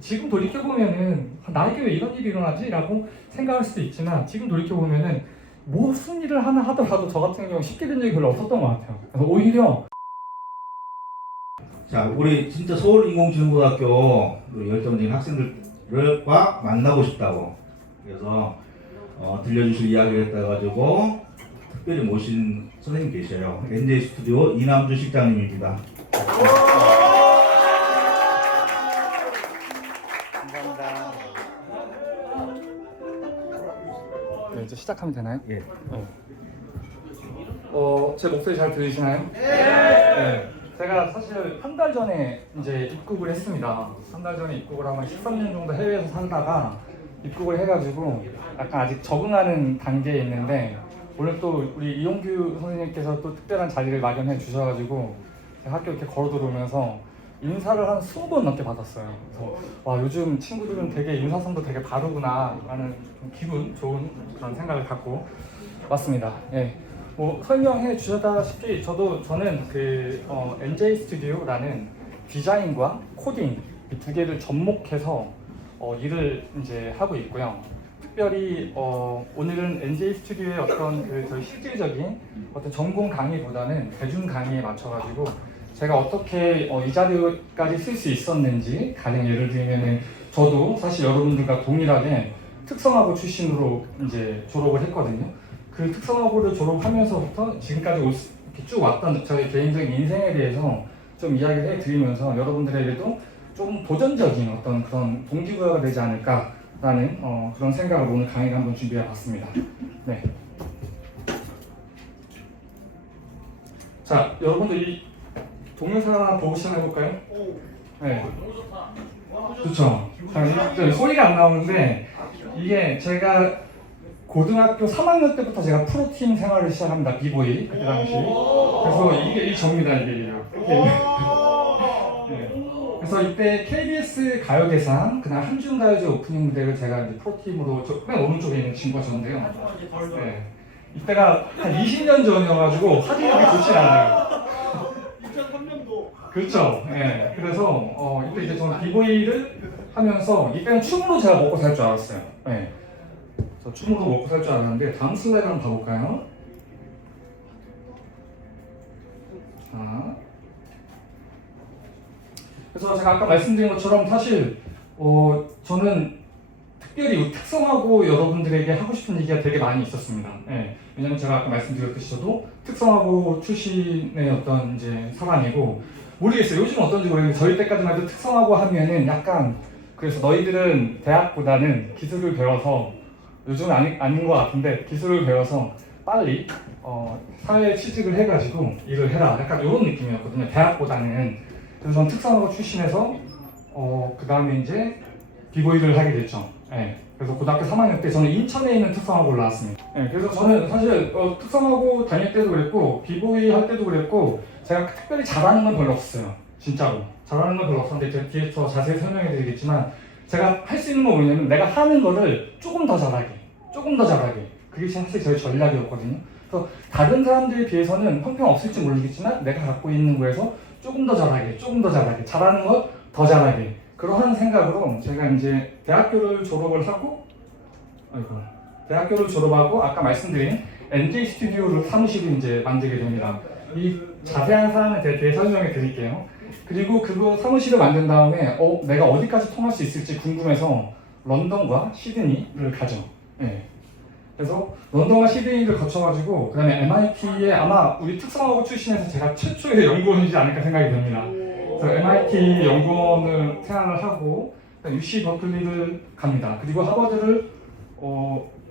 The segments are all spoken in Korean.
지금 돌이켜보면은 나에게 왜 이런 일이 일어나지? 라고 생각할 수도 있지만 지금 돌이켜보면은 무슨 일을 하나 하더라도 저 같은 경우 쉽게 된 적이 별로 없었던 것 같아요. 그래서 오히려 자, 우리 진짜 서울인공지능고등학교 우리 열정적인 학생들과 만나고 싶다고 그래서 들려주실 이야기를 했다가지고 특별히 모신 선생님 계셔요. NJ 스튜디오 이남주 실장님입니다. 감사합니다. 네, 이제 시작하면 되나요? 예. 제 목소리 잘 들리시나요? 네. 제가 사실 한 달 전에 이제 입국을 했습니다. 한 달 전에 입국을 하면 13년 정도 해외에서 살다가 입국을 해가지고 약간 아직 적응하는 단계에 있는데 오늘 또 우리 이용규 선생님께서 또 특별한 자리를 마련해 주셔가지고 제가 학교 이렇게 걸어 들어오면서 인사를 한 20번 넘게 받았어요. 그래서 와, 요즘 친구들은 되게 인사성도 되게 바르구나 라는 좀 기분 좋은 그런 생각을 갖고 왔습니다. 예. 뭐 설명해 주셨다시피 저는 NJ 스튜디오라는 디자인과 코딩 이 두 개를 접목해서 일을 이제 하고 있고요. 특별히 오늘은 NJ 스튜디오의 어떤 저희 실질적인 어떤 전공 강의보다는 대중 강의에 맞춰가지고 제가 어떻게 이 자료까지 쓸 수 있었는지 가령 예를 들면은 저도 사실 여러분들과 동일하게 특성화고 출신으로 이제 졸업을 했거든요. 그 특성화고를 졸업하면서부터 지금까지 이렇게 쭉 왔던 저의 개인적인 인생에 대해서 좀 이야기를 해드리면서 여러분들에게도 좀 도전적인 어떤 그런 동기부여가 되지 않을까라는 그런 생각을 오늘 강의를 한번 준비해봤습니다. 네. 자, 여러분들 이 동영상 하나 보고 시작해볼까요? 네. 좋죠. 자, 소리가 안 나오는데 이게 제가 고등학교 3학년 때부터 제가 프로팀 생활을 시작합니다. 비보이 그때 당시. 그래서 이게 접니다. 이게. 네. 그래서 이때 KBS 가요대상 그날 한중가요제 오프닝 무대를 제가 이제 프로팀으로 맨 오른쪽에 있는 친구가 저인데요. 네. 이때가 한 20년 전이어가지고 사진이 그렇게 좋지 않아요. 2003년도. 그렇죠. 네. 그래서 이때 이제 저는 비보이를 하면서 이때는 춤으로 제가 먹고 살 줄 알았어요. 네. 춤으로 먹고 살 줄 알았는데 다음 슬라이드 한번 봐볼까요? 자, 그래서 제가 아까 말씀드린 것처럼 사실 저는 특별히 특성화고 여러분들에게 하고 싶은 얘기가 되게 많이 있었습니다. 예, 왜냐면 제가 아까 말씀드렸듯이 저도 특성화고 출신의 어떤 이제 사람이고 모르겠어요. 요즘 어떤지 모르겠는데 저희 때까지만 해도 특성화고 하면은 약간 그래서 너희들은 대학보다는 기술을 배워서 요즘은 아닌 것 같은데 기술을 배워서 빨리 사회에 취직을 해가지고 일을 해라 약간 이런 느낌이었거든요. 대학보다는. 그래서 저는 특성화고 출신에서 그 다음에 이제 비보이를 하게 됐죠. 네. 그래서 고등학교 3학년 때 저는 인천에 있는 특성화고를 나왔습니다. 네. 그래서 저는 사실 특성화고 다닐 때도 그랬고 비보이 할 때도 그랬고 제가 특별히 잘하는 건 별로 없어요. 진짜로 잘하는 건 별로 없었는데 제가 뒤에 더 자세히 설명해 드리겠지만 제가 할 수 있는 건 뭐냐면 내가 하는 거를 조금 더 잘하게 그게 사실 저희 전략이었거든요. 그래서 다른 사람들에 비해서는 형편없을지 모르겠지만 내가 갖고 있는 거에서 조금 더 잘하게 잘하는 것 더 잘하게 그러한 생각으로 제가 이제 대학교를 졸업하고 아까 말씀드린 NJ 스튜디오를 사무실을 이제 만들게 됩니다. 이 자세한 사항은 제가 뒤에 설명해 드릴게요. 그리고 그거 사무실을 만든 다음에 내가 어디까지 통할 수 있을지 궁금해서 런던과 시드니를 가죠. 네. 그래서 런던과 시드니를 거쳐가지고 그 다음에 MIT에 아마 우리 특성화고 출신에서 제가 최초의 연구원이지 않을까 생각이 됩니다. 그래서 MIT 연구원을 퇴학을 하고 UC 버클리를 갑니다. 그리고 하버드를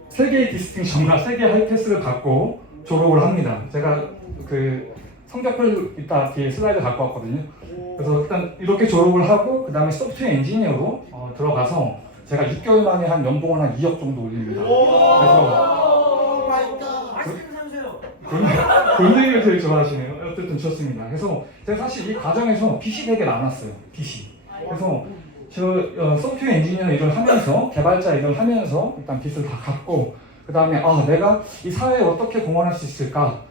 3개의 디스팅션과 3개의 하이패스를 받고 졸업을 합니다. 제가 그 성적표를 이따 뒤에 슬라이드 갖고 왔거든요. 그래서 일단 이렇게 졸업을 하고 그 다음에 소프트웨어 엔지니어로 들어가서 제가 6개월 만에 한 연봉을 한 2억 정도 올립니다. 그래서 돈 얘기를 되게 좋아하시네요. 어쨌든 좋습니다. 그래서 제가 사실 이 과정에서 빚이 되게 많았어요. 빚이. 그래서 저 소프트웨어 엔지니어 일을 하면서 개발자 일을 하면서 일단 빚을 다 갚고 그 다음에 내가 이 사회에 어떻게 공헌할 수 있을까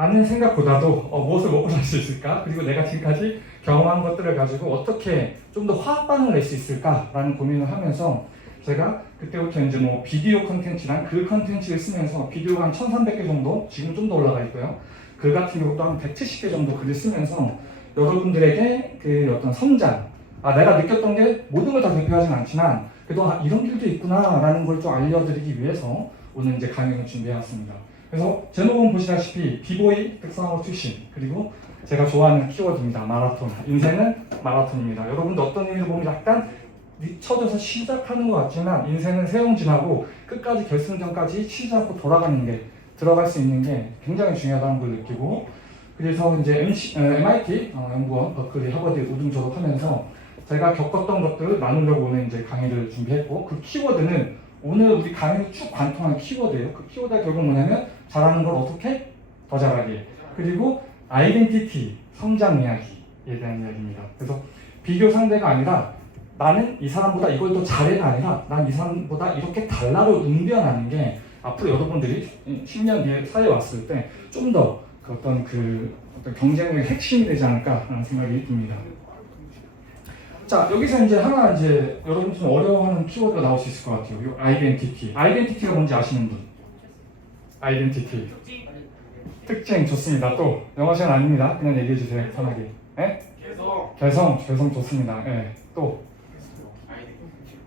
라는 생각보다도 무엇을 먹고 살 수 있을까? 그리고 내가 지금까지 경험한 것들을 가지고 어떻게 좀 더 화학 반응을 낼 수 있을까라는 고민을 하면서 제가 그때부터 이제 뭐 비디오 컨텐츠랑 글 컨텐츠를 쓰면서 비디오가 한 1300개 정도, 지금 좀 더 올라가 있고요. 글 같은 경우도 한 170개 정도 글을 쓰면서 여러분들에게 그 어떤 성장, 내가 느꼈던 게 모든 걸 다 대표하진 않지만 그래도 이런 길도 있구나라는 걸 좀 알려드리기 위해서 오늘 이제 강연을 준비해왔습니다. 그래서 제목은 보시다시피 비보이 특성화고 출신, 그리고 제가 좋아하는 키워드입니다. 마라톤. 인생은 마라톤입니다. 여러분도 어떤 의미로 보면 약간 미쳐져서 시작하는 것 같지만 인생은 세용지하고 끝까지 결승전까지 쉬지 않고 돌아가는 게, 들어갈 수 있는 게 굉장히 중요하다는 걸 느끼고, 그래서 이제 MIT 연구원 버클리 하버드 우등 졸업하면서 제가 겪었던 것들을 나누려고 오늘 이제 강의를 준비했고, 그 키워드는 오늘 우리 강의를 쭉 관통하는 키워드예요. 그 키워드가 결국 뭐냐면 잘하는 걸 어떻게 더 잘하게, 그리고 아이덴티티, 성장 이야기에 대한 이야기입니다. 그래서 비교 상대가 아니라 나는 이 사람보다 이걸 더 잘해가 아니라 난 이 사람보다 이렇게 달라로 응변하는 게 앞으로 여러분들이 10년 뒤에 사회에 왔을 때 좀 더 어떤 경쟁력의 핵심이 되지 않을까라는 생각이 듭니다. 자, 여기서 이제 하나 이제 여러분 좀 어려워하는 키워드가 나올 수 있을 것 같아요. 이 아이덴티티. 아이덴티티가 뭔지 아시는 분? 아이덴티티. 특징 좋습니다. 또 영어 시간 아닙니다. 그냥 얘기해 주세요. 편하게. 예? 개성 좋습니다. 예. 또.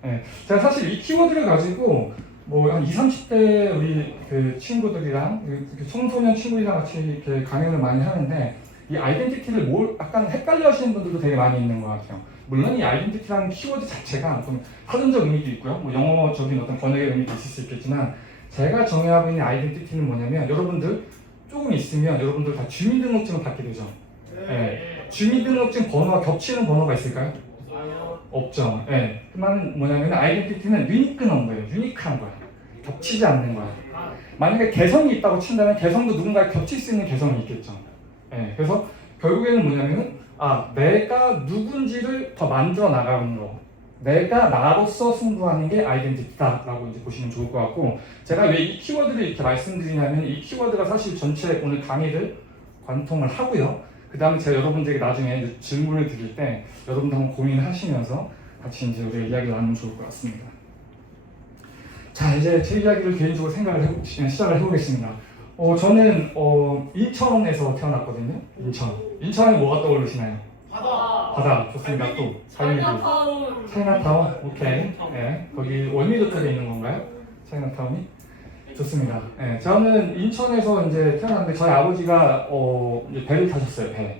예. 제가 사실 이 키워드를 가지고 뭐 한 20, 30대 우리 그 친구들이랑 그 청소년 친구들이랑 같이 이렇게 강연을 많이 하는데 이 아이덴티티를 약간 헷갈려 하시는 분들도 되게 많이 있는 것 같아요. 물론 이 아이덴티티라는 키워드 자체가 좀 사전적 의미도 있고요. 뭐 영어적인 어떤 번역의 의미도 있을 수 있겠지만 제가 정의하고 있는 아이덴티티는 뭐냐면 여러분들 조금 있으면 여러분들 다 주민등록증을 받게 되죠. 네. 주민등록증 번호와 겹치는 번호가 있을까요? 없죠. 네. 그 말은 뭐냐면 아이덴티티는 유니크 넘버예요. 유니크한 거야. 겹치지 않는 거야. 만약에 개성이 있다고 친다면 개성도 누군가에 겹칠 수 있는 개성이 있겠죠. 네. 그래서 결국에는 뭐냐면은 내가 누군지를 더 만들어 나가는 거, 내가 나로서 승부하는 게 아이덴티티다라고 이제 보시면 좋을 것 같고, 제가 왜 이 키워드를 이렇게 말씀드리냐면 이 키워드가 사실 전체 오늘 강의를 관통을 하고요. 그 다음에 제가 여러분들에게 나중에 질문을 드릴 때 여러분들 한번 고민하시면서 같이 이제 우리가 이야기를 나누면 좋을 것 같습니다. 자, 이제 제 이야기를 개인적으로 시작을 해보겠습니다. 저는 인천에서 태어났거든요. 인천에 뭐가 떠오르시나요? 바다 좋습니다. 또 차이나타운. 오케이. 네, 거기 월미도 쪽에 있는 건가요? 차이나타운이? 좋습니다. 네, 저는 인천에서 이제 태어났는데 저희 아버지가 이제 배를 타셨어요. 배.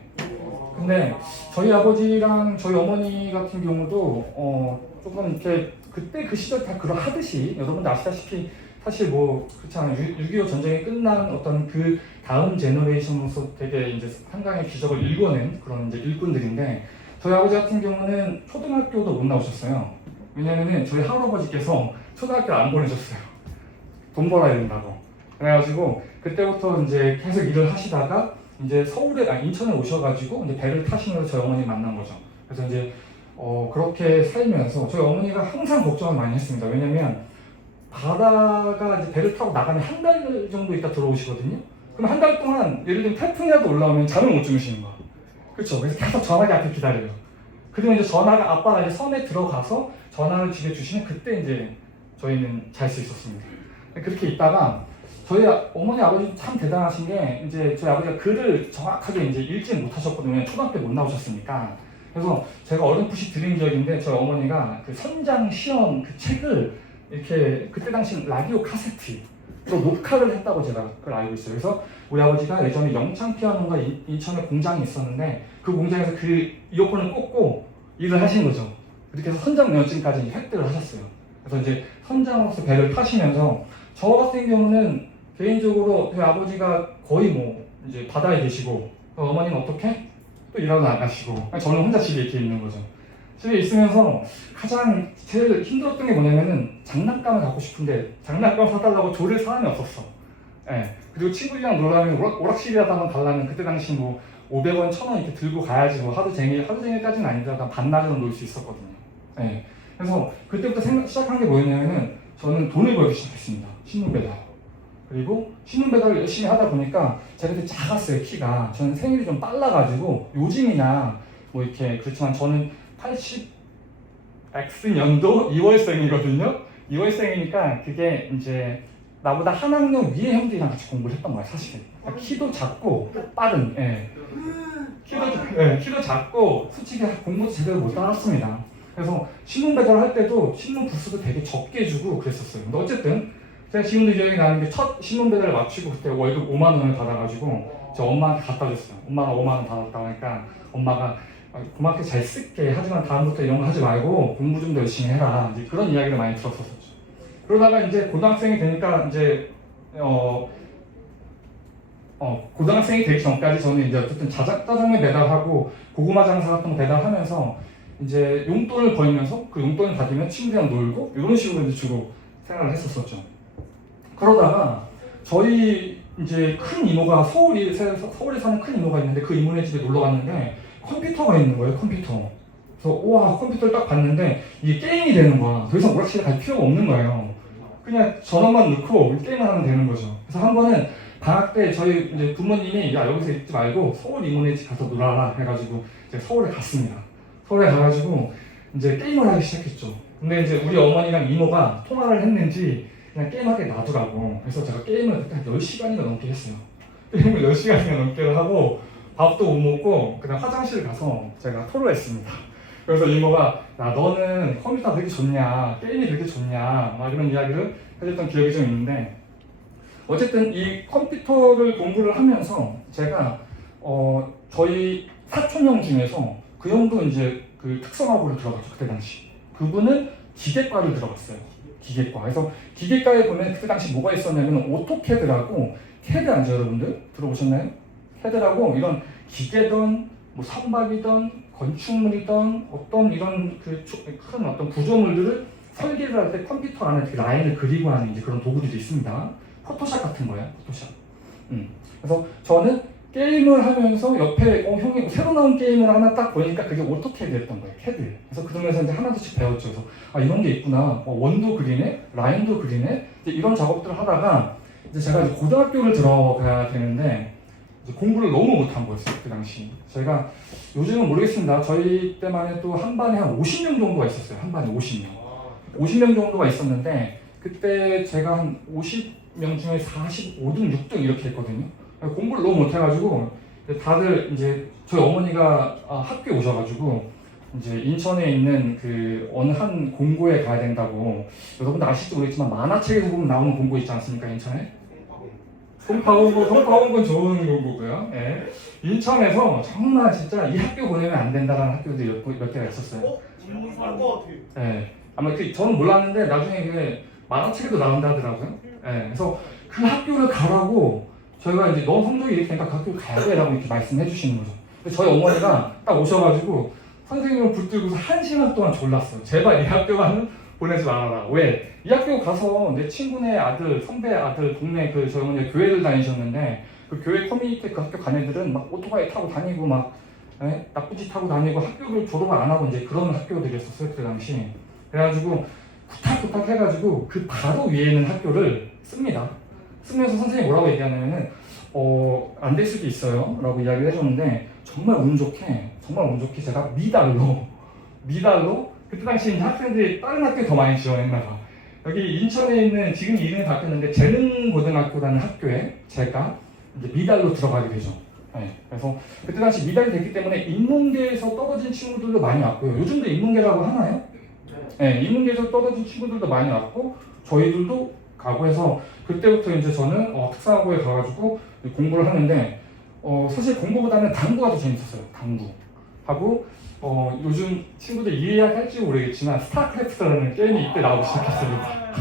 근데 저희 아버지랑 저희 어머니 같은 경우도 조금 이렇게 그때 그 시절 다 그러하듯이 여러분들 아시다시피 사실 뭐 그렇잖아요. 6.25 전쟁이 끝난 어떤 그 다음 제너레이션으로서 되게 이제 한강의 기적을 일궈낸 그런 이제 일꾼들인데 저희 아버지 같은 경우는 초등학교도 못 나오셨어요. 왜냐면은 저희 할아버지께서 초등학교 안 보내셨어요. 돈 벌어야 된다고. 그래가지고 그때부터 이제 계속 일을 하시다가 이제 인천에 오셔가지고 이제 배를 타시면서 저희 어머니 만난 거죠. 그래서 이제 그렇게 살면서 저희 어머니가 항상 걱정을 많이 했습니다. 왜냐면 바다가 이제 배를 타고 나가면 한 달 정도 있다 들어오시거든요. 그럼 한 달 동안 예를 들면 태풍이라도 올라오면 잠을 못 주무시는 거야. 그렇죠. 그래서 계속 전화기 앞에 기다려요. 그리고 이제 아빠가 이제 섬에 들어가서 전화를 집에 주시면 그때 이제 저희는 잘 수 있었습니다. 그렇게 있다가 저희 어머니 아버지 참 대단하신 게 이제 저희 아버지가 글을 정확하게 이제 읽지 못하셨거든요. 초등학교 못 나오셨으니까. 그래서 제가 어렴풋이 들은 기억인데 저희 어머니가 그 선장 시험 그 책을 이렇게 그때 당시 라디오 카세트로 녹화를 했다고 제가 그걸 알고 있어요. 그래서 우리 아버지가 예전에 영창 피아노가 인천에 공장이 있었는데 그 공장에서 그 이어폰을 꽂고 일을 하신 거죠. 이렇게 해서 선장 면허증까지 획득을 하셨어요. 그래서 이제 선장으로서 배를 타시면서 저 같은 경우는 개인적으로 저희 아버지가 거의 뭐 이제 바다에 계시고 어머니는 어떻게 또 일하러 나가시고 저는 혼자 집에 이렇게 있는 거죠. 집에 있으면서 가장 제일 힘들었던 게 뭐냐면은 장난감을 갖고 싶은데 장난감 사달라고 조를 사람이 없었어. 예. 그리고 친구들이랑 놀라면 오락실이라도 한번 가려면 그때 당시 뭐 500원, 1000원 이렇게 들고 가야지 뭐 하루 종일까지는 아니더라도 반나절은 놀 수 있었거든요. 예. 그래서 그때부터 시작한 게 뭐였냐면은 저는 돈을 벌기 시작했습니다. 신문 배달. 그리고 신문 배달을 열심히 하다 보니까 제가 그때 작았어요, 키가. 저는 생일이 좀 빨라가지고 요즘이나 뭐 이렇게 그렇지만 저는 80X년도 2월생이거든요. 2월생이니까 그게 이제 나보다 한 학년 위에 형들이랑 같이 공부를 했던 거야, 사실은. 그러니까 키도 작고 빠른, 예. 키도 작고 솔직히 공부도 제대로 못 따랐습니다. 그래서 신문 배달할 때도 신문 부스도 되게 적게 주고 그랬었어요. 근데 어쨌든 제가 지금도 기억이 나는 게 첫 신문 배달을 마치고 그때 월급 5만 원을 받아가지고 저 엄마한테 갖다 줬어요. 엄마가 5만 원 받았다고 하니까 엄마가 고맙게 잘 쓸게. 하지만 다음부터 이런 거 하지 말고 공부 좀 더 열심히 해라. 이제 그런 이야기를 많이 들었었죠. 그러다가 이제 고등학생이 되니까 이제 고등학생이 되기 전까지 저는 이제 어쨌든 짜장면 배달하고 고구마 장사 같은 거 배달하면서 이제 용돈을 벌면서 그 용돈을 받으면 친구들이랑 놀고 이런 식으로 이제 주로 생활을 했었었죠. 그러다가 저희 이제 큰 이모가 서울에 사는 큰 이모가 있는데 그 이모네 집에 놀러 갔는데 컴퓨터가 있는 거예요, 컴퓨터. 그래서 우와, 컴퓨터를 딱 봤는데 이게 게임이 되는 거야. 더 이상 오락실에 갈 필요가 없는 거예요. 그냥 전원만 넣고 게임을 하면 되는 거죠. 그래서 한 번은 방학 때 저희 이제 부모님이 야 여기서 있지 말고 서울 이모네 집 가서 놀아라 해가지고 이제 서울에 갔습니다. 서울에 가가지고 이제 게임을 하기 시작했죠. 근데 이제 우리 어머니랑 이모가 통화를 했는지 그냥 게임하게 놔두라고. 그래서 제가 게임을 그때 한 10시간이나 넘게 했어요. 게임을 10시간이나 넘게 하고 밥도 못 먹고 그냥 화장실 가서 제가 토로했습니다. 그래서 이모가 야 너는 컴퓨터가 그렇게 좋냐, 게임이 그렇게 좋냐 막 이런 이야기를 해줬던 기억이 좀 있는데 어쨌든 이 컴퓨터를 공부를 하면서 제가 저희 사촌 형 중에서 그 형도 이제 그 특성화고를 들어갔죠. 그때 당시 그분은 기계과를 들어갔어요. 기계과. 그래서 기계과에 보면 그때 당시 뭐가 있었냐면 오토캐드라고, 캐드 아시죠 여러분들? 들어보셨나요? 캐드라고 이런 기계든 뭐 선박이든 건축물이든 어떤 이런 그 큰 어떤 구조물들을 설계를 할 때 컴퓨터 안에 그 라인을 그리고 하는 이제 그런 도구들이 있습니다. 포토샵 같은 거예요, 포토샵. 그래서 저는 게임을 하면서 옆에 형이 새로 나온 게임을 하나 딱 보니까 그게 오토캐드였던 거예요, 캐드. 그래서 그러면서 이제 하나둘씩 배웠죠. 그래서 아 이런 게 있구나, 원도 그리네, 라인도 그리네, 이제 이런 작업들을 하다가 이제 제가 이제 고등학교를 들어가야 되는데 이제 공부를 너무 못한 거였어요, 그 당시. 제가 요즘은 모르겠습니다. 저희 때만 해도 한 반에 한 50명 정도가 있었어요. 한 반에 50명. 50명 정도가 있었는데 그때 제가 한 50명 중에 45등, 6등 이렇게 했거든요. 공부를 너무 못해가지고 다들 이제 저희 어머니가 학교에 오셔가지고 이제 인천에 있는 그 어느 한 공고에 가야 된다고. 여러분들 아실지 모르겠지만 만화책에서 보면 나오는 공고 있지 않습니까, 인천에? 송파공고 좋은 공고고요. 예. 인천에서 정말 진짜 이 학교 보내면 안 된다라는 학교들이 몇 개가 있었어요. 알것 같아요. 예. 아마 저는 몰랐는데 나중에 그게 만화책에도 나온다더라고요. 예. 그래서 그 학교를 가라고 저희가 이제 너 성적이 이렇게 되니까 그 학교를 가야 돼라고 이렇게 말씀해 주시는 거죠. 근데 저희 어머니가 딱 오셔가지고 선생님을 붙들고서 1시간 동안 졸랐어요. 제발 이 학교만은 보내지 말아라. 왜? 이 학교 가서 내 친구네 아들, 선배 아들, 동네 그 저희 어머니 교회를 다니셨는데 그 교회 커뮤니티 그 학교 간 애들은 막 오토바이 타고 다니고 막 나쁜 짓 하고 다니고 학교를 졸업을 안 하고 이제 그런 학교들이었었어요, 그때 당시. 그래가지고 부탁 해가지고 그 바로 위에 있는 학교를 씁니다. 쓰면서 선생님이 뭐라고 얘기하냐면은 안 될 수도 있어요 라고 이야기를 해줬는데 정말 운 좋게 제가 미달로 그때 당시 이제 학생들이 다른 학교에 더 많이 지원했나 봐. 여기 인천에 있는 지금 이름이 바뀌었는데 재능고등학교라는 학교에 제가 이제 미달로 들어가게 되죠. 네, 그래서 그때 당시 미달이 됐기 때문에 인문계에서 떨어진 친구들도 많이 왔고요. 요즘도 인문계라고 하나요? 네, 인문계에서 떨어진 친구들도 많이 왔고 저희들도 가고 해서 그때부터 이제 저는 특성화고에 가가지고 공부를 하는데 사실 공부보다는 당구가 더 재밌었어요. 당구하고 요즘 친구들 이해할지 모르겠지만 스타크래프트라는 게임이 이때 나오기 시작했습니다.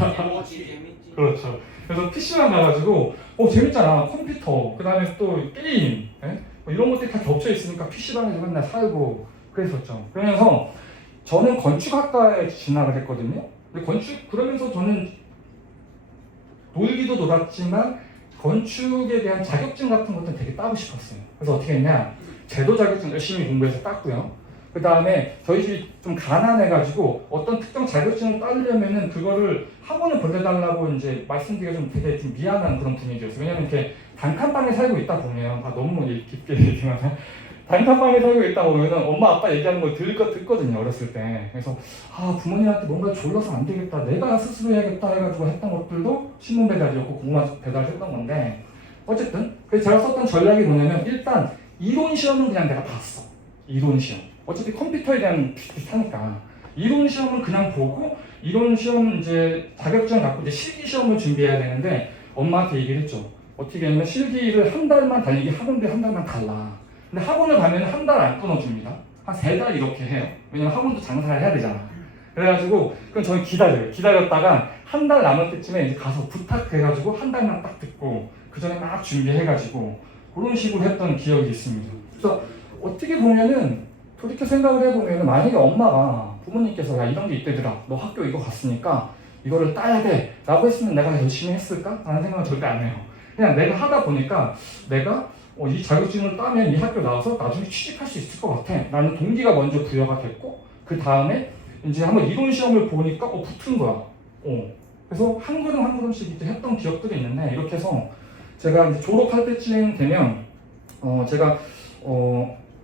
그렇죠. 그래서 PC방 가가지고 재밌잖아. 컴퓨터, 그 다음에 또 게임, 뭐 이런 것들이 다 겹쳐 있으니까 PC방에서 맨날 살고 그랬었죠. 그러면서 저는 건축학과에 진학을 했거든요. 근데 그러면서 저는 놀기도 놀았지만 건축에 대한 자격증 같은 것도 되게 따고 싶었어요. 그래서 어떻게 했냐, 제도 자격증 열심히 공부해서 땄고요. 그 다음에 저희 집이 좀 가난해가지고 어떤 특정 자격증을 따려면은 그거를 학원을 보내달라고 이제 말씀드리기가 좀 되게 좀 미안한 그런 분위기였어요. 왜냐면 이렇게 단칸방에 살고 있다 보면 너무 깊게 얘기하면 단칸방에 살고 있다 보면은 엄마 아빠 얘기하는 걸 듣거든요, 어렸을 때. 그래서 부모님한테 뭔가 졸라서 안 되겠다, 내가 스스로 해야겠다 해가지고 했던 것들도 신문 배달이었고 고구마 배달했던 건데, 어쨌든 그래서 제가 썼던 전략이 뭐냐면, 일단 이론 시험은 그냥 내가 봤어. 이론 시험. 어차피 컴퓨터에 대한 비슷하니까 이론 시험을 그냥 보고, 이론 시험 이제 자격증을 갖고 이제 실기 시험을 준비해야 되는데, 엄마한테 얘기를 했죠. 어떻게 하냐면 실기를 한 달만 달리기, 학원비 한 달만 달라. 근데 학원을 가면 한 달 안 끊어줍니다. 한 3달 이렇게 해요. 왜냐면 학원도 장사를 해야 되잖아. 그래가지고 그럼 저는 기다려요. 기다렸다가 한 달 남을 때쯤에 이제 가서 부탁해가지고 한 달만 딱 듣고 그 전에 막 준비해가지고 그런 식으로 했던 기억이 있습니다. 그래서 어떻게 보면은 돌이켜 생각을 해보면은, 만약에 엄마가, 부모님께서 야 이런 게 있대더라, 너 학교 이거 갔으니까 이거를 따야 돼 라고 했으면 내가 열심히 했을까? 라는 생각은 절대 안 해요. 그냥 내가 하다 보니까 내가 이 자격증을 따면 이 학교 나와서 나중에 취직할 수 있을 것 같아 라는 동기가 먼저 부여가 됐고, 그 다음에 이제 한번 이론 시험을 보니까 붙은 거야. 그래서 한 걸음 한 걸음씩 이제 했던 기억들이 있는데, 이렇게 해서 제가 이제 졸업할 때쯤 되면 제가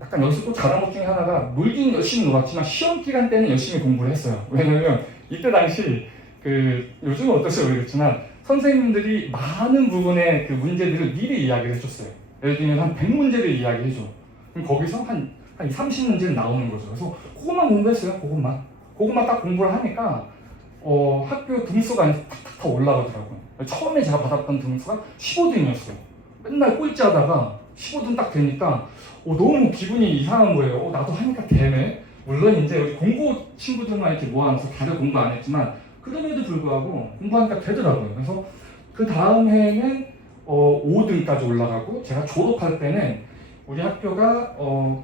약간 여기서 또 잘한 것 중에 하나가, 놀긴 열심히 놀았지만 시험 기간 때는 열심히 공부를 했어요. 왜냐면 이때 당시 요즘은 어떨지 모르겠지만 선생님들이 많은 부분의 그 문제들을 미리 이야기를 해줬어요. 예를 들면 한 100문제를 이야기해줘. 그럼 거기서 한 30문제는 나오는 거죠. 그래서 그것만 공부했어요. 그것만 딱 공부를 하니까 학교 등수가 이제 탁탁 올라가더라고요. 처음에 제가 받았던 등수가 15등이었어요. 맨날 꼴찌하다가 15등 딱 되니까 너무 기분이 이상한 거예요. 나도 하니까 되네. 물론 이제 우리 공고 친구들만 이렇게 모아놔서 다들 공부 안 했지만 그럼에도 불구하고 공부하니까 되더라고요. 그래서 그 다음 해에는 5등까지 올라가고, 제가 졸업할 때는 우리 학교가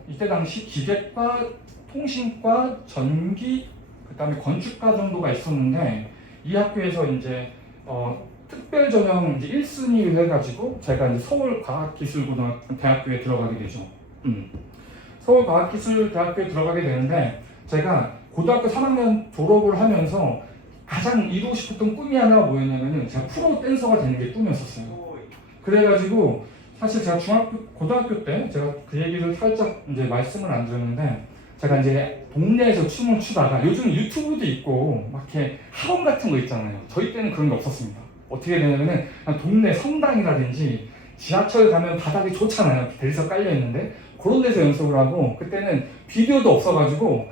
이때 당시 기계과, 통신과, 전기, 그 다음에 건축과 정도가 있었는데, 이 학교에서 이제 특별 전형 이제 1순위를 해가지고 제가 이제 서울과학기술고등학교에 들어가게 되죠. 서울과학기술대학교에 들어가게 되는데, 제가 고등학교 3학년 졸업을 하면서 가장 이루고 싶었던 꿈이 하나가 뭐였냐면은, 제가 프로 댄서가 되는 게 꿈이었었어요. 그래가지고 사실 제가 고등학교 때 제가 그 얘기를 살짝 이제 말씀을 안 드렸는데, 제가 이제 동네에서 춤을 추다가, 요즘 유튜브도 있고 막 이렇게 학원 같은 거 있잖아요. 저희 때는 그런 게 없었습니다. 어떻게 되냐면은 동네 성당이라든지 지하철 가면 바닥이 좋잖아요. 대리석 깔려 있는데 그런 데서 연습을 하고, 그때는 비디오도 없어가지고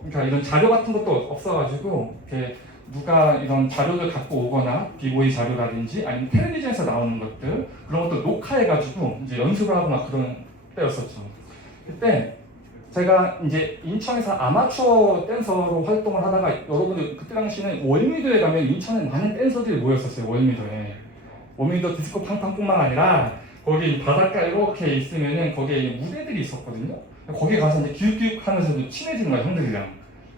그러니까 이런 자료 같은 것도 없어가지고 이렇게 누가 이런 자료를 갖고 오거나 비보이 자료라든지 아니면 텔레비전에서 나오는 것들, 그런 것들 녹화해가지고 이제 연습을 하고 막 그런 때였었죠. 그때 제가 이제 인천에서 아마추어 댄서로 활동을 하다가, 여러분들 그때 당시는 월미도에 가면 인천에 많은 댄서들이 모였었어요. 월미도 디스코 팡팡뿐만 아니라 거기 바닷가 이렇게 있으면은 거기에 무대들이 있었거든요. 거기 가서 이제 기웃기웃 하면서 친해지는 거야, 형들이랑.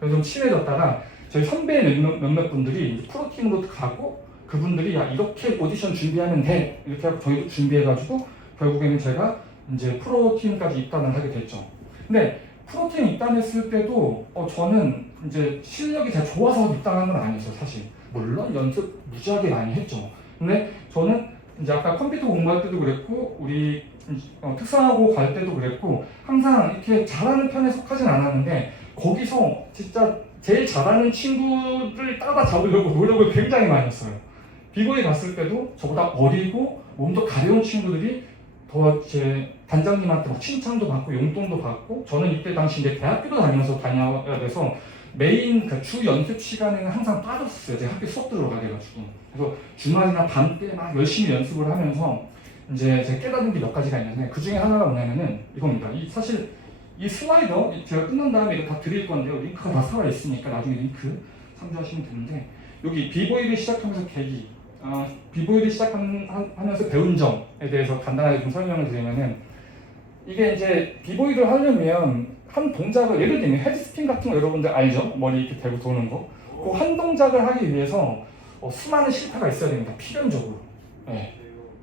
그래서 좀 친해졌다가 저희 선배 몇몇 분들이 이제 프로팀으로 가고, 그분들이 야 이렇게 오디션 준비하면 돼 이렇게 하고 저희도 준비해가지고 결국에는 제가 이제 프로팀까지 입단을 하게 됐죠. 근데 프로팀 입단했을 때도 저는 이제 실력이 제가 좋아서 입단한 건 아니었어요, 사실. 물론 연습 무지하게 많이 했죠. 근데 저는 이제 아까 컴퓨터 공부할 때도 그랬고, 우리 특성화고 갈 때도 그랬고, 항상 이렇게 잘하는 편에 속하진 않았는데, 거기서 진짜 제일 잘하는 친구를 따라잡으려고 노력을 굉장히 많이 했어요. 비보이 갔을 때도 저보다 어리고 몸도 가벼운 친구들이 더 제 단장님한테 막 칭찬도 받고 용돈도 받고, 저는 이때 당시 이제 대학교도 다녀야 돼서 메인 주 연습 시간에는 항상 빠졌어요. 제가 학교 수업 들어가게 돼가지고. 그래서 주말이나 밤 때 막 열심히 연습을 하면서 이제 제가 깨달은 게 몇 가지가 있는데, 그 중에 하나가 뭐냐면은 이겁니다. 사실 이 슬라이더 제가 끝난 다음에 이거 다 드릴 건데요. 링크가 다 살아 있으니까 나중에 링크 참조하시면 되는데, 여기 비보이를 시작하면서 계기, 비보이를 시작하면서 배운 점에 대해서 간단하게 좀 설명을 드리면은, 이게 이제 비보이를 하려면 한 동작을, 예를 들면 헤드스핀 같은 거 여러분들 알죠? 머리 이렇게 대고 도는 거. 그 한 동작을 하기 위해서 수많은 실패가 있어야 됩니다. 필연적으로. 네.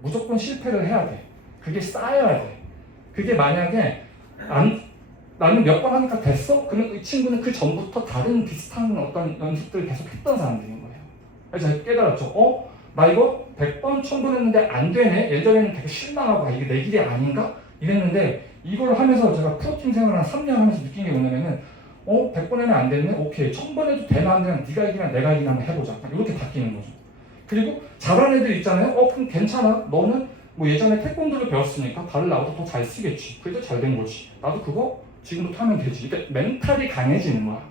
무조건 실패를 해야 돼. 그게 쌓여야 돼. 그게 만약에 나는 몇 번 하니까 됐어? 그러면 이 친구는 그 전부터 다른 비슷한 어떤 연습들을 계속 했던 사람들인 거예요. 그래서 제가 깨달았죠. 나 이거 100번, 1000번 했는데 안 되네? 예전에는 되게 실망하고 이게 내 길이 아닌가? 이랬는데 이걸 하면서 제가 프로팀 생활 한 3년 하면서 느낀 게 뭐냐면은 100번 하면 안 됐네? 오케이. 1000번 해도 되나 안 되나? 네가 이기나 내가 이기나 한번 해보자. 이렇게 바뀌는 거죠. 그리고 잘하는 애들 있잖아요. 그럼 괜찮아. 너는 뭐 예전에 태권도를 배웠으니까 발을 나보다 더 잘 쓰겠지. 그래도 잘 된 거지. 나도 그거 지금부터 하면 되지. 그러니까 멘탈이 강해지는 거야.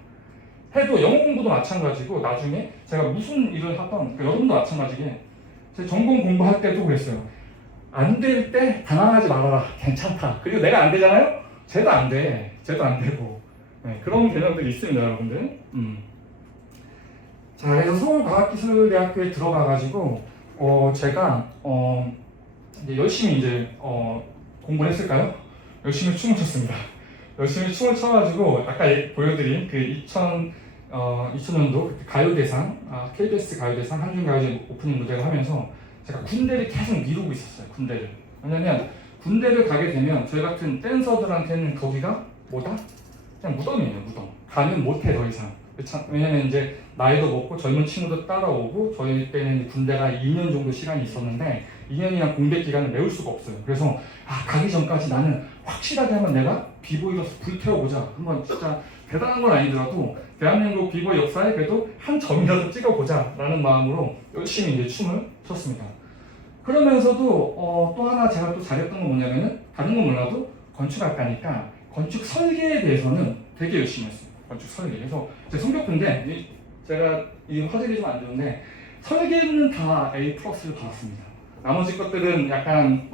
해도 영어 공부도 마찬가지고 나중에 제가 무슨 일을 하던 여러분도 마찬가지게 제 전공 공부할 때도 그랬어요. 안 될 때 당황하지 말아라. 괜찮다. 그리고 내가 안 되잖아요? 쟤도 안 돼. 쟤도 안 되고. 네, 그런 개념들이 있습니다, 여러분들. 자, 그래서 서울과학기술대학교에 들어가가지고 제가 이제 열심히 이제 공부를 했을까요? 열심히 춤을 췄습니다. 열심히 춤을 춰가지고 아까 보여드린 그 2000년도 가요대상, KBS 가요대상 한중가요제 오프닝 무대를 하면서 제가 군대를 계속 미루고 있었어요. 군대를. 왜냐면 군대를 가게 되면 저희 같은 댄서들한테는 거기가 뭐다? 그냥 무덤이에요. 무덤. 가면 못해 더 이상. 왜냐면 이제 나이도 먹고 젊은 친구도 따라오고 저희 때는 군대가 2년 정도 시간이 있었는데 2년이나 공백 기간을 메울 수가 없어요. 그래서 가기 전까지 나는 확실하게 한번 내가 비보이로서 불태워보자. 한번 진짜 대단한 건 아니더라도 대한민국 비보이 역사에 그래도 한 점이라도 찍어보자 라는 마음으로 열심히 이제 춤을 췄습니다. 그러면서도 또 하나 제가 또 잘했던 건 뭐냐면은 다른 건 몰라도 건축학과니까 건축 설계에 대해서는 되게 열심히 했어요. 건축 설계. 그래서 제 성적표인데 제가 이 화질이 좀 안 좋은데 설계는 다 A+를 받았습니다. 나머지 것들은 약간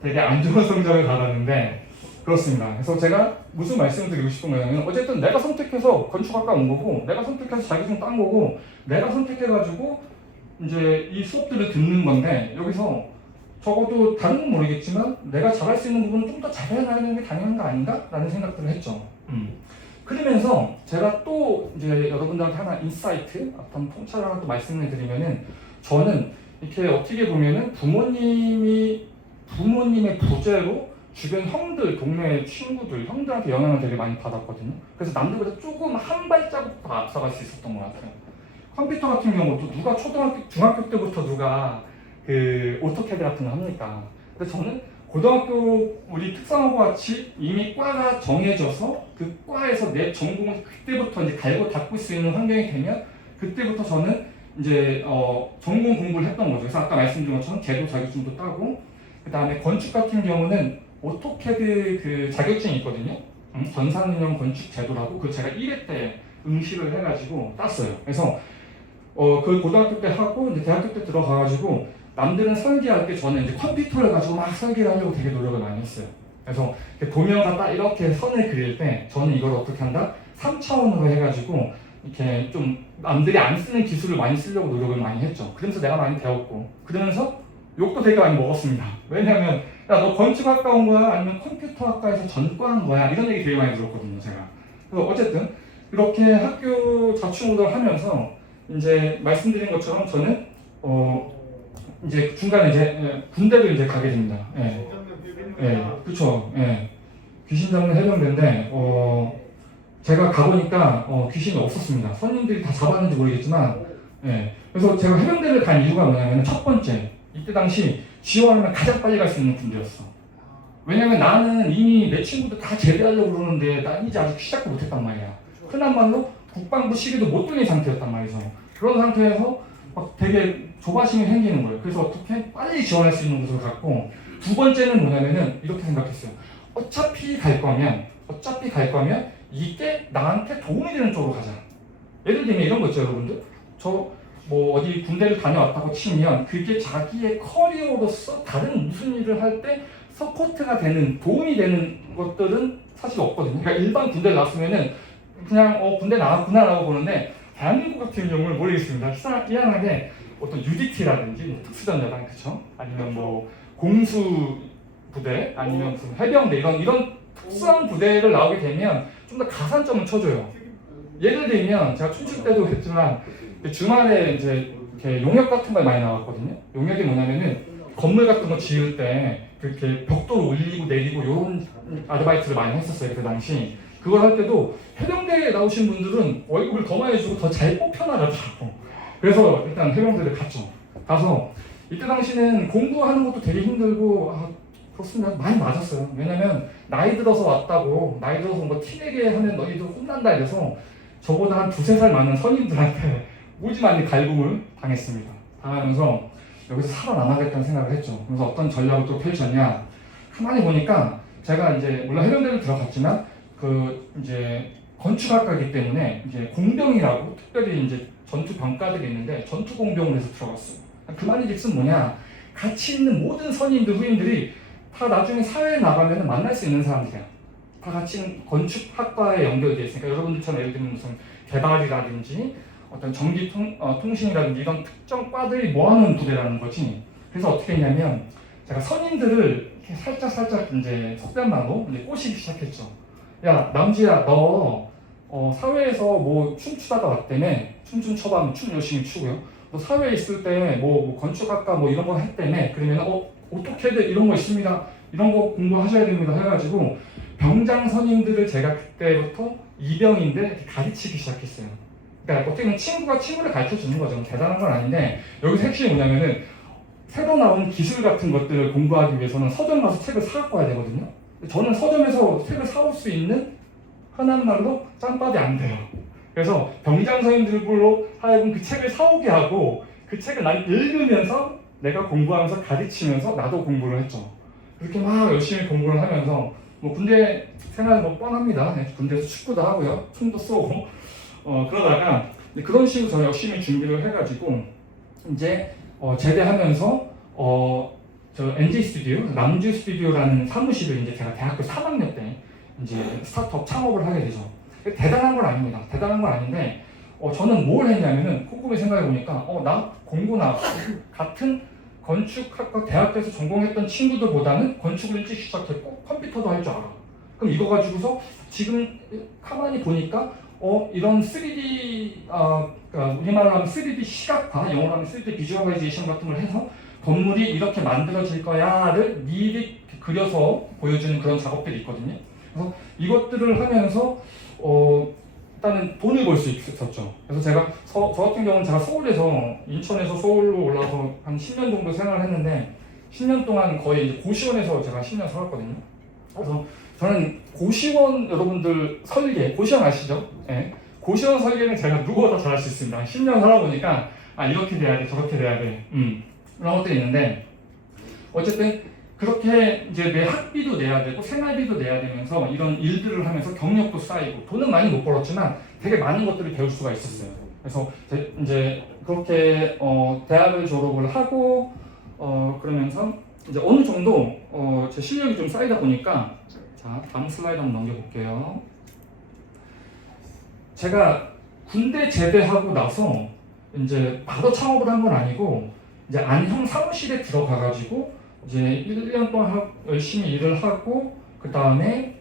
되게 안 좋은 성적을 받았는데 그렇습니다. 그래서 제가 무슨 말씀을 드리고 싶은 거냐면 어쨌든 내가 선택해서 건축학과 온 거고 내가 선택해서 자격증 딴 거고 내가 선택해가지고 이제 이 수업들을 듣는 건데 여기서 적어도 다른 건 모르겠지만 내가 잘할 수 있는 부분은 좀 더 잘해야 나가는 게 당연한 거 아닌가? 라는 생각들을 했죠. 그러면서 제가 또 이제 여러분들한테 하나 인사이트, 어떤 통찰을 하나 또 말씀을 드리면은 저는 이렇게 어떻게 보면은 부모님의 부재로 주변 형들, 동네 친구들, 형들한테 영향을 되게 많이 받았거든요. 그래서 남들보다 조금 한 발자국 더 앞서갈 수 있었던 것 같아요. 컴퓨터 같은 경우도 누가 중학교 때부터 누가 그 오토캐드 같은 거 합니까? 근데 저는 고등학교 우리 특성화고 같이 이미 과가 정해져서 그 과에서 내 전공을 그때부터 이제 갈고 닦을 수 있는 환경이 되면 그때부터 저는 이제 전공 공부를 했던 거죠. 그래서 아까 말씀드린 것처럼 제도 자격증도 따고 그 다음에 건축 같은 경우는 오토캐드 그 자격증이 있거든요. 전산운영 건축 제도라고 그 제가 1회 때 응시를 해가지고 땄어요. 그래서 그 고등학교 때 하고 이제 대학교 때 들어가가지고 남들은 설계할 때 저는 이제 컴퓨터를 가지고 막 설계를 하려고 되게 노력을 많이 했어요. 그래서 도면과 딱 이렇게 선을 그릴 때 저는 이걸 어떻게 한다? 3차원으로 해가지고 이렇게 좀 남들이 안 쓰는 기술을 많이 쓰려고 노력을 많이 했죠. 그러면서 내가 많이 배웠고 그러면서 욕도 되게 많이 먹었습니다. 왜냐면 야 너 건축학과 온 거야? 아니면 컴퓨터학과에서 전과한 거야? 이런 얘기 되게 많이 들었거든요. 제가. 그래서 어쨌든 이렇게 학교 자충우돌 하면서 이제 말씀드린 것처럼 저는 이제 중간에 이제 군대를 이제 가게 됩니다. 예, 그렇죠. 예, 귀신 잡는 해병대인데 제가 가보니까 귀신이 없었습니다. 선임들이 다 잡았는지 모르겠지만, 예, 그래서 제가 해병대를 간 이유가 뭐냐면 첫 번째 이때 당시 지원하면 가장 빨리 갈 수 있는 군대였어. 왜냐면 나는 이미 내 친구들 다 제대하려고 그러는데 난 이제 아직 시작도 못했단 말이야. 흔한 말로 국방부 시기도 못 뚫린 상태였단 말이죠. 그런 상태에서 막 되게 조바심이 생기는 거예요. 그래서 어떻게 빨리 지원할 수 있는 곳을 갔고 두 번째는 뭐냐면은 이렇게 생각했어요. 어차피 갈 거면 이게 나한테 도움이 되는 쪽으로 가자. 예를 들면 이런 거 있죠, 여러분들. 저 뭐 어디 군대를 다녀왔다고 치면 그게 자기의 커리어로서 다른 무슨 일을 할 때 서포트가 되는, 도움이 되는 것들은 사실 없거든요. 그러니까 일반 군대를 나왔으면은 그냥 군대 나왔구나라고 보는데 대한민국 같은 경우는 모르겠습니다. 희한하게 어떤 UDT라든지 뭐 특수전자단 그쵸? 아니면 뭐 공수 부대 아니면 무슨 해병대 이런 특수한 부대를 나오게 되면 좀 더 가산점을 쳐줘요. 예를 들면 제가 춤출 때도 했지만 주말에 이제 이렇게 용역 같은 걸 많이 나왔거든요. 용역이 뭐냐면은 건물 같은 거 지을 때 그렇게 벽돌 올리고 내리고 이런 아르바이트를 많이 했었어요 그 당시. 그걸 할 때도 해병대에 나오신 분들은 월급을 더 많이 주고 더 잘 뽑혀나가더라고. 그래서 일단 해병대를 갔죠. 가서 이때 당시는 공부하는 것도 되게 힘들고 그렇습니다. 많이 맞았어요. 왜냐면 나이 들어서 왔다고, 나이 들어서 뭐 티내게 하면 너희도 혼난다 이래서 저보다 한 2-3살 많은 선임들한테 무지 많이 갈굼을 당했습니다. 당하면서 여기서 살아남아야겠다는 생각을 했죠. 그래서 어떤 전략을 또 펼쳤냐, 가만히 보니까 제가 이제 물론 해병대를 들어갔지만 그 이제 건축학과이기 때문에 이제 공병이라고 특별히 이제 전투 병과들이 있는데 전투 공병을 해서 들어갔어요. 그 말인즉슨 뭐냐, 같이 있는 모든 선임들 후임들이 다 나중에 사회에 나가면 만날 수 있는 사람들이야. 다 같이 건축학과에 연결되어 있으니까 여러분들처럼 예를 들면 무슨 개발이라든지 어떤 전기 통신이라든지 이런 특정 과들이 모아놓은 부대라는 거지. 그래서 어떻게 했냐면 제가 선임들을 이렇게 살짝 이제 속단마로 이제 꼬시기 시작했죠. 야 남주야, 너 사회에서 뭐 춤추다가 왔다며. 춤 좀 춰봐 하면 춤 열심히 추고요. 너 사회에 있을 때 뭐 건축학과 뭐 이런 거 했다며. 그러면 어떻게든 이런 거 있습니다. 이런 거 공부하셔야 됩니다. 해가지고 병장 선임들을 제가 그때부터 이병인데 이렇게 가르치기 시작했어요. 그러니까 어떻게 보면 친구가 친구를 가르쳐 주는 거죠. 대단한 건 아닌데 여기서 핵심이 뭐냐면은 새로 나온 기술 같은 것들을 공부하기 위해서는 서점 가서 책을 사갖고 와야 되거든요. 저는 서점에서 책을 사올 수 있는 흔한 말로 짬밥이 안 돼요. 그래서 병장 선임들로 하여금 그 책을 사오게 하고 그 책을 난 읽으면서 내가 공부하면서 가르치면서 나도 공부를 했죠. 그렇게 막 열심히 공부를 하면서 뭐 군대 생활 뭐 뻔합니다. 군대에서 축구도 하고요, 춤도 쏘고 그러다가 그런 식으로 저 열심히 준비를 해가지고 이제 제대하면서 저 NJ 스튜디오, 남주 스튜디오라는 사무실을 이제 제가 대학교 3학년 때 이제 스타트업 창업을 하게 되죠. 대단한 건 아닙니다. 대단한 건 아닌데 저는 뭘 했냐면은 꼼꼼히 생각해 보니까 나 공부나 같은 건축학과 대학교에서 전공했던 친구들보다는 건축을 일찍 시작했고 컴퓨터도 할 줄 알아. 그럼 이거 가지고서 지금 가만히 보니까 이런 3D 그러니까 우리말로 하면 3D 시각화, 영어로 하면 3D 비주얼라이제이션 같은 걸 해서 건물이 이렇게 만들어질 거야를 미리 그려서 보여주는 그런 작업들이 있거든요. 그래서 이것들을 하면서 일단은 돈을 벌 수 있었죠. 그래서 제가 저 같은 경우는 제가 서울에서 인천에서 서울로 올라와서 한 10년 정도 생활을 했는데 10년 동안 거의 이제 고시원에서 제가 10년 살았거든요. 그래서 저는 고시원 여러분들 설계, 고시원 아시죠? 네. 고시원 설계는 제가 누구보다 잘할 수 있습니다. 10년 살아보니까 이렇게 돼야 돼, 저렇게 돼야 돼, 이런 것들이 있는데 어쨌든 그렇게 이제 내 학비도 내야 되고 생활비도 내야 되면서 이런 일들을 하면서 경력도 쌓이고 돈은 많이 못 벌었지만 되게 많은 것들을 배울 수가 있었어요. 그래서 이제 그렇게 대학을 졸업을 하고 그러면서 이제 어느 정도 제 실력이 좀 쌓이다 보니까 자 다음 슬라이드 한번 넘겨볼게요. 제가 군대 제대하고 나서 이제 바로 창업을 한 건 아니고 이제 안형 사무실에 들어가가지고 이제 1년 동안 열심히 일을 하고 그 다음에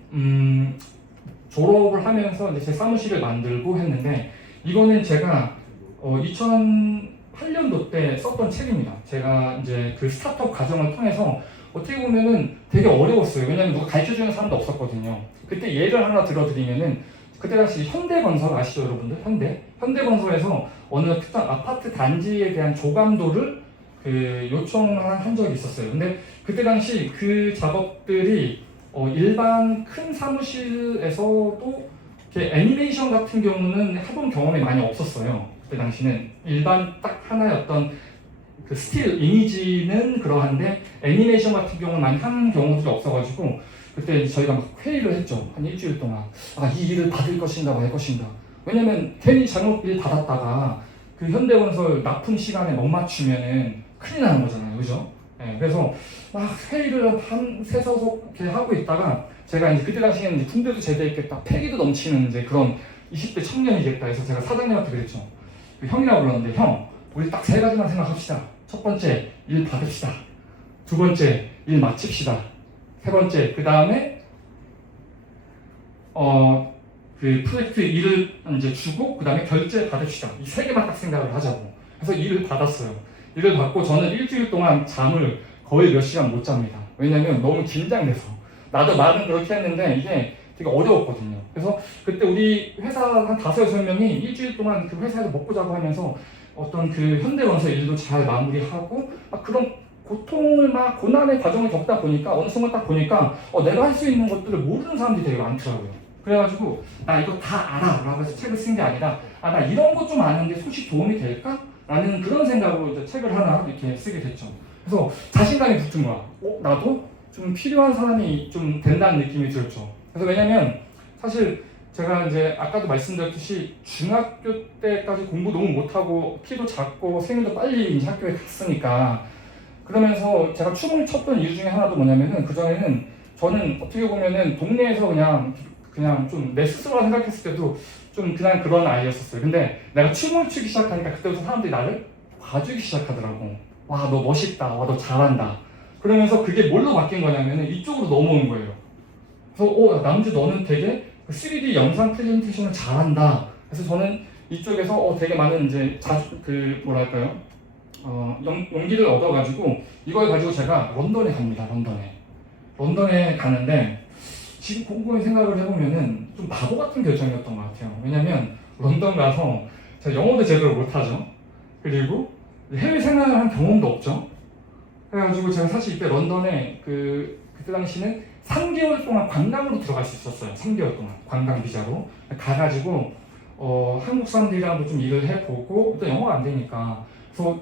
졸업을 하면서 이제 제 사무실을 만들고 했는데 이거는 제가 2008년도 때 썼던 책입니다. 제가 이제 그 스타트업 과정을 통해서 어떻게 보면은 되게 어려웠어요. 왜냐면 누가 가르쳐주는 사람도 없었거든요. 그때 예를 하나 들어드리면은 그때 당시 현대건설 아시죠 여러분들? 현대건설에서 어느 특정 아파트 단지에 대한 조감도를 요청을 한 적이 있었어요. 근데 그때 당시 그 작업들이 일반 큰 사무실에서도 애니메이션 같은 경우는 해본 경험이 많이 없었어요. 그때 당시는 일반 딱 하나의 어떤 그 스틸 이미지는 그러한데 애니메이션 같은 경우는 많이 한 경우들이 없어가지고 그때 저희가 막 회의를 했죠. 한 일주일 동안 이 일을 받을 것인가 말 것인가. 왜냐면 괜히 잘못 일 받았다가 그 현대건설 납품 시간에 못 맞추면은 큰일 나는 거잖아요, 그죠? 네, 그래서 막 회의를 한 세서서 이렇게 하고 있다가 제가 이제 그때 당시에는 이제 군대도 제대했겠다, 패기도 넘치는 이제 그런 20대 청년이겠다 해서 제가 사장님한테 그랬죠. 형이라고 불렀는데 형, 우리 딱 3가지만 생각합시다. 첫 번째, 일 받읍시다. 두 번째, 일 마칩시다. 세 번째, 그 다음에 그 프로젝트 일을 이제 주고 그 다음에 결제 받읍시다. 이 3개만 딱 생각을 하자고. 그래서 일을 받았어요. 일을 받고 저는 일주일 동안 잠을 거의 몇 시간 못 잡니다. 왜냐면 너무 긴장돼서. 나도 말은 그렇게 했는데 이게 되게 어려웠거든요. 그래서 그때 우리 회사 한 5-6명이 일주일 동안 그 회사에서 먹고 자고 하면서 어떤 그 현대건설 일도 잘 마무리하고 막 그런 고통을 막 고난의 과정을 겪다 보니까 어느 순간 딱 보니까 내가 할 수 있는 것들을 모르는 사람들이 되게 많더라고요. 그래가지고 나 이거 다 알아 라고 해서 책을 쓴 게 아니라 나 이런 것 좀 아는데 혹시 도움이 될까? 라는 그런 생각으로 이제 책을 하나 이렇게 쓰게 됐죠. 그래서 자신감이 붙은 거야. 나도 좀 필요한 사람이 좀 된다는 느낌이 들었죠. 그래서 왜냐면 사실 제가 이제 아까도 말씀드렸듯이 중학교 때까지 공부 너무 못하고 키도 작고 생일도 빨리 이제 학교에 갔으니까 그러면서 제가 춤을 췄던 이유 중에 하나도 뭐냐면은 그전에는 저는 어떻게 보면은 동네에서 그냥 좀 내 스스로가 생각했을 때도 좀 그냥 그런 아이였었어요. 근데 내가 춤을 추기 시작하니까 그때부터 사람들이 나를 봐주기 시작하더라고. 와, 너 멋있다. 와, 너 잘한다. 그러면서 그게 뭘로 바뀐 거냐면은 이쪽으로 넘어온 거예요. 그래서 남주 너는 되게 3D 영상 프레젠테이션을 잘한다. 그래서 저는 이쪽에서 되게 많은 이제 뭐랄까요? 용기를 얻어가지고 이걸 가지고 제가 런던에 갑니다. 런던에 가는데 지금 곰곰이 생각을 해보면은 좀 바보 같은 결정이었던 것 같아요. 왜냐면 런던 가서 제가 영어도 제대로 못하죠. 그리고 해외 생활을 한 경험도 없죠. 그래가지고 제가 사실 이때 런던에 그때 당시는 3개월 동안 관광으로 들어갈 수 있었어요. 3개월 동안 관광 비자로 가가지고 한국 사람들이랑도 좀 일을 해보고 또 영어가 안 되니까 그래서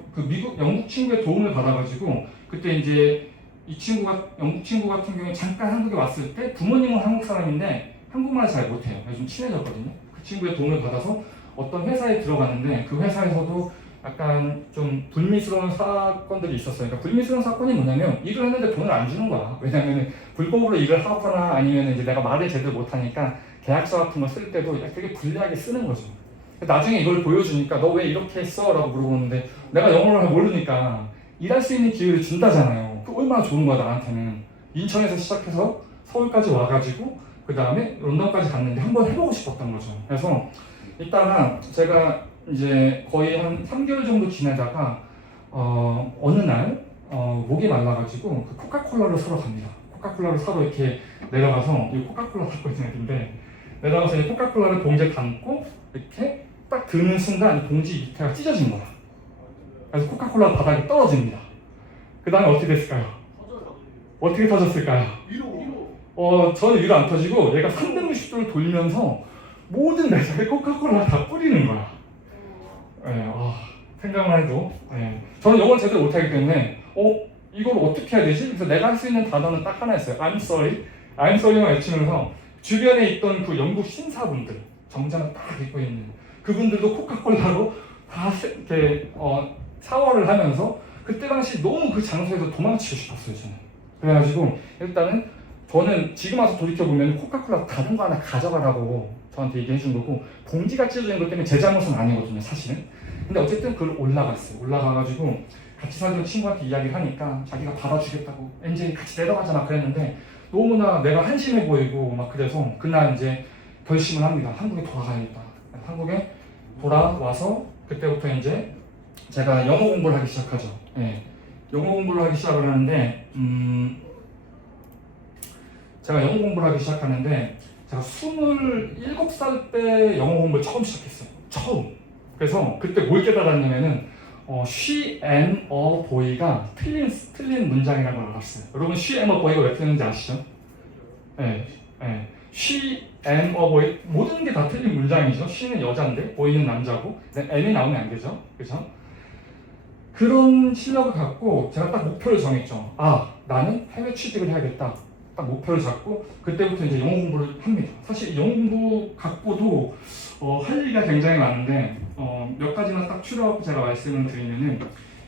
영국 친구의 도움을 받아가지고 그때 이제 영국 친구 같은 경우에 잠깐 한국에 왔을 때 부모님은 한국 사람인데 한국말을 잘 못해요. 그래서 좀 친해졌거든요. 그 친구의 도움을 받아서 어떤 회사에 들어갔는데 그 회사에서도 약간 좀 불미스러운 사건들이 있었어요. 그러니까 불미스러운 사건이 뭐냐면 일을 했는데 돈을 안 주는 거야. 왜냐면 불법으로 일을 하거나 아니면 이제 내가 말을 제대로 못하니까 계약서 같은 거 쓸 때도 되게 불리하게 쓰는 거죠. 나중에 이걸 보여주니까 너 왜 이렇게 했어? 라고 물어보는데 내가 영어를 모르니까 일할 수 있는 기회를 준다잖아요. 그 얼마나 좋은 거야 나한테는. 인천에서 시작해서 서울까지 와가지고 그 다음에 런던까지 갔는데 한번 해보고 싶었던 거죠. 그래서 이따가 제가 이제 거의 한 3개월 정도 지내다가 어느 날 목이 말라가지고 그 코카콜라를 사러 갑니다. 코카콜라를 사러 이렇게 내려가서 이 코카콜라 사고 있는 애인데 내려가서 이 코카콜라를 봉지에 담고 이렇게 딱 드는 순간 봉지 밑에가 찢어진 거야. 그래서 코카콜라 바닥에 떨어집니다. 그 다음에 어떻게 됐을까요? 어떻게 터졌을까요? 위로. 저는 위로 안 터지고 얘가 360도를 돌면서 모든 매장에 코카콜라를 다 뿌리는 거야. 생각만 해도. 저는 영어를 제대로 못하기 때문에 이걸 어떻게 해야 되지? 그래서 내가 할 수 있는 단어는 딱 하나였어요. I'm sorry. I'm sorry만 외치면서 주변에 있던 그 영국 신사분들 정장을 딱 입고 있는 그분들도 코카콜라로 다 이렇게 샤워를 하면서 그때 당시 너무 그 장소에서 도망치고 싶었어요. 저는. 그래가지고 일단은 저는 지금 와서 돌이켜보면 코카콜라 다른 거 하나 가져가라고 저한테 얘기해 준 거고 봉지가 찢어진 것 때문에 제 잘못은 아니거든요 사실은. 근데 어쨌든 그걸 올라갔어요. 올라가가지고 같이 살던 친구한테 이야기를 하니까 자기가 받아주겠다고 엔진이 같이 내려가자 막 그랬는데 너무나 내가 한심해 보이고 막 그래서 그날 이제 결심을 합니다. 한국에 돌아가야겠다. 한국에 돌아와서 그때부터 이제 제가 영어 공부를 하기 시작하죠. 영어 공부를 하기 시작을 하는데 제가 영어 공부를 하기 시작하는데 제가 27살 때 영어 공부를 처음 시작했어요. 처음. 그래서 그때 뭘 깨달았냐면은 she and a boy가 틀린 문장이라는 걸 알았어요. 여러분 she and a boy가 왜 틀린지 아시죠? she and a boy 모든 게 다 틀린 문장이죠. she는 여자인데 boy는 남자고 n이 나오면 안 되죠. 그렇죠? 그런 실력을 갖고 제가 딱 목표를 정했죠. 나는 해외 취직을 해야겠다. 딱 목표를 잡고 그때부터 이제 영어 공부를 합니다. 사실 영어 공부 갖고도 할 얘기가 굉장히 많은데 몇 가지만 딱 추려갖고 제가 말씀을 드리면은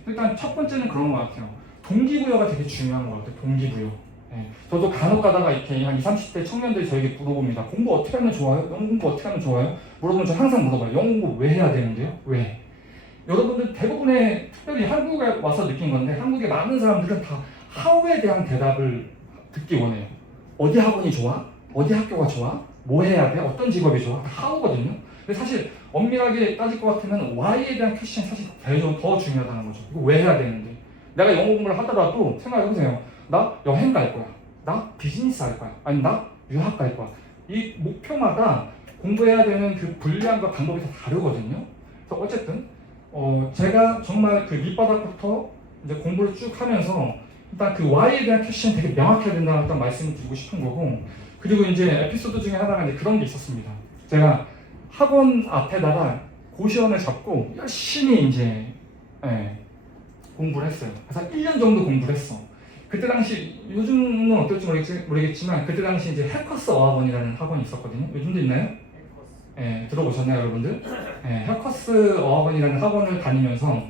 일단 첫 번째는 그런 것 같아요. 동기부여가 되게 중요한 것 같아요. 동기부여. 저도 간혹 가다가 이렇게 한 20, 30대 청년들이 저에게 물어봅니다. 공부 어떻게 하면 좋아요? 영어 공부 어떻게 하면 좋아요? 물어보면 저 항상 물어봐요. 영어 공부 왜 해야 되는데요? 왜? 여러분들 대부분의 특별히 한국에 와서 느낀 건데 한국의 많은 사람들은 다 how에 대한 대답을 듣기 원해요. 어디 학원이 좋아? 어디 학교가 좋아? 뭐 해야 돼? 어떤 직업이 좋아? how거든요. 근데 사실 엄밀하게 따질 것 같으면 why에 대한 퀘스천이 사실 더 중요하다는 거죠. 이거 왜 해야 되는데? 내가 영어 공부를 하더라도 생각해보세요. 나 여행 갈 거야. 나 비즈니스 할 거야. 아니 나 유학 갈 거야. 이 목표마다 공부해야 되는 그 분량과 방법이 다 다르거든요. 그래서 어쨌든 제가 정말 그 밑바닥부터 이제 공부를 쭉 하면서 일단 그 Y에 대한 퀘션이 되게 명확해야 된다는 일단 말씀을 드리고 싶은 거고, 그리고 이제 에피소드 중에 하나가 이제 그런 게 있었습니다. 제가 학원 앞에다가 고시원을 잡고 열심히 이제 공부를 했어요. 그래서 1년 정도 공부를 했어. 그때 당시, 요즘은 어떨지 모르겠지만 그때 당시 이제 해커스 어학원이라는 학원이 있었거든요. 요즘도 있나요? 들어보셨나요, 여러분들? 해커스 어학원이라는 학원을 다니면서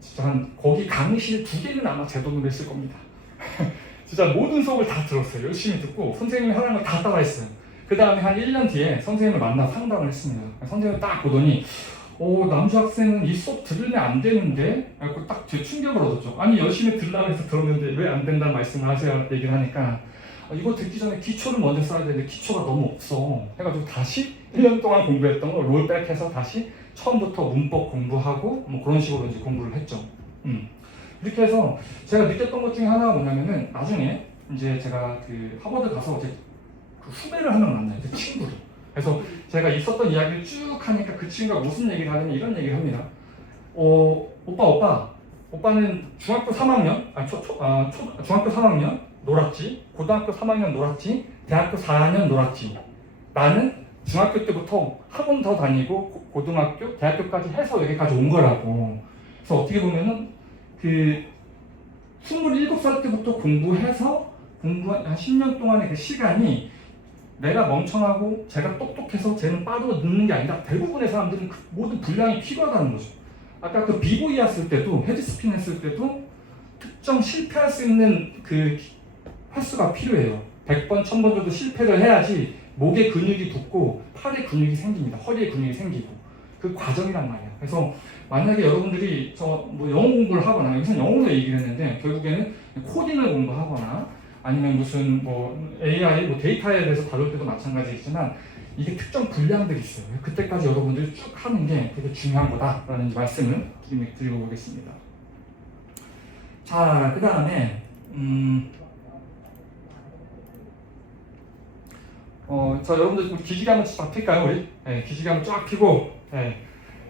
진짜 거기 강의실 2개는 아마 제 돈으로 했을 겁니다. 진짜 모든 수업을 다 들었어요. 열심히 듣고 선생님이 하는 걸 다 따라했어요. 그 다음에 한 1년 뒤에 선생님을 만나 상담을 했습니다. 선생님을 딱 보더니 남주 학생은 이 수업 들으면 안 되는데? 그래서 딱 제 충격을 얻었죠. 아니 열심히 들으라고 해서 들었는데 왜 안 된다는 말씀을 하세요? 얘기를 하니까 이거 듣기 전에 기초를 먼저 써야 되는데 기초가 너무 없어. 해가지고 다시 1년 동안 공부했던 걸 롤백해서 다시 처음부터 문법 공부하고 뭐 그런 식으로 이제 공부를 했죠. 이렇게 해서 제가 느꼈던 것 중에 하나가 뭐냐면은 나중에 이제 제가 그 하버드 가서 이제 그 후배를 한 명 만나요. 그 친구를. 그래서 제가 있었던 이야기를 쭉 하니까 그 친구가 무슨 얘기를 하냐면 이런 얘기를 합니다. 오빠는 중학교 3학년, 중학교 3학년 놀았지, 고등학교 3학년 놀았지, 대학교 4년 놀았지. 나는 중학교 때부터 학원 더 다니고 고등학교, 대학교까지 해서 여기까지 온 거라고. 그래서 어떻게 보면은 그 27살 때부터 공부해서 공부한 한 10년 동안의 그 시간이 내가 멍청하고 제가 똑똑해서 쟤는 빠르고 늦는 게 아니라 대부분의 사람들은 그 모든 분량이 필요하다는 거죠. 아까 그 비보이 했을 때도, 헤드스핀 했을 때도 특정 실패할 수 있는 그 횟수가 필요해요. 100번, 1000번 정도 실패를 해야지 목에 근육이 붙고 팔에 근육이 생깁니다. 허리에 근육이 생기고. 그 과정이란 말이야. 그래서 만약에 여러분들이 뭐 영어 공부를 하거나, 여기서 영어로 얘기를 했는데 결국에는 코딩을 공부하거나 아니면 무슨 뭐 AI, 뭐 데이터에 대해서 다룰 때도 마찬가지겠지만 이게 특정 분량들이 있어요. 그때까지 여러분들이 쭉 하는 게 되게 중요한 거다라는 말씀을 드리고 보겠습니다. 자, 그 다음에 자, 여러분들 우리 기지개 한번 쫙 필까요, 우리? 기지개 한번 쫙 피고.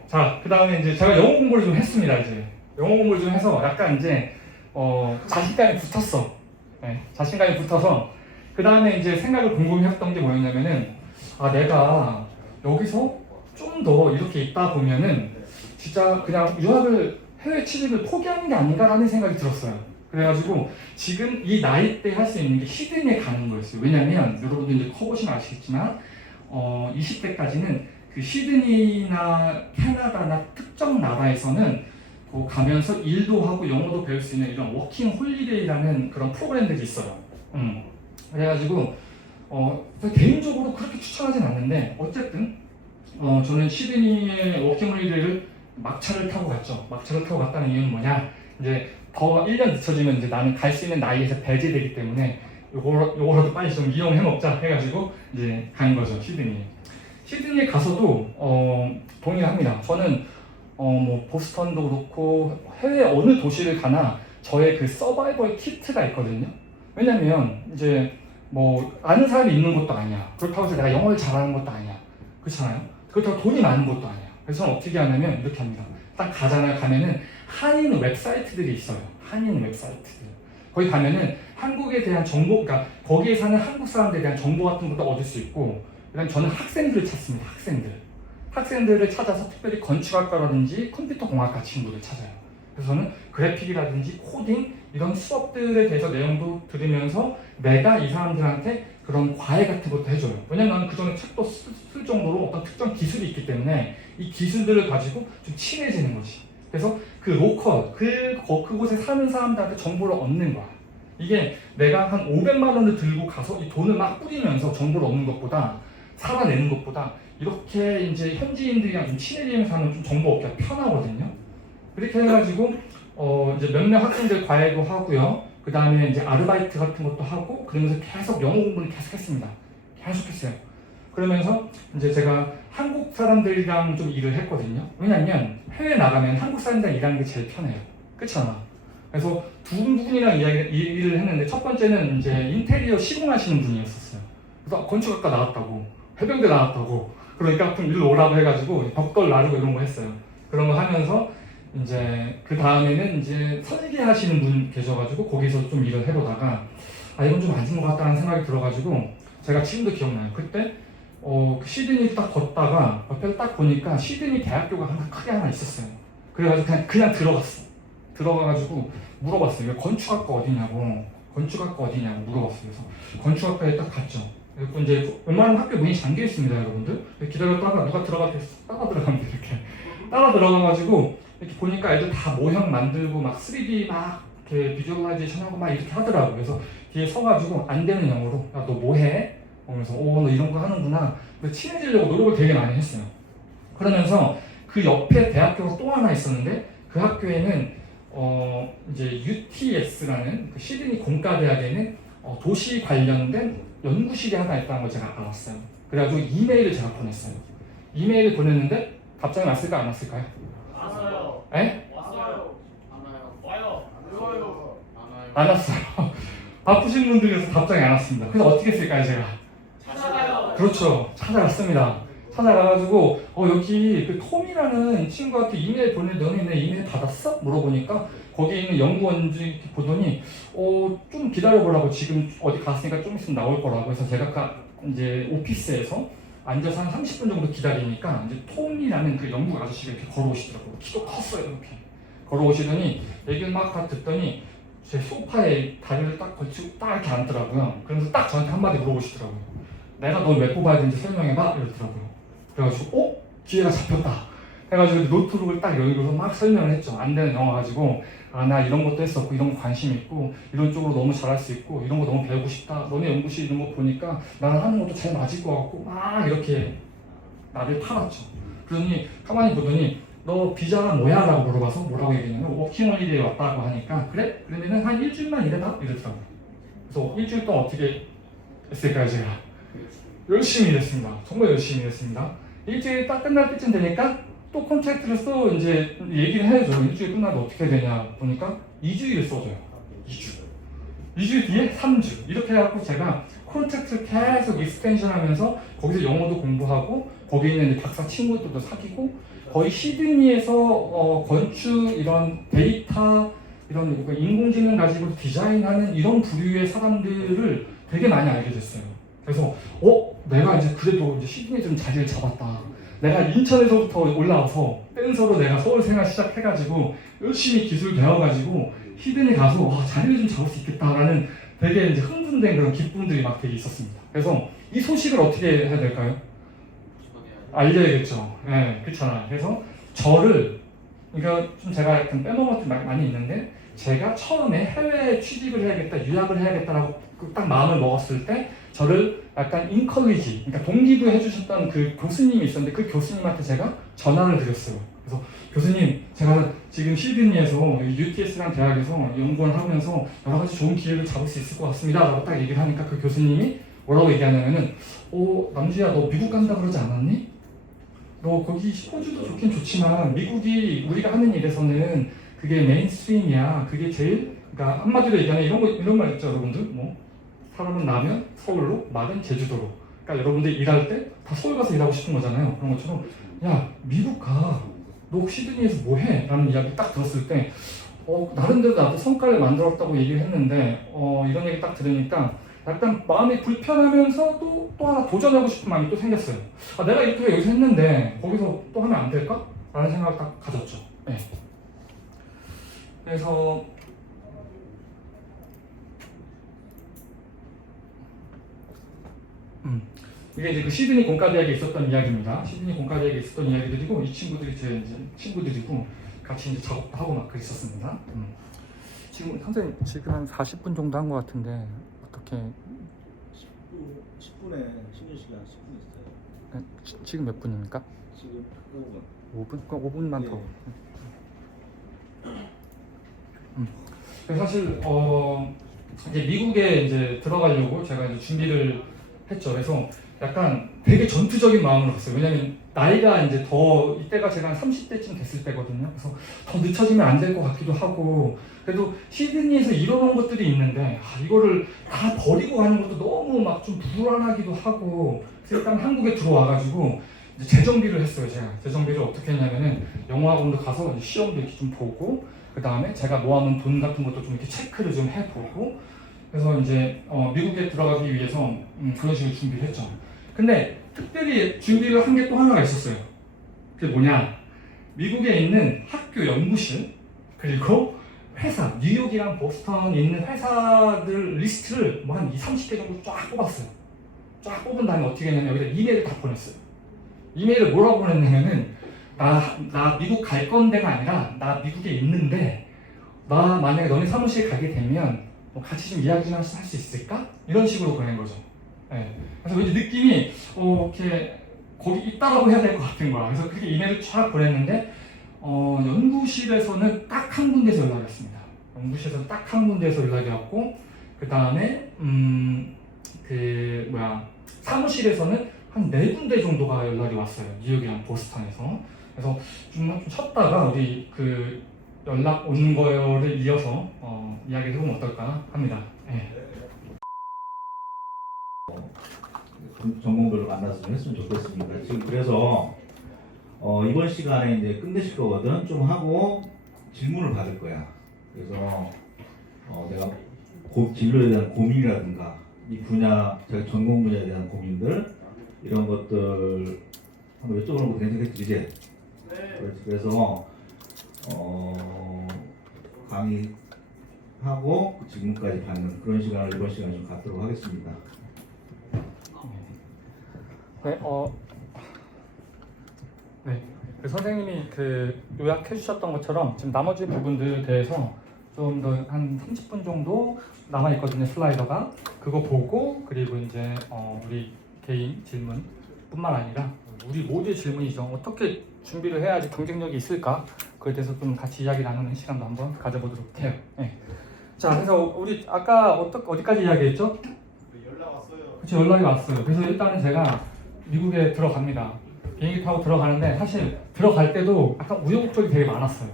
자, 그 다음에 이제 제가 영어 공부를 좀 했습니다. 이제 영어 공부를 좀 해서 약간 이제 자신감이 붙었어. 자신감이 붙어서 그 다음에 이제 생각을 곰곰이 했던 게 뭐였냐면은 내가 여기서 좀 더 이렇게 있다 보면은 진짜 그냥 유학을, 해외 취직을 포기하는 게 아닌가라는 생각이 들었어요. 그래가지고 지금 이 나이 때 할 수 있는 게 시드니에 가는 거였어요. 왜냐면 여러분들 이제 커보시면 아시겠지만 20대까지는 그 시드니나 캐나다나 특정 나라에서는 가면서 일도 하고 영어도 배울 수 있는 이런 워킹 홀리데이라는 그런 프로그램들이 있어요. 그래가지고 개인적으로 그렇게 추천하진 않는데 어쨌든 저는 시드니의 워킹 홀리데이를 막차를 타고 갔죠. 막차를 타고 갔다는 이유는 뭐냐? 이제 더 1년 늦춰지면 이제 나는 갈 수 있는 나이에서 배제되기 때문에 요거라도 빨리 좀 이용해 먹자 해가지고 이제 간 거죠, 시드니에. 시드니에 가서도 동의합니다. 저는 뭐 보스턴도 그렇고 해외 어느 도시를 가나 저의 그 서바이벌 키트가 있거든요. 왜냐면 이제 뭐 아는 사람이 있는 것도 아니야. 그렇다고 해서 내가 영어를 잘하는 것도 아니야. 그렇잖아요. 그렇다고 돈이 많은 것도 아니야. 그래서 저는 어떻게 하냐면 이렇게 합니다. 딱 가면은 한인 웹사이트들이 있어요. 한인 웹사이트들. 거기 가면은 한국에 대한 정보, 그러니까 거기에 사는 한국 사람들에 대한 정보 같은 것도 얻을 수 있고, 그다음 저는 학생들을 찾습니다. 학생들을 찾아서 특별히 건축학과라든지 컴퓨터 공학과 친구들 찾아요. 그래서 저는 그래픽이라든지 코딩 이런 수업들에 대해서 내용도 들으면서 내가 이 사람들한테 그런 과외 같은 것도 해줘요. 왜냐면 나는 그전에 책도 쓸 정도로 어떤 특정 기술이 있기 때문에 이 기술들을 가지고 좀 친해지는 거지. 그래서 그 로컬, 그곳에 사는 사람들한테 정보를 얻는 거야. 이게 내가 한 500만 원을 들고 가서 이 돈을 막 뿌리면서 정보를 얻는 것보다, 살아내는 것보다 이렇게 이제 현지인들이랑 좀 친해지면서 하면 좀 정보 얻기가 편하거든요. 그렇게 해가지고 이제 몇몇 학생들 과외도 하고요. 그 다음에 이제 아르바이트 같은 것도 하고, 그러면서 계속 영어 공부를 계속했습니다. 계속했어요. 그러면서 이제 제가 한국 사람들이랑 좀 일을 했거든요. 왜냐면 해외 나가면 한국 사람들이랑 일하는 게 제일 편해요. 그렇잖아. 그래서 두 분이랑 얘기를 했는데 첫 번째는 이제 인테리어 시공하시는 분이었었어요. 그래서 건축학과 나왔다고, 해병대 나왔다고, 그러니까 좀 일로 오라고 해가지고 벽돌 나르고 이런 거 했어요. 그런 거 하면서 이제 그 다음에는 이제 설계하시는 분 계셔가지고 거기서 좀 일을 해보다가 아 이건 좀 아닌 것 같다는 생각이 들어가지고 제가 지금도 기억나요. 그때 그 시드니 딱 걷다가 옆에 딱 보니까 시드니 대학교가 크게 하나 있었어요. 그래가지고 그냥 들어가가지고 물어봤어요. 건축학과 어디냐고 물어봤어요. 그래서 건축학과에 딱 갔죠. 그리고 이제 웬만한 학교 문이 잠겨 있습니다, 여러분들. 기다렸다가 누가 따라 들어가면 이렇게 따라 들어가가지고 이렇게 보니까 애들 다 모형 만들고 막 3D 막 이렇게 비주얼라이제이션 하고 막 이렇게 하더라고. 그래서 뒤에 서가지고 안 되는 영어로 야 너 뭐해? 그러면서 너 이런 거 하는구나. 근데 친해지려고 노력을 되게 많이 했어요. 그러면서 그 옆에 대학교가 또 하나 있었는데 그 학교에는 이제 UTS라는 그 시드니 공과대학에는 도시 관련된 연구실이 하나 있다는 걸 제가 알았어요. 그래가지고 이메일을 제가 보냈어요. 이메일을 보냈는데 답장이 왔을까 안 왔을까요? 왔어요. 에? 왔어요. 와요. 안 왔어요. 바쁘신 분들이어서 답장이 안 왔습니다. 그래서 어떻게 했을까요, 제가? 찾아가요. 그렇죠. 찾아갔습니다. 찾아가가지고 여기 그 톰이라는 친구한테 이메일 보냈는데 너는 내 이메일 받았어? 물어보니까 거기에 있는 연구원들이 보더니 좀 기다려보라고 지금 어디 갔으니까 좀 있으면 나올 거라고 해서 제가 이제 오피스에서 앉아서 한 30분 정도 기다리니까 이제 톰이라는 그 연구 아저씨가 이렇게 걸어오시더라고요. 키도 컸어요. 이렇게 걸어오시더니 얘기를 막 다 듣더니 제 소파에 다리를 딱 걸치고 딱 이렇게 앉더라고요. 그러면서 딱 저한테 한마디 물어보시더라고요. 내가 널 왜 뽑아야 되는지 설명해봐 이러더라고요. 그래가지고 기회가 잡혔다 해가지고 노트북을 딱 열고서 막 설명을 했죠. 안 되는 영어 가지고 나 이런 것도 했었고 이런 거 관심 있고 이런 쪽으로 너무 잘할 수 있고 이런 거 너무 배우고 싶다. 너네 연구실 이런 거 보니까 나랑 하는 것도 잘 맞을 것 같고 막 이렇게 나를 팔았죠. 그러더니 가만히 보더니 너 비자가 뭐야? 라고 물어봐서 뭐라고 얘기했냐면 워킹홀리데이에 왔다고 하니까 그래? 그러면은 한 일주일만 일해봐? 이러더라고요. 그래서 일주일 동안 어떻게 했을까요 제가? 열심히 일했습니다. 정말 열심히 일했습니다. 일주일 딱 끝날 때쯤 되니까 또 콘트랙트를 써 이제 얘기를 해야죠. 일주일 끝나면 어떻게 되냐 보니까 2주일을 써줘요. 2주 뒤에 3주 이렇게 해갖고 제가 콘트랙트를 계속 익스텐션 하면서 거기서 영어도 공부하고 거기 있는 박사 친구들도 사귀고 거의 시드니에서 건축 이런 데이터 이런 인공지능 가지고 디자인하는 이런 부류의 사람들을 되게 많이 알게 됐어요. 그래서 내가 이제 그래도 이제 시드니에 좀 자리를 잡았다. 내가 인천에서부터 올라와서 댄서로 내가 서울 생활 시작해가지고 열심히 기술 배워가지고 시드니 가서 자리를 좀 잡을 수 있겠다라는 되게 이제 흥분된 그런 기쁨들이 막 되게 있었습니다. 그래서 이 소식을 어떻게 해야 될까요? 알려야겠죠. 네, 그렇잖아요. 그래서 그러니까 좀 제가 약간 빼먹은 것도 많이 있는데 제가 처음에 해외 취직을 해야겠다, 유학을 해야겠다라고 딱 마음을 먹었을 때 저를 약간 인컬리지, 그러니까 동기부 해주셨던 그 교수님이 있었는데 그 교수님한테 제가 전화를 드렸어요. 그래서 교수님, 제가 지금 시드니에서 UTS라는 대학에서 연구를 하면서 여러 가지 좋은 기회를 잡을 수 있을 것 같습니다. 라고 딱 얘기를 하니까 그 교수님이 뭐라고 얘기하냐면은 남주야 너 미국 간다 그러지 않았니? 너 거기 호주도 좋긴 좋지만 미국이 우리가 하는 일에서는 그게 메인스트림이야. 그게 제일 그러니까 한마디로 얘기하면 이런 말 있죠, 여러분들. 뭐 사람은 나면 서울로, 말은 제주도로. 그러니까 여러분들 일할 때 다 서울 가서 일하고 싶은 거잖아요. 그런 것처럼 야 미국 가. 너 시드니에서 뭐 해? 라는 이야기 딱 들었을 때 나름대로 나도 성과를 만들었다고 얘기를 했는데 이런 얘기 딱 들으니까 약간 마음이 불편하면서도 또 하나 도전하고 싶은 마음이 또 생겼어요. 내가 이렇게 여기서 했는데 거기서 또 하면 안 될까? 라는 생각을 딱 가졌죠. 네. 그래서 이게 이제 그 시드니 공과대학에 있었던 이야기입니다. 시드니 공과대학에 있었던 이야기들이고 이 친구들이 제 이제 친구들이고 같이 이제 작업도 하고 막 그랬었습니다. 지금 선생님 지금 한 40분 정도 한 것 같은데 어떻게? 10분에 쉬는 시간 10분 있어요. 지금 몇 분입니까? 지금 5분. 5분? 그럼 5분만 네. 더. 사실 이제 미국에 이제 들어가려고 제가 이제 준비를 했죠. 그래서 약간 되게 전투적인 마음으로 갔어요. 왜냐면 나이가 이제 더 이때가 제가 한 30대쯤 됐을 때거든요. 그래서 더 늦춰지면 안 될 것 같기도 하고 그래도 시드니에서 이뤄놓은 것들이 있는데 이거를 다 버리고 가는 것도 너무 막 좀 불안하기도 하고 그래서 일단 한국에 들어와가지고 이제 재정비를 했어요. 제가 재정비를 어떻게 했냐면은 영어학원도 가서 이제 시험도 이렇게 좀 보고 그 다음에 제가 모아놓은 돈 같은 것도 좀 이렇게 체크를 좀 해보고 그래서 이제 미국에 들어가기 위해서 그런 식으로 준비를 했죠. 근데 특별히 준비를 한 게 또 하나가 있었어요. 그게 뭐냐? 미국에 있는 학교 연구실 그리고 회사 뉴욕이랑 보스턴에 있는 회사들 리스트를 뭐 한 20, 30개 정도 쫙 뽑았어요. 쫙 뽑은 다음에 어떻게 했냐면 여기다 이메일을 다 보냈어요. 이메일을 뭐라고 보냈냐면은 나 미국 갈 건데가 아니라 나 미국에 있는데 나 만약에 너네 사무실 가게 되면 뭐 같이 좀 이야기 좀 할 수 있을까? 이런 식으로 보낸 거죠. 네. 그래서 왠지 느낌이 이렇게 거기 있다라고 해야 될 것 같은 거야. 그래서 그렇게 이메일을 쫙 보냈는데 연구실에서는 딱 한 군데에서 연락이 왔습니다. 연구실에서 딱 한 군데에서 연락이 왔고 그 다음에 사무실에서는 한 4군데 정도가 연락이 왔어요. 뉴욕이랑 보스턴에서. 그래서 좀 쉬었다가 우리 그 연락 오는 거를 이어서 이야기를 해보면 어떨까 합니다. 네. 전공들을 만나서 좀 했으면 좋겠습니다. 지금 그래서 이번 시간에 이제 끝내실 거거든. 좀 하고 질문을 받을 거야. 그래서 내가 진로에 대한 고민이라든가 이 분야, 제가 전공 분야에 대한 고민들 이런 것들 한번 여쭤보는 거 괜찮겠지, 이제? 네. 그래서 강의하고 그 질문까지 받는 그런 시간을 이번 시간에 좀 갖도록 하겠습니다. 네, 네. 그 선생님이 그 요약해 주셨던 것처럼 지금 나머지 부분들에 대해서 좀 더 한 30분 정도 남아 있거든요. 슬라이더가 그거 보고 그리고 이제 우리 개인 질문뿐만 아니라 우리 모두의 질문이죠. 어떻게 준비를 해야지 경쟁력이 있을까? 그에 대해서 좀 같이 이야기 나누는 시간도 한번 가져보도록 해요. 네. 자, 그래서 우리 아까 어디까지 이야기했죠? 연락 왔어요. 그렇죠, 연락이 왔어요. 그래서 일단은 제가 미국에 들어갑니다. 비행기 타고 들어가는데 사실 들어갈 때도 약간 우여곡절이 되게 많았어요.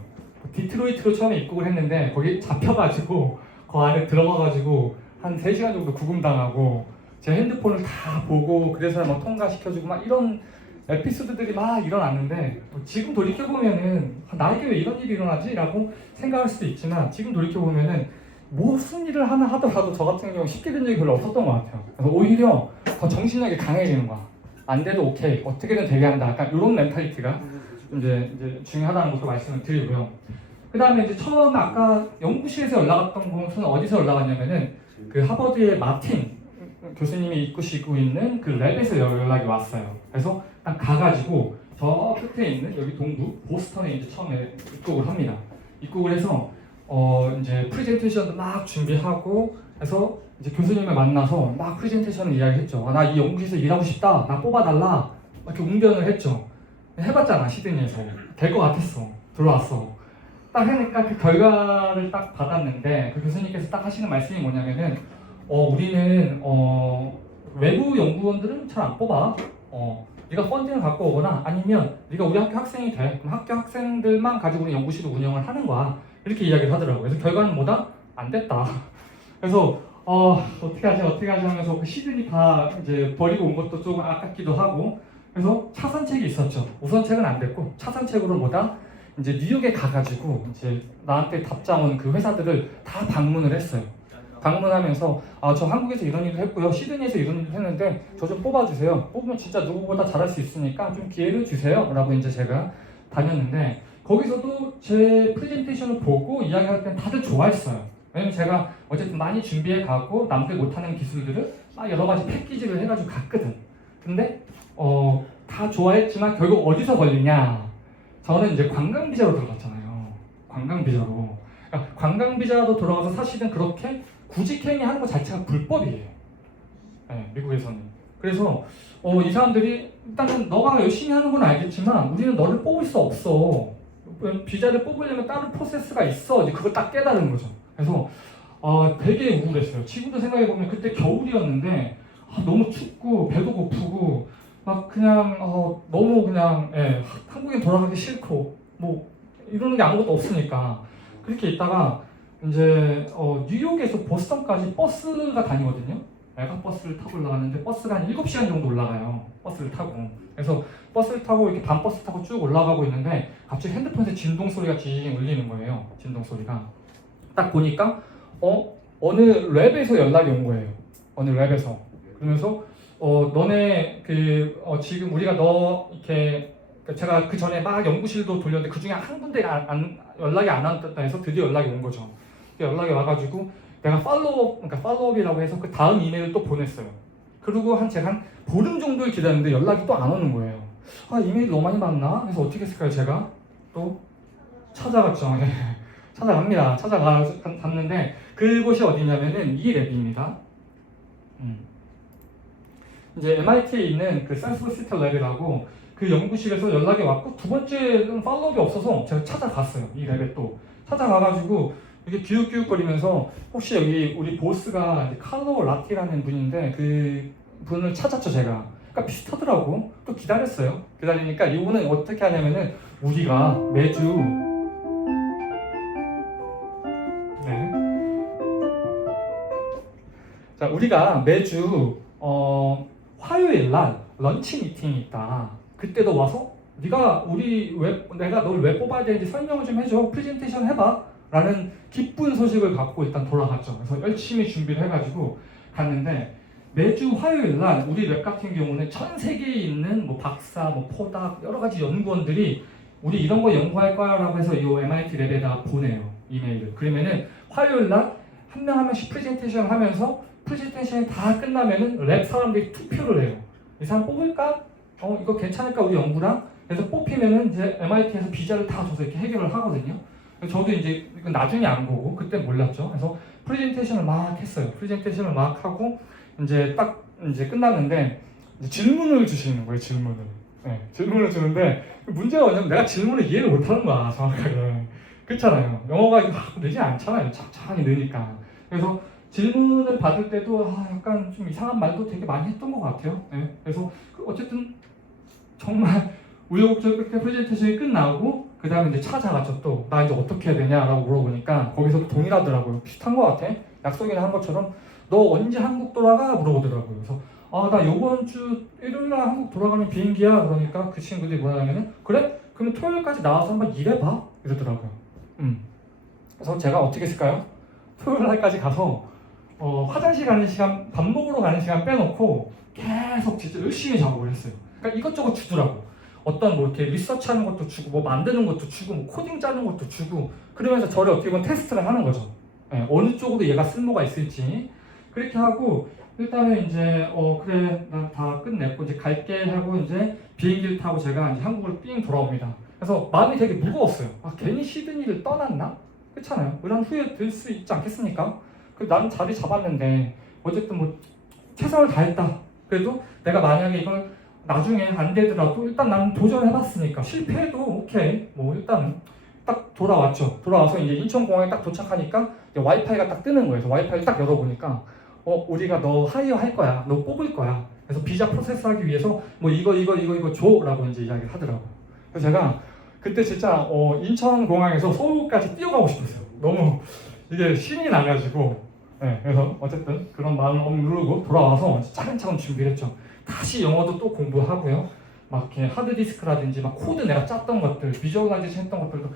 디트로이트로 처음에 입국을 했는데 거기 잡혀가지고 그 안에 들어가가지고 한 3시간 정도 구금당하고 제 핸드폰을 다 보고 그래서 막 통과시켜주고 막 이런 에피소드들이 막 일어났는데 지금 돌이켜보면은 나에게 왜 이런 일이 일어나지? 라고 생각할 수도 있지만 지금 돌이켜보면은 무슨 일을 하나 하더라도 저 같은 경우 쉽게 된 적이 별로 없었던 것 같아요. 그래서 오히려 더 정신력이 강해지는 거야. 안 돼도 오케이, 어떻게든 되게 한다. 약간 이런 멘탈리티가 이제 중요하다는 것도 말씀을 드리고요. 그 다음에 이제 처음 아까 연구실에서 연락 왔던 곳은 어디서 연락 왔냐면은 그 하버드의 마틴 교수님이 이끄시고 있는 그 랩에서 연락이 왔어요. 그래서 딱 가가지고 저 끝에 있는 여기 동부 보스턴에 이제 처음에 입국을 합니다. 입국을 해서 이제 프레젠테이션도 막 준비하고 해서 이제 교수님을 만나서 막 프레젠테이션을 이야기했죠. 나 이 연구실에서 일하고 싶다. 나 뽑아달라. 이렇게 웅변을 했죠. 해봤잖아, 시드니에서. 될 것 같았어. 들어왔어. 딱 하니까 그 결과를 딱 받았는데 그 교수님께서 딱 하시는 말씀이 뭐냐면은 우리는 외부 연구원들은 잘 안 뽑아. 네가 펀딩을 갖고 오거나 아니면 네가 우리 학교 학생이 돼. 그럼 학교 학생들만 가지고 우리 연구실을 운영을 하는 거야. 이렇게 이야기를 하더라고요. 그래서 결과는 뭐다? 안 됐다. 그래서 어떻게 하지 하면서 그 시드니 다 이제 버리고 온 것도 조금 아깝기도 하고 그래서 차선책이 있었죠. 우선책은 안 됐고 차선책으로 뭐다? 이제 뉴욕에 가가지고 이제 나한테 답장 온 그 회사들을 다 방문을 했어요. 방문하면서 저 한국에서 이런 일을 했고요. 시드니에서 이런 일을 했는데 저 좀 뽑아주세요. 뽑으면 진짜 누구보다 잘할 수 있으니까 좀 기회를 주세요. 라고 이제 제가 다녔는데 거기서도 제 프레젠테이션을 보고 이야기할 때 다들 좋아했어요. 왜냐면 제가 어쨌든 많이 준비해 가고 남들 못하는 기술들을 막 여러 가지 패키지를 해가지고 갔거든. 근데 다 좋아했지만 결국 어디서 걸리냐? 저는 이제 관광비자로 들어갔잖아요. 관광비자로. 그러니까 관광비자로 들어가서 사실은 그렇게 구직행위 하는 것 자체가 불법이에요. 네, 미국에서는. 그래서 이 사람들이 일단은 너가 열심히 하는 건 알겠지만 우리는 너를 뽑을 수 없어. 비자를 뽑으려면 다른 프로세스가 있어. 이제 그걸 딱 깨달은 거죠. 그래서 되게 우울했어요. 지금도 생각해보면 그때 겨울이었는데 너무 춥고 배도 고프고 막 그냥 너무 그냥 한국에 돌아가기 싫고 뭐 이러는 게 아무것도 없으니까 그렇게 있다가 이제 뉴욕에서 보스턴까지 버스가 다니거든요. 메가 버스를 타고 올라가는데 버스가 한 7시간 정도 올라가요. 버스를 타고. 그래서 버스를 타고 이렇게 밤버스 타고 쭉 올라가고 있는데 갑자기 핸드폰에서 진동 소리가 쥐잉 울리는 거예요. 진동 소리가. 딱 보니까 어느 랩에서 연락이 온 거예요. 어느 랩에서. 그러면서 너네 지금 우리가 너 이렇게 제가 그 전에 막 연구실도 돌렸는데 그 중에 한 군데 연락이 안 왔다 해서 드디어 연락이 온 거죠. 연락이 와가지고 내가 팔로우업이라고 해서 그 다음 이메일을 또 보냈어요. 그리고 제가 한 보름 정도를 기다렸는데 연락이 또 안 오는 거예요. 이메일 너무 많이 받나? 그래서 어떻게 했을까요? 제가 또 찾아갔죠. 찾아갑니다. 찾아갔는데 그곳이 어디냐면은 이 랩입니다. 이제 MIT에 있는 그 샌스버시티 랩이라고 그 연구실에서 연락이 왔고 두 번째는 팔로우업이 없어서 제가 찾아갔어요. 이 랩에 또 찾아가가지고 이게 기웃기웃거리면서 혹시 여기 우리 보스가 칼로 라티라는 분인데 그 분을 찾았죠 제가. 그러니까 비슷하더라고. 또 기다렸어요. 기다리니까 이분은 어떻게 하냐면은 우리가 매주 우리가 매주 화요일 날 런치 미팅이 있다. 그때도 와서 내가 널 왜 뽑아야 되는지 설명을 좀 해줘. 프레젠테이션 해봐. 라는 기쁜 소식을 갖고 일단 돌아갔죠. 그래서 열심히 준비를 해가지고 갔는데 매주 화요일 날 우리 랩 같은 경우는 전 세계에 있는 뭐 박사, 뭐 포닥 여러 가지 연구원들이 우리 이런 거 연구할 거야 라고 해서 이 MIT 랩에다가 보내요. 이메일을. 그러면은 화요일 날 한 명 한 명씩 프레젠테이션 하면서 프레젠테이션이 다 끝나면은 랩 사람들이 투표를 해요. 이 사람 뽑을까? 이거 괜찮을까 우리 연구랑? 그래서 뽑히면은 이제 MIT에서 비자를 다 줘서 이렇게 해결을 하거든요. 저도 이제 이건 나중에 안 보고 그때 몰랐죠. 그래서 프레젠테이션을 막 했어요. 프레젠테이션을 막 하고 이제 끝났는데 이제 질문을 주시는 거예요. 질문을 주는데 문제가 뭐냐면 내가 질문을 이해를 못하는 거야 정확하게. 그렇잖아요. 영어가 늘지 않잖아요. 천천히 느니까. 그래서 질문을 받을 때도 약간 좀 이상한 말도 되게 많이 했던 것 같아요. 그래서 어쨌든 정말 우여곡절 끝에 프레젠테이션이 끝나고 그 다음에 이제 찾아갔죠. 또 나 이제 어떻게 해야 되냐라고 물어보니까 거기서 동일하더라고요. 비슷한 것 같아. 약속이나 한 것처럼 너 언제 한국 돌아가? 물어보더라고요. 그래서 나 요번 주 일요일날 한국 돌아가는 비행기야. 그러니까 그 친구들이 뭐냐면은 그래? 그러면 토요일까지 나와서 한번 일해봐. 이러더라고요. 그래서 제가 어떻게 했을까요? 토요일날까지 가서 화장실 가는 시간, 밥 먹으러 가는 시간 빼놓고 계속 진짜 열심히 작업을 했어요. 그러니까 이것저것 주더라고. 어떤 뭐 이렇게 리서치하는 것도 주고, 뭐 만드는 것도 주고, 뭐 코딩 짜는 것도 주고, 그러면서 저를 어떻게 보면 테스트를 하는 거죠. 어느 쪽으로 얘가 쓸모가 있을지 그렇게 하고 일단은 이제 그래 난 다 끝냈고 이제 갈게 하고 이제 비행기를 타고 제가 이제 한국으로 삥 돌아옵니다. 그래서 마음이 되게 무거웠어요. 괜히 시드니를 떠났나? 그렇잖아요. 그런 후회 들 수 있지 않겠습니까? 나는 자리 잡았는데 어쨌든 뭐 최선을 다했다. 그래도 내가 만약에 이걸 나중에 안 되더라도 일단 나는 도전해봤으니까 실패해도 오케이. 뭐 일단 딱 돌아왔죠. 돌아와서 이제 인천공항에 딱 도착하니까 이제 와이파이가 딱 뜨는 거예요. 그래서 와이파이를 딱 열어보니까 우리가 너 하이어 할 거야. 너 뽑을 거야. 그래서 비자 프로세스하기 위해서 뭐 이거 줘라고 이제 이야기를 하더라고요. 그래서 제가 그때 진짜 인천공항에서 서울까지 뛰어가고 싶었어요. 너무 이게 신이 나가지고 그래서 어쨌든 그런 마음을 억누르고 돌아와서 차근차근 준비를 했죠. 다시 영어도 또 공부하고요. 막 이렇게 하드디스크라든지 막 코드 내가 짰던 것들, 비주얼라이제이션 했던 것들도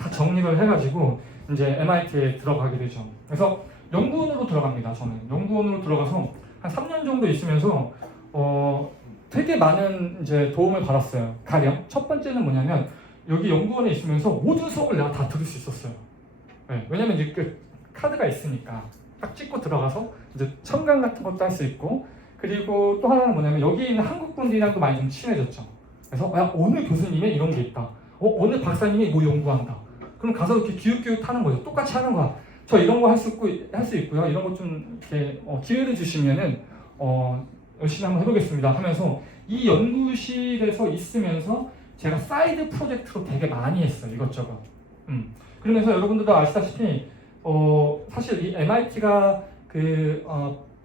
다 정리를 해가지고 이제 MIT에 들어가게 되죠. 그래서 연구원으로 들어갑니다. 저는 연구원으로 들어가서 한 3년 정도 있으면서 되게 많은 이제 도움을 받았어요. 가령 첫 번째는 뭐냐면 여기 연구원에 있으면서 모든 수업을 내가 다 들을 수 있었어요. 왜냐면 이제 그 카드가 있으니까 딱 찍고 들어가서 이제 첨강 같은 것도 할 수 있고. 그리고 또 하나는 뭐냐면 여기 있는 한국 분들이랑도 많이 좀 친해졌죠. 그래서 어느 교수님의 이런 게 있다. 어느 박사님이 뭐 연구한다. 그럼 가서 이렇게 기웃기웃 하는 거죠. 똑같이 하는 거야. 저 이런 거 할 수 있고요. 이런 거 좀 이렇게 기회를 주시면은 열심히 한번 해보겠습니다 하면서 이 연구실에서 있으면서 제가 사이드 프로젝트로 되게 많이 했어요. 이것저것. 그러면서 여러분들도 아시다시피 사실 이 MIT가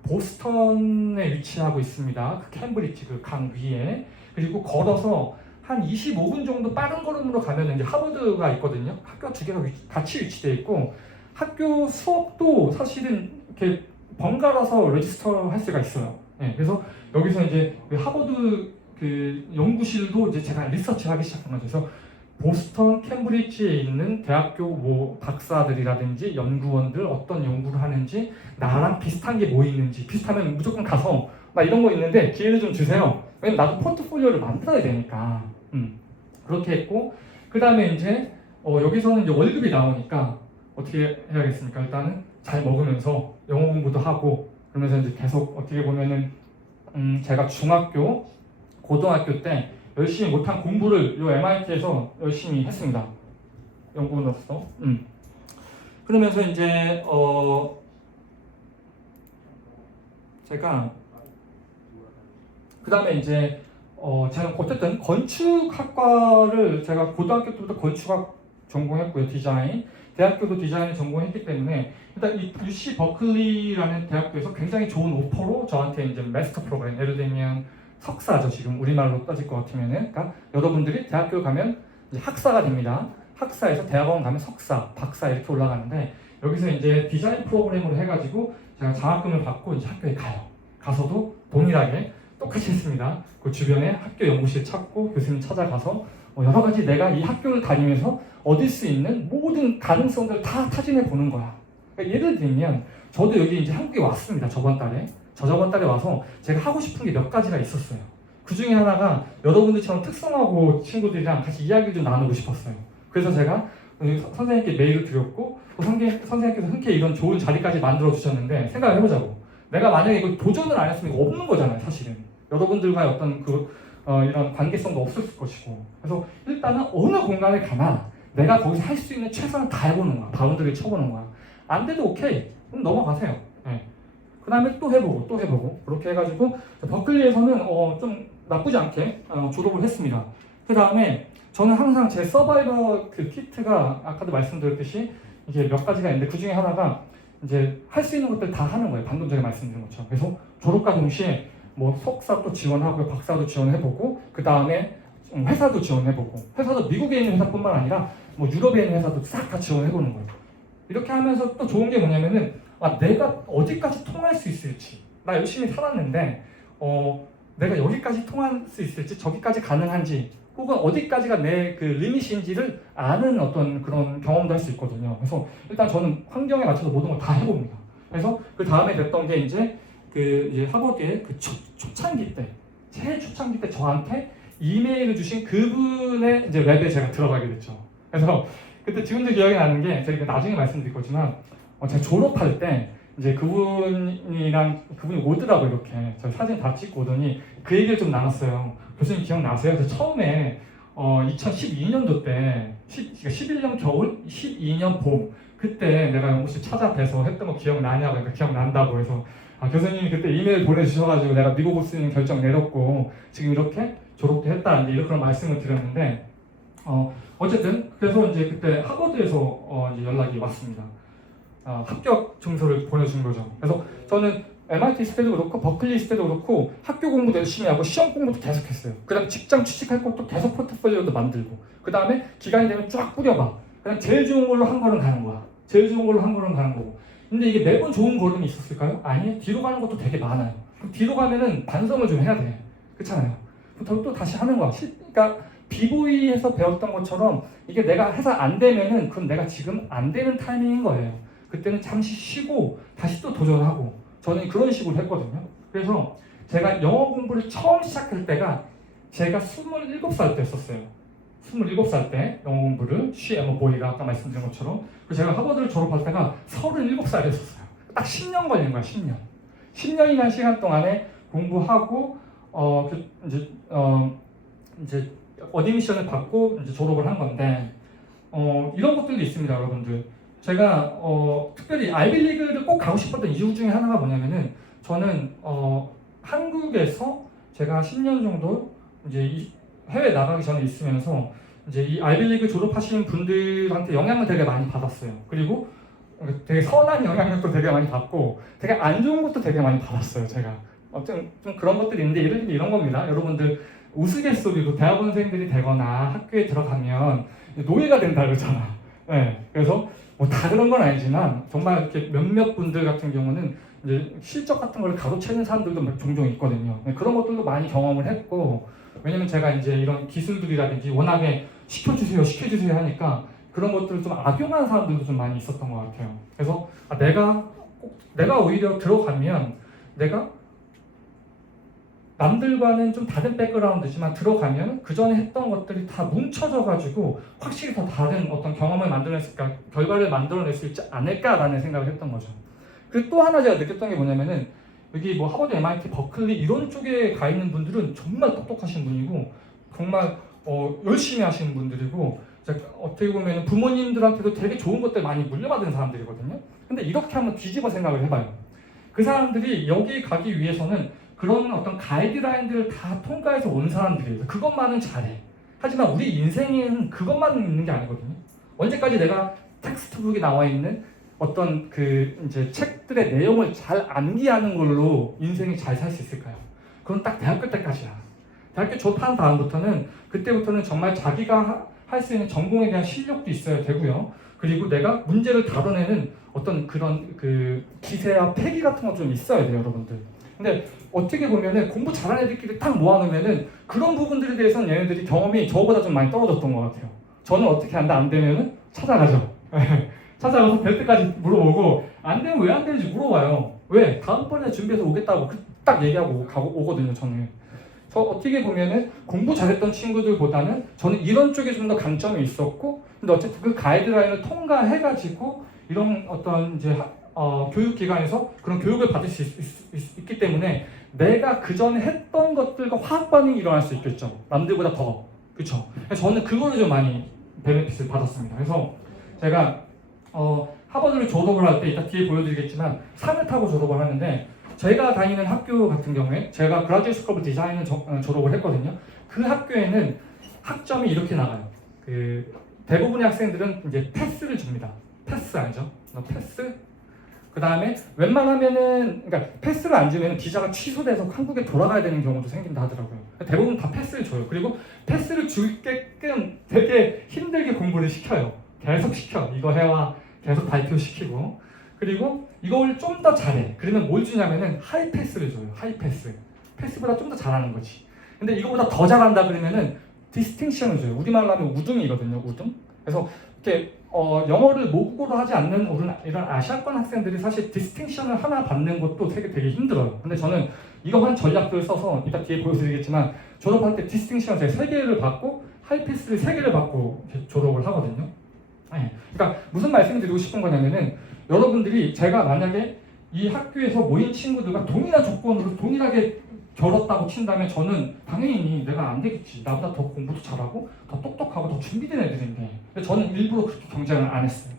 보스턴에 위치하고 있습니다. 그 캠브리지 그 강 위에. 그리고 걸어서 한 25분 정도 빠른 걸음으로 가면 이제 하버드가 있거든요. 학교가 두 개가 같이 위치되어 있고 학교 수업도 사실은 이렇게 번갈아서 레지스터 할 수가 있어요. 네, 그래서 여기서 이제 그 하버드 그 연구실도 이제 제가 리서치하기 시작한 거죠. 그래서 보스턴, 캠브리지에 있는 대학교 뭐 박사들이라든지 연구원들 어떤 연구를 하는지 나랑 비슷한 게 뭐 있는지 비슷하면 무조건 가서 나 이런 거 있는데 기회를 좀 주세요. 왜냐면 나도 포트폴리오를 만들어야 되니까. 그렇게 했고 그 다음에 이제 여기서는 이제 월급이 나오니까 어떻게 해야겠습니까? 일단은 잘 먹으면서 영어 공부도 하고 그러면서 이제 계속 어떻게 보면은 제가 중학교, 고등학교 때 열심히 못한 공부를 요 MIT에서 열심히 했습니다. 연구원으로서. 그러면서 이제 제가 그 다음에 이제 제가 어쨌든 건축학과를 제가 고등학교 때부터 건축학 전공했고요. 디자인. 대학교도 디자인을 전공했기 때문에 일단 이 UC 버클리라는 대학교에서 굉장히 좋은 오퍼로 저한테 이제 마스터 프로그램 예를 들면 석사죠. 지금 우리말로 따질 것 같으면은 그러니까 여러분들이 대학교 가면 이제 학사가 됩니다. 학사에서 대학원 가면 석사, 박사 이렇게 올라가는데 여기서 이제 디자인 프로그램으로 해가지고 제가 장학금을 받고 이제 학교에 가요. 가서도 동일하게 똑같이 했습니다. 그 주변에 학교 연구실 찾고 교수님 찾아가서 여러 가지 내가 이 학교를 다니면서 얻을 수 있는 모든 가능성들을 다 타진해 보는 거야. 그러니까 예를 들면 저도 여기 이제 한국에 왔습니다. 저번 달에 와서 제가 하고 싶은 게 몇 가지가 있었어요. 그 중에 하나가 여러분들처럼 특성화고 친구들이랑 같이 이야기를 좀 나누고 싶었어요. 그래서 제가 선생님께 메일을 드렸고 선생님께서 흔쾌히 이런 좋은 자리까지 만들어 주셨는데 생각을 해보자고. 내가 만약에 이걸 도전을 안 했으면 이거 없는 거잖아요. 사실은 여러분들과의 어떤 이런 관계성도 없었을 것이고. 그래서 일단은 어느 공간에 가나 내가 거기서 할 수 있는 최선을 다 해보는 거야. 바운드리를 쳐보는 거야. 안 돼도 오케이. 그럼 넘어가세요. 네. 그 다음에 또 해보고 그렇게 해가지고 버클리에서는 좀 나쁘지 않게 졸업을 했습니다. 그 다음에 저는 항상 제 서바이벌 그 키트가 아까도 말씀드렸듯이 이게 몇 가지가 있는데 그 중에 하나가 이제 할 수 있는 것들 다 하는 거예요. 방금 전에 말씀드린 것처럼. 그래서 졸업과 동시에 뭐 석사도 지원하고 박사도 지원해보고 그 다음에 회사도 지원해보고 회사도 미국에 있는 회사뿐만 아니라 뭐 유럽에 있는 회사도 싹 다 지원해보는 거예요. 이렇게 하면서 또 좋은 게 뭐냐면은 내가 어디까지 통할 수 있을지 나 열심히 살았는데 내가 여기까지 통할 수 있을지 저기까지 가능한지 혹은 어디까지가 내 그 리밋인지를 아는 어떤 그런 경험도 할 수 있거든요. 그래서 일단 저는 환경에 맞춰서 모든 걸 다 해봅니다. 그래서 그 다음에 됐던 게 이제 하버드의 그 초창기 때, 제일 초창기 때 저한테 이메일을 주신 그분의 이제 랩에 제가 들어가게 됐죠. 그래서 그때 지금도 기억이 나는 게 제가 나중에 말씀드릴 거지만 제가 졸업할 때 이제 그분이 오더라고 이렇게 저 사진 다 찍고 오더니 그 얘기를 좀 나눴어요. 교수님 기억나세요? 그래서 처음에 2012년도 때 11년 겨울, 12년 봄 그때 내가 연구실 찾아뵈서 했던 거 기억나냐고 그러니까 기억난다고 해서 교수님이 그때 이메일 보내주셔가지고 내가 미국 올 수 있는 결정 내렸고 지금 이렇게 졸업도 했다 이제 이런 말씀을 드렸는데 어쨌든 그래서 이제 그때 하버드에서 이제 연락이 왔습니다. 합격 증서를 보내준 거죠. 그래서 저는 MIT 있을 때도 그렇고 버클리 있을 때도 그렇고 학교 공부도 열심히 하고 시험 공부도 계속했어요. 그 다음 직장 취직할 것도 계속 포트폴리오도 만들고 그 다음에 기간이 되면 쫙 뿌려봐. 그냥 제일 좋은 걸로 한 걸음 가는 거야. 제일 좋은 걸로 한 걸음 가는 거고. 근데 이게 매번 좋은 걸음이 있었을까요? 아니에요. 뒤로 가는 것도 되게 많아요. 그럼 뒤로 가면은 반성을 좀 해야 돼. 그렇잖아요. 또 다시 하는 거야. 그러니까 비보이에서 배웠던 것처럼 이게 내가 해서 안 되면은 그럼 내가 지금 안 되는 타이밍인 거예요. 그때는 잠시 쉬고 다시 또 도전하고 저는 그런 식으로 했거든요. 그래서 제가 영어 공부를 처음 시작할 때가 제가 27살 때였었어요. 27살 때 영어 공부를 보이가 아까 말씀드린 것처럼 그리고 제가 하버드를 졸업할 때가 37살이었어요. 딱 10년 걸린 거야. 10년. 10년이라는 시간 동안에 공부하고 이제 어드미션을 받고 이제 졸업을 한 건데 이런 것들도 있습니다, 여러분들. 제가 특별히 아이비리그를 꼭 가고 싶었던 이유 중에 하나가 뭐냐면은 저는 한국에서 제가 10년 정도 이제 해외 나가기 전에 있으면서 이제 이 아이비리그 졸업하시는 분들한테 영향을 되게 많이 받았어요. 그리고 되게 선한 영향력도 되게 많이 받고 되게 안 좋은 것도 되게 많이 받았어요. 제가 좀 그런 것들이 있는데 예를 들면 이런 겁니다. 여러분들 우스갯소리로 대학원생들이 되거나 학교에 들어가면 노예가 된다 그러잖아. 네, 그래서 뭐 다 그런 건 아니지만 정말 이렇게 몇몇 분들 같은 경우는 이제 실적 같은 걸 가로채는 사람들도 종종 있거든요. 네, 그런 것들도 많이 경험을 했고, 왜냐면 제가 이제 이런 기술들이라든지 워낙에 시켜주세요 하니까 그런 것들을 좀 악용하는 사람들도 좀 많이 있었던 것 같아요. 그래서 내가 오히려 들어가면 내가 남들과는 좀 다른 백그라운드지만 들어가면 그 전에 했던 것들이 다 뭉쳐져 가지고 확실히 더 다른 어떤 경험을 만들어냈을까, 결과를 만들어낼 수 있지 않을까라는 생각을 했던 거죠. 그리고 또 하나 제가 느꼈던 게 뭐냐면은 여기 뭐 하버드, MIT, 버클리 이런 쪽에 가 있는 분들은 정말 똑똑하신 분이고 정말 열심히 하시는 분들이고 어떻게 보면 부모님들한테도 되게 좋은 것들 많이 물려받은 사람들이거든요. 근데 이렇게 한번 뒤집어 생각을 해봐요. 그 사람들이 여기 가기 위해서는 그런 어떤 가이드라인들을 다 통과해서 온 사람들이에요. 그것만은 잘해. 하지만 우리 인생에는 그것만 있는 게 아니거든요. 언제까지 내가 텍스트북에 나와 있는 어떤 그 이제 책들의 내용을 잘 암기하는 걸로 인생이 잘 살 수 있을까요? 그건 딱 대학교 때까지야. 대학교 졸업한 다음부터는 그때부터는 정말 자기가 할 수 있는 전공에 대한 실력도 있어야 되고요. 그리고 내가 문제를 다뤄내는 어떤 그런 그 기세와 패기 같은 거 좀 있어야 돼요, 여러분들. 근데 어떻게 보면은 공부 잘하는 애들끼리 딱 모아놓으면은 그런 부분들에 대해서는 얘네들이 경험이 저보다 좀 많이 떨어졌던 것 같아요. 저는 어떻게 한다 안 되면은 찾아가죠. 찾아가서 될 때까지 물어보고 안 되면 왜 안 되는지 물어봐요. 왜? 다음번에 준비해서 오겠다고 딱 얘기하고 오거든요, 저는. 그래서 어떻게 보면은 공부 잘했던 친구들보다는 저는 이런 쪽에 좀 더 강점이 있었고, 근데 어쨌든 그 가이드라인을 통과해가지고 이런 어떤 이제 교육기관에서 그런 교육을 받을 수 있기 때문에 내가 그 전에 했던 것들과 화학 반응이 일어날 수 있겠죠. 남들보다 더. 그렇죠. 저는 그거를 좀 많이 베네핏을 받았습니다. 그래서 제가 하버드를 졸업을 할 때 이따 뒤에 보여드리겠지만 상을 타고 졸업을 하는데 제가 다니는 학교 같은 경우에 제가 그라듀에이트 스쿨 오브 디자인을 졸업을 했거든요. 그 학교에는 학점이 이렇게 나가요. 그 대부분의 학생들은 이제 패스를 줍니다. 패스 알죠? 패스? 그 다음에 웬만하면은 그러니까 패스를 안 주면 비자가 취소돼서 한국에 돌아가야 되는 경우도 생긴다 하더라고요. 대부분 다 패스를 줘요. 그리고 패스를 주게끔 되게 힘들게 공부를 시켜요. 계속 시켜. 이거 해와 계속 발표시키고. 그리고 이걸 좀 더 잘해. 그러면 뭘 주냐면은 하이 패스를 줘요. 하이 패스. 패스보다 좀 더 잘하는 거지. 근데 이거보다 더 잘한다 그러면은 디스팅션을 줘요. 우리말로 하면 우등이거든요. 우등. 그래서 이렇게 영어를 모국어로 하지 않는 이런 아시아권 학생들이 사실 디스팅션을 하나 받는 것도 되게 힘들어요. 근데 저는 이러한 전략들을 써서 이따 뒤에 보여드리겠지만 졸업할 때 디스팅션을 제가 3개를 받고 하이패스를 3개를 받고 졸업을 하거든요. 네. 그러니까 무슨 말씀을 드리고 싶은 거냐면은 여러분들이 제가 만약에 이 학교에서 모인 친구들과 동일한 조건으로 동일하게 결었다고 친다면 저는 당연히 내가 안 되겠지. 나보다 더 공부도 잘하고 더 똑똑하고 더 준비된 애들인데. 근데 저는 일부러 그렇게 경쟁을 안 했어요.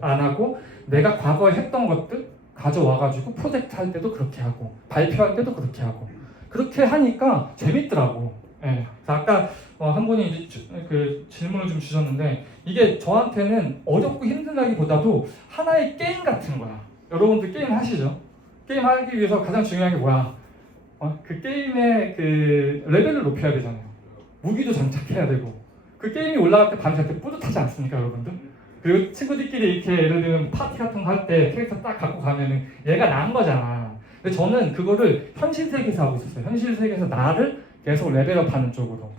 안 하고 내가 과거에 했던 것들 가져와가지고 프로젝트 할 때도 그렇게 하고 발표할 때도 그렇게 하고 그렇게 하니까 재밌더라고. 예. 아까 한 분이 이제 그 질문을 좀 주셨는데 이게 저한테는 어렵고 힘들다기보다도 하나의 게임 같은 거야. 여러분들 게임 하시죠? 게임 하기 위해서 가장 중요한 게 뭐야? 그 게임의 그 레벨을 높여야 되잖아요. 무기도 장착해야 되고 그 게임이 올라갈 때 밤새 때 뿌듯하지 않습니까, 여러분들? 그리고 친구들끼리 이렇게 예를 들면 파티 같은 거 할 때 캐릭터 딱 갖고 가면은 얘가 나은 거잖아. 근데 저는 그거를 현실 세계에서 하고 있었어요. 현실 세계에서 나를 계속 레벨업하는 쪽으로.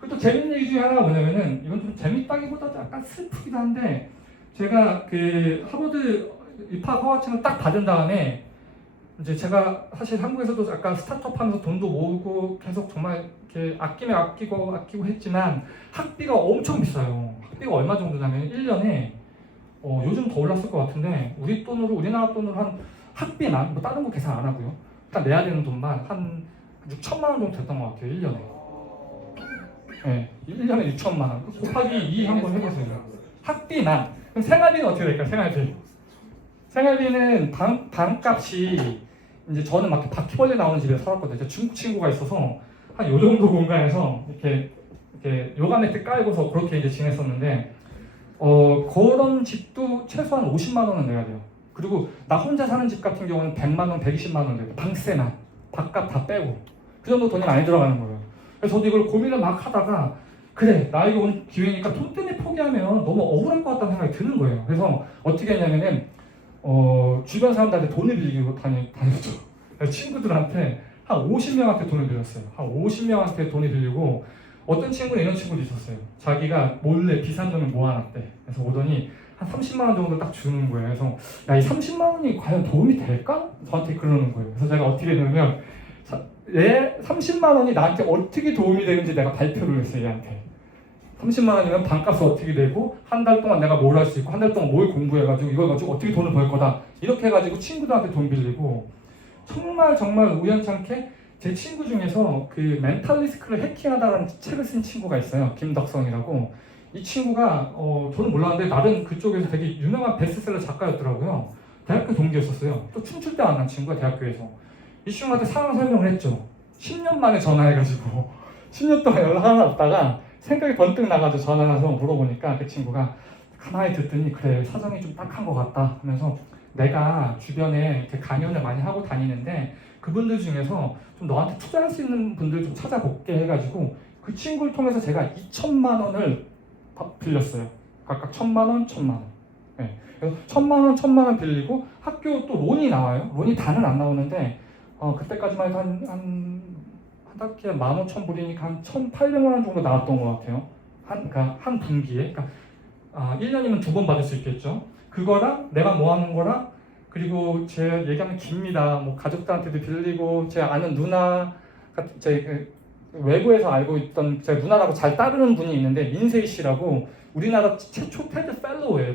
그리고 또 재밌는 얘기 중에 하나가 뭐냐면은 이건 좀 재밌다기보다도 약간 슬프기도 한데 제가 그 하버드 입학 허가증을 딱 받은 다음에 이제 제가 사실 한국에서도 약간 스타트업 하면서 돈도 모으고 계속 정말 이렇게 아끼면 아끼고 했지만 학비가 엄청 비싸요. 학비가 얼마 정도냐면 1년에 요즘 더 올랐을 것 같은데 우리나라 돈으로 한 학비만 뭐 다른 거 계산 안 하고요. 일단 내야 되는 돈만 한 6천만 원 정도 됐던 것 같아요. 1년에. 네, 1년에 6천만 원. 곱하기 2 한번 해보세요. 학비만. 그럼 생활비는 어떻게 될까요? 생활비는 방값이 이제 저는 막 바퀴벌레 나오는 집에 살았거든요. 중국 친구가 있어서 한 요 정도 공간에서 이렇게 요가 매트 깔고서 그렇게 이제 지냈었는데 그런 집도 최소한 50만 원은 내야 돼요. 그리고 나 혼자 사는 집 같은 경우는 100만 원, 120만 원 돼요. 방세만, 밥값 다 빼고 그 정도 돈이 많이 들어가는 거예요. 그래서 저도 이걸 고민을 막 하다가 그래 나이가 온 기회니까 돈 때문에 포기하면 너무 억울할 것 같다는 생각이 드는 거예요. 그래서 어떻게 했냐면은 주변 사람들한테 돈을 빌리고 다녔죠. 친구들한테 한 50명한테 돈을 빌렸어요. 한 50명한테 돈을 빌리고 어떤 친구는 이런 친구도 있었어요. 자기가 몰래 비상금을 모아놨대. 그래서 오더니 한 30만 원 정도 딱 주는 거예요. 그래서 야, 이 30만 원이 과연 도움이 될까? 저한테 그러는 거예요. 그래서 제가 어떻게 했냐면 얘 30만 원이 나한테 어떻게 도움이 되는지 내가 발표를 했어요. 얘한테 30만 원이면 반값은 어떻게 되고 한 달 동안 내가 뭘 할 수 있고 한 달 동안 뭘 공부해가지고 이걸 가지고 어떻게 돈을 벌 거다 이렇게 해가지고 친구들한테 돈 빌리고 정말 우연찮게 제 친구 중에서 그 멘탈 리스크를 해킹하다라는 책을 쓴 친구가 있어요. 김덕성이라고. 이 친구가 저는 몰랐는데 나름 그쪽에서 되게 유명한 베스트셀러 작가였더라고요. 대학교 동기였었어요. 또 춤출 때 만난 친구가 대학교에서. 이 친구한테 상황 설명을 했죠. 10년 만에 전화해가지고 10년 동안 연락 하나 없다가 생각이 번뜩 나가지고 전화해서 물어보니까 그 친구가 가만히 듣더니 그래 사정이 좀 딱한 것 같다 하면서 내가 주변에 이렇게 강연을 많이 하고 다니는데 그분들 중에서 좀 너한테 투자할 수 있는 분들 좀 찾아볼게 해가지고 그 친구를 통해서 제가 2천만 원을 빌렸어요. 각각 1,000만 원, 1,000만 원. 네. 그래서 1,000만 원 빌리고 학교 또 론이 나와요. 론이 다는 안 나오는데 그때까지만 해도 한 학기에 15,000불이니까 한 1,800만 원 정도 나왔던 것 같아요. 그러니까 한 분기에. 그러니까 1년이면 2번 받을 수 있겠죠. 그거랑 내가 모아놓은 거랑 그리고 제 얘기하면 깁니다. 뭐 가족들한테도 빌리고 제 아는 누나, 제 외부에서 알고 있던 제 누나라고 잘 따르는 분이 있는데 민세희 씨라고 우리나라 최초 테드 펠로우예요.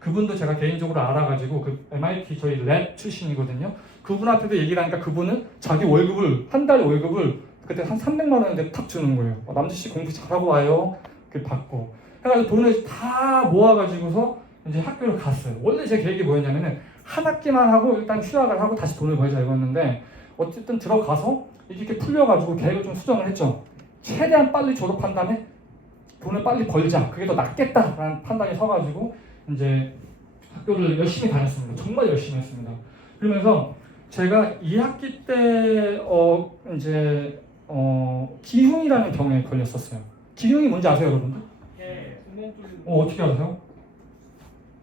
그분도 제가 개인적으로 알아가지고 그 MIT 저희 랩 출신이거든요. 그분한테도 얘기를 하니까 그분은 자기 월급을 한 달에 월급을 그때 한 300만 원인데 탁 주는 거예요. 남주 씨 공부 잘하고 와요. 그 받고 해가지고 돈을 다 모아가지고서 이제 학교를 갔어요. 원래 제 계획이 뭐였냐면은 한 학기만 하고 일단 휴학을 하고 다시 돈을 벌자 이거였는데 어쨌든 들어가서 이렇게 풀려가지고 계획을 좀 수정을 했죠. 최대한 빨리 졸업한 다음에 돈을 빨리 벌자. 그게 더 낫겠다라는 판단이 서가지고 이제 학교를 열심히 다녔습니다. 정말 열심히 했습니다. 그러면서 제가 2학기 때 기흉이라는 병에 걸렸었어요. 기흉이 뭔지 아세요, 여러분들? 예. 어떻게 아세요?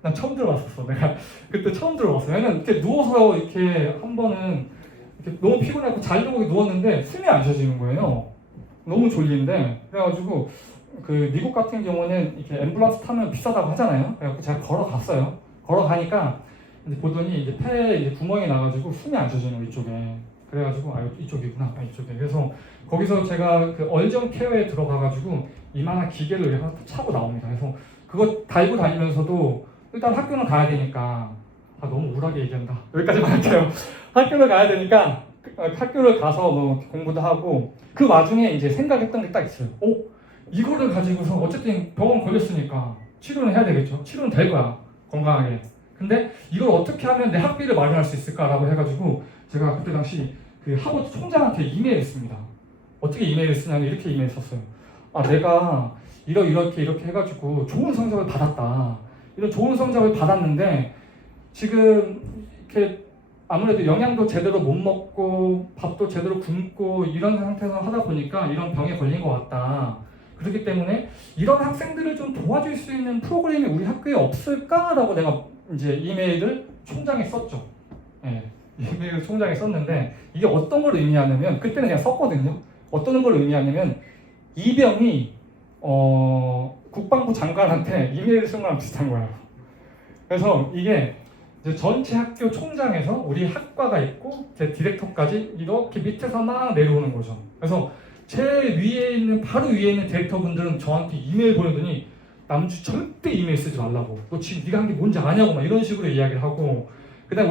난 처음 들어봤었어. 내가 그때 처음 들어봤어요. 왜냐면 이렇게 누워서 이렇게 한 번은 이렇게 너무 피곤해서 자려고 누웠는데 숨이 안 쉬어지는 거예요. 너무 졸린데 그래가지고 그 미국 같은 경우는 이렇게 앰뷸런스 타면 비싸다고 하잖아요. 그래서 제가 걸어갔어요. 걸어가니까 이제 보더니 이제 폐에 이제 구멍이 나가지고 숨이 안 쉬어지는 거 이쪽에. 그래가지고 이쪽이구나. 이쪽에. 그래서 거기서 제가 그 얼정 케어에 들어가가지고 이만한 기계를 하나 차고 나옵니다. 그래서 그거 달고 다니면서도 일단 학교는 가야 되니까 너무 우울하게 얘기한다. 여기까지만 할게요. 학교를 가야 되니까 학교를 가서 뭐 공부도 하고 그 와중에 이제 생각했던 게 딱 있어요. 이거를 가지고서 어쨌든 병원 걸렸으니까 치료는 해야 되겠죠. 치료는 될 거야. 건강하게. 근데 이걸 어떻게 하면 내 학비를 마련할 수 있을까라고 해가지고 제가 그때 당시 그 하버드 총장한테 이메일을 씁니다. 어떻게 이메일을 쓰냐면 이렇게 이메일 썼어요. 내가 이렇게 해가지고 좋은 성적을 받았다. 이런 좋은 성적을 받았는데 지금 이렇게 아무래도 영양도 제대로 못 먹고 밥도 제대로 굶고 이런 상태에서 하다 보니까 이런 병에 걸린 것 같다. 그렇기 때문에 이런 학생들을 좀 도와줄 수 있는 프로그램이 우리 학교에 없을까라고 내가 이제 이메일을 총장에 썼죠. 예, 이메일을 총장에 썼는데 이게 어떤 걸 의미하냐면 그때는 그냥 썼거든요. 어떤 걸 의미하냐면 이 병이 국방부 장관한테 이메일을 쓴 거랑 비슷한 거예요. 그래서 이게 이제 전체 학교 총장에서 우리 학과가 있고 제 디렉터까지 이렇게 밑에서 막 내려오는 거죠. 그래서 제 위에 있는 바로 위에 있는 디렉터분들은 저한테 이메일 보내더니 남주 절대 이메일 쓰지 말라고. 너 지금 네가 한 게 뭔지 아냐고 막 이런 식으로 이야기를 하고. 그다음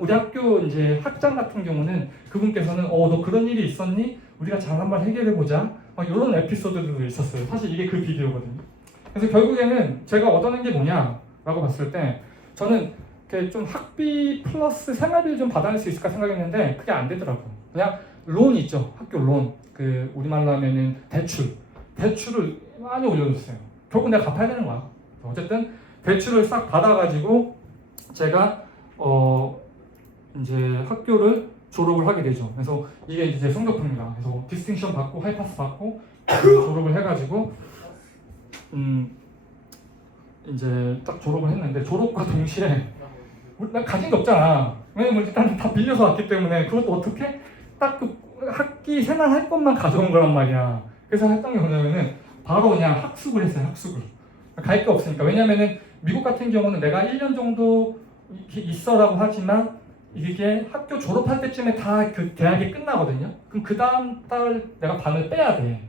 우리 학교 이제 학장 같은 경우는 그분께서는 너 그런 일이 있었니? 우리가 잘 한번 해결해 보자. 막 이런 에피소드들도 있었어요. 사실 이게 그 비디오거든요. 그래서 결국에는 제가 얻어낸 게 뭐냐라고 봤을 때 저는 이렇게 좀 학비 플러스 생활비를 좀 받아낼 수 있을까 생각했는데 그게 안 되더라고요. 그냥 론 있죠. 학교 론. 그 우리말로 하면은 대출을 많이 올려줬어요. 결국 내가 갚아야 되는 거야. 어쨌든 대출을 싹 받아가지고 제가 이제 학교를 졸업을 하게 되죠. 그래서 이게 이제 제 성적표입니다. 그래서 디스팅션 받고 하이파스 받고 졸업을 해가지고 이제 딱 졸업을 했는데 졸업과 동시에 난 가진 게 없잖아. 왜냐면 일단 다 빌려서 왔기 때문에 그것도 어떻게 딱 그 학기 생활할 것만 가져온 거란 말이야. 그래서 했던 게 뭐냐면은 바로 그냥 학습을 했어요. 학습을. 갈 게 없으니까. 왜냐면은 미국 같은 경우는 내가 1년 정도 있어라고 하지만 이게 학교 졸업할 때쯤에 다 그 대학이 끝나거든요. 그럼 그 다음 달 내가 반을 빼야 돼.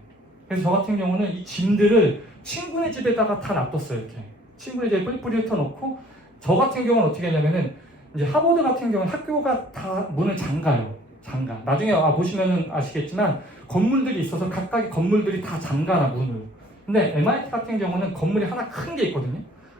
그래서 저 같은 경우는 이 짐들을 친구네 집에다가 다 놔뒀어요. 이렇게 친구네 집에 뿌리뿌리 흩어놓고 저 같은 경우는 어떻게 했냐면은 이제 하버드 같은 경우는 학교가 다 문을 잠가요. 잠가. 나중에 보시면은 아시겠지만 건물들이 있어서 각각의 건물들이 다 잠가나 문을. 근데 MIT 같은 경우는 건물이 하나 큰 게 있거든요.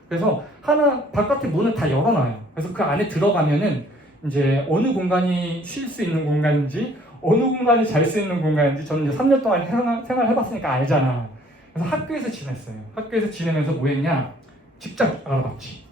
그래서 하나 바깥에 문을 다 열어놔요. 그래서 그 안에 들어가면은 이제 어느 공간이 쉴 수 있는 공간인지 어느 공간이 잘 수 있는 공간인지 저는 이제 3년 동안 생활해봤으니까 알잖아. 그래서 학교에서 지냈어요. 학교에서 지내면서 뭐 했냐? 직장 알아봤지.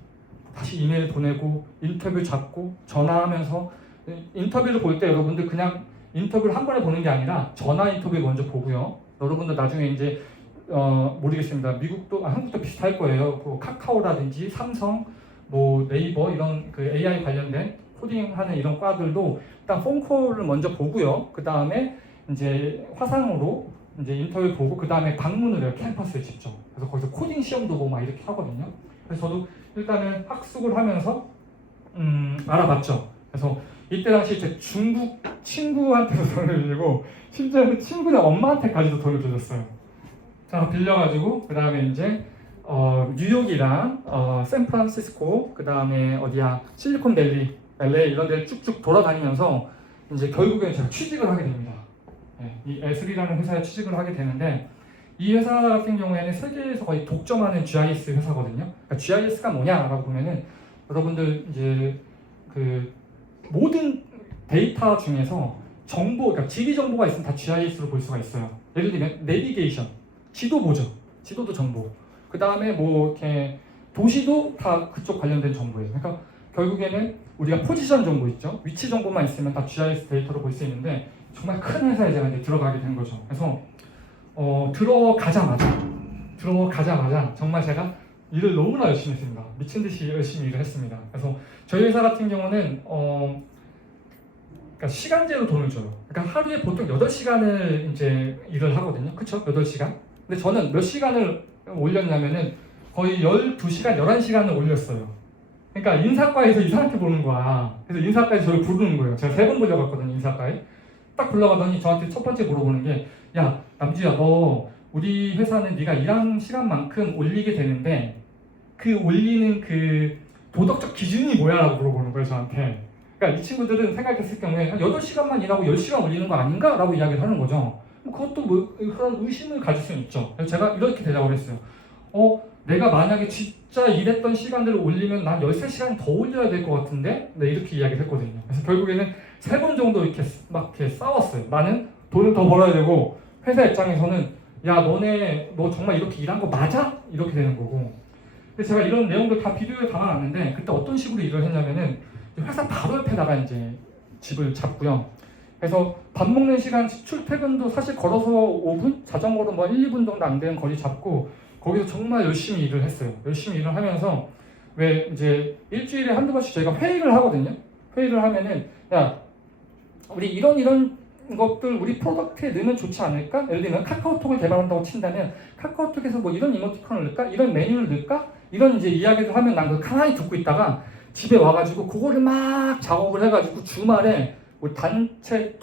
다시 이메일 보내고 인터뷰 잡고 전화하면서 인터뷰를 볼 때 여러분들 그냥 인터뷰를 한 번에 보는 게 아니라 전화 인터뷰 먼저 보고요. 여러분들 나중에 이제 모르겠습니다. 미국도 한국도 비슷할 거예요. 그 카카오라든지 삼성, 뭐 네이버 이런 그 AI 관련된 코딩하는 이런 과들도 일단 폰콜을 먼저 보고요. 그 다음에 이제 화상으로 이제 인터뷰 보고 그 다음에 방문을 해요. 캠퍼스에 직접. 그래서 거기서 코딩 시험도 보고 막 이렇게 하거든요. 그래서 저도 일단은 학습을 하면서 알아봤죠. 그래서 이때 당시 제 중국 친구한테도 돈을 빌리고 심지어 친구네 엄마한테까지도 돈을 빌렸어요. 자, 빌려가지고 그 다음에 이제 뉴욕이랑 샌프란시스코 그 다음에 어디야 실리콘밸리, LA 이런 데를 쭉쭉 돌아다니면서 이제 결국엔 제가 취직을 하게 됩니다. 네, 이 에슬이라는 회사에 취직을 하게 되는데 이 회사 같은 경우에는 세계에서 거의 독점하는 GIS 회사거든요. 그러니까 GIS가 뭐냐라고 보면은 여러분들 이제 그 모든 데이터 중에서 정보, 그러니까 지리 정보가 있으면 다 GIS로 볼 수가 있어요. 예를 들면 내비게이션, 지도 보죠. 지도도 정보. 그 다음에 뭐 이렇게 도시도 다 그쪽 관련된 정보예요. 그러니까 결국에는 우리가 포지션 정보 있죠. 위치 정보만 있으면 다 GIS 데이터로 볼 수 있는데 정말 큰 회사에 제가 이제 들어가게 된 거죠. 그래서 들어가자마자 정말 제가 일을 너무나 열심히 했습니다. 미친 듯이 열심히 일을 했습니다. 그래서 저희 회사 같은 경우는 그러니까 시간제로 돈을 줘요. 그러니까 하루에 보통 8시간을 이제 일을 하거든요. 그쵸? 8시간. 근데 저는 몇 시간을 올렸냐면은 거의 12시간, 11시간을 올렸어요. 그러니까 인사과에서 이상하게 보는 거야. 그래서 인사과에서 저를 부르는 거예요. 제가 3번 불려갔거든요, 인사과에. 딱 불러가더니 저한테 첫 번째 물어보는 게, 야, 남주야, 너 우리 회사는 네가 일한 시간만큼 올리게 되는데 그 올리는 그 도덕적 기준이 뭐야? 라고 물어보는 거예요, 저한테. 그러니까 이 친구들은 생각했을 경우에 한 8시간만 일하고 10시간 올리는 거 아닌가? 라고 이야기를 하는 거죠. 그것도 뭐 그런 의심을 가질 수는 있죠. 그래서 제가 이렇게 대답을 했어요. 내가 만약에 진짜 일했던 시간들을 올리면 난 13시간 더 올려야 될 것 같은데? 네, 이렇게 이야기를 했거든요. 그래서 결국에는 3번 정도 이렇게 막 이렇게 싸웠어요. 나는 돈을 더 벌어야 되고 회사 입장에서는 야, 너 정말 이렇게 일한 거 맞아? 이렇게 되는 거고. 그래서 제가 이런 내용들 다 비디오에 담아놨는데 그때 어떤 식으로 일을 했냐면은 회사 바로 옆에다가 이제 집을 잡고요. 그래서 밥 먹는 시간 출퇴근도 사실 걸어서 5분? 자전거로 뭐 1, 2분 정도 안 되는 거리 잡고 거기서 정말 열심히 일을 했어요. 열심히 일을 하면서 왜 이제 일주일에 한두 번씩 저희가 회의를 하거든요. 회의를 하면은 야, 우리 이런 것들 우리 프로덕트에 넣으면 좋지 않을까? 예를 들면 카카오톡을 개발한다고 친다면 카카오톡에서 뭐 이런 이모티콘을 넣을까? 이런 메뉴를 넣을까? 이런 이제 이야기를 하면 난 그걸 가만히 듣고 있다가 집에 와가지고 그거를 막 작업을 해가지고 주말에 우리 단체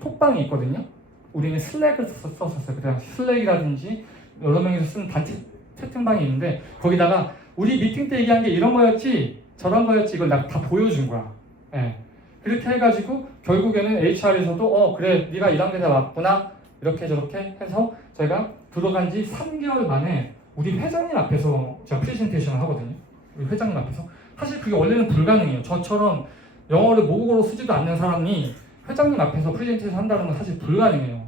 톡방이 있거든요. 우리는 슬랙을 썼었어요. 그때 슬랙이라든지 여러 명이서 쓰는 단체 채팅방이 있는데 거기다가 우리 미팅 때 얘기한 게 이런 거였지 저런 거였지 이걸 나 다 보여준 거야. 예. 그렇게 해가지고 결국에는 HR에서도 그래 네가 1학년에 왔구나 이렇게 저렇게 해서 제가 들어간 지 3개월 만에 우리 회장님 앞에서 제가 프레젠테이션을 하거든요. 우리 회장님 앞에서. 사실 그게 원래는 불가능해요. 저처럼 영어를 모국어로 쓰지도 않는 사람이 회장님 앞에서 프레젠테이션 한다는 건 사실 불가능해요.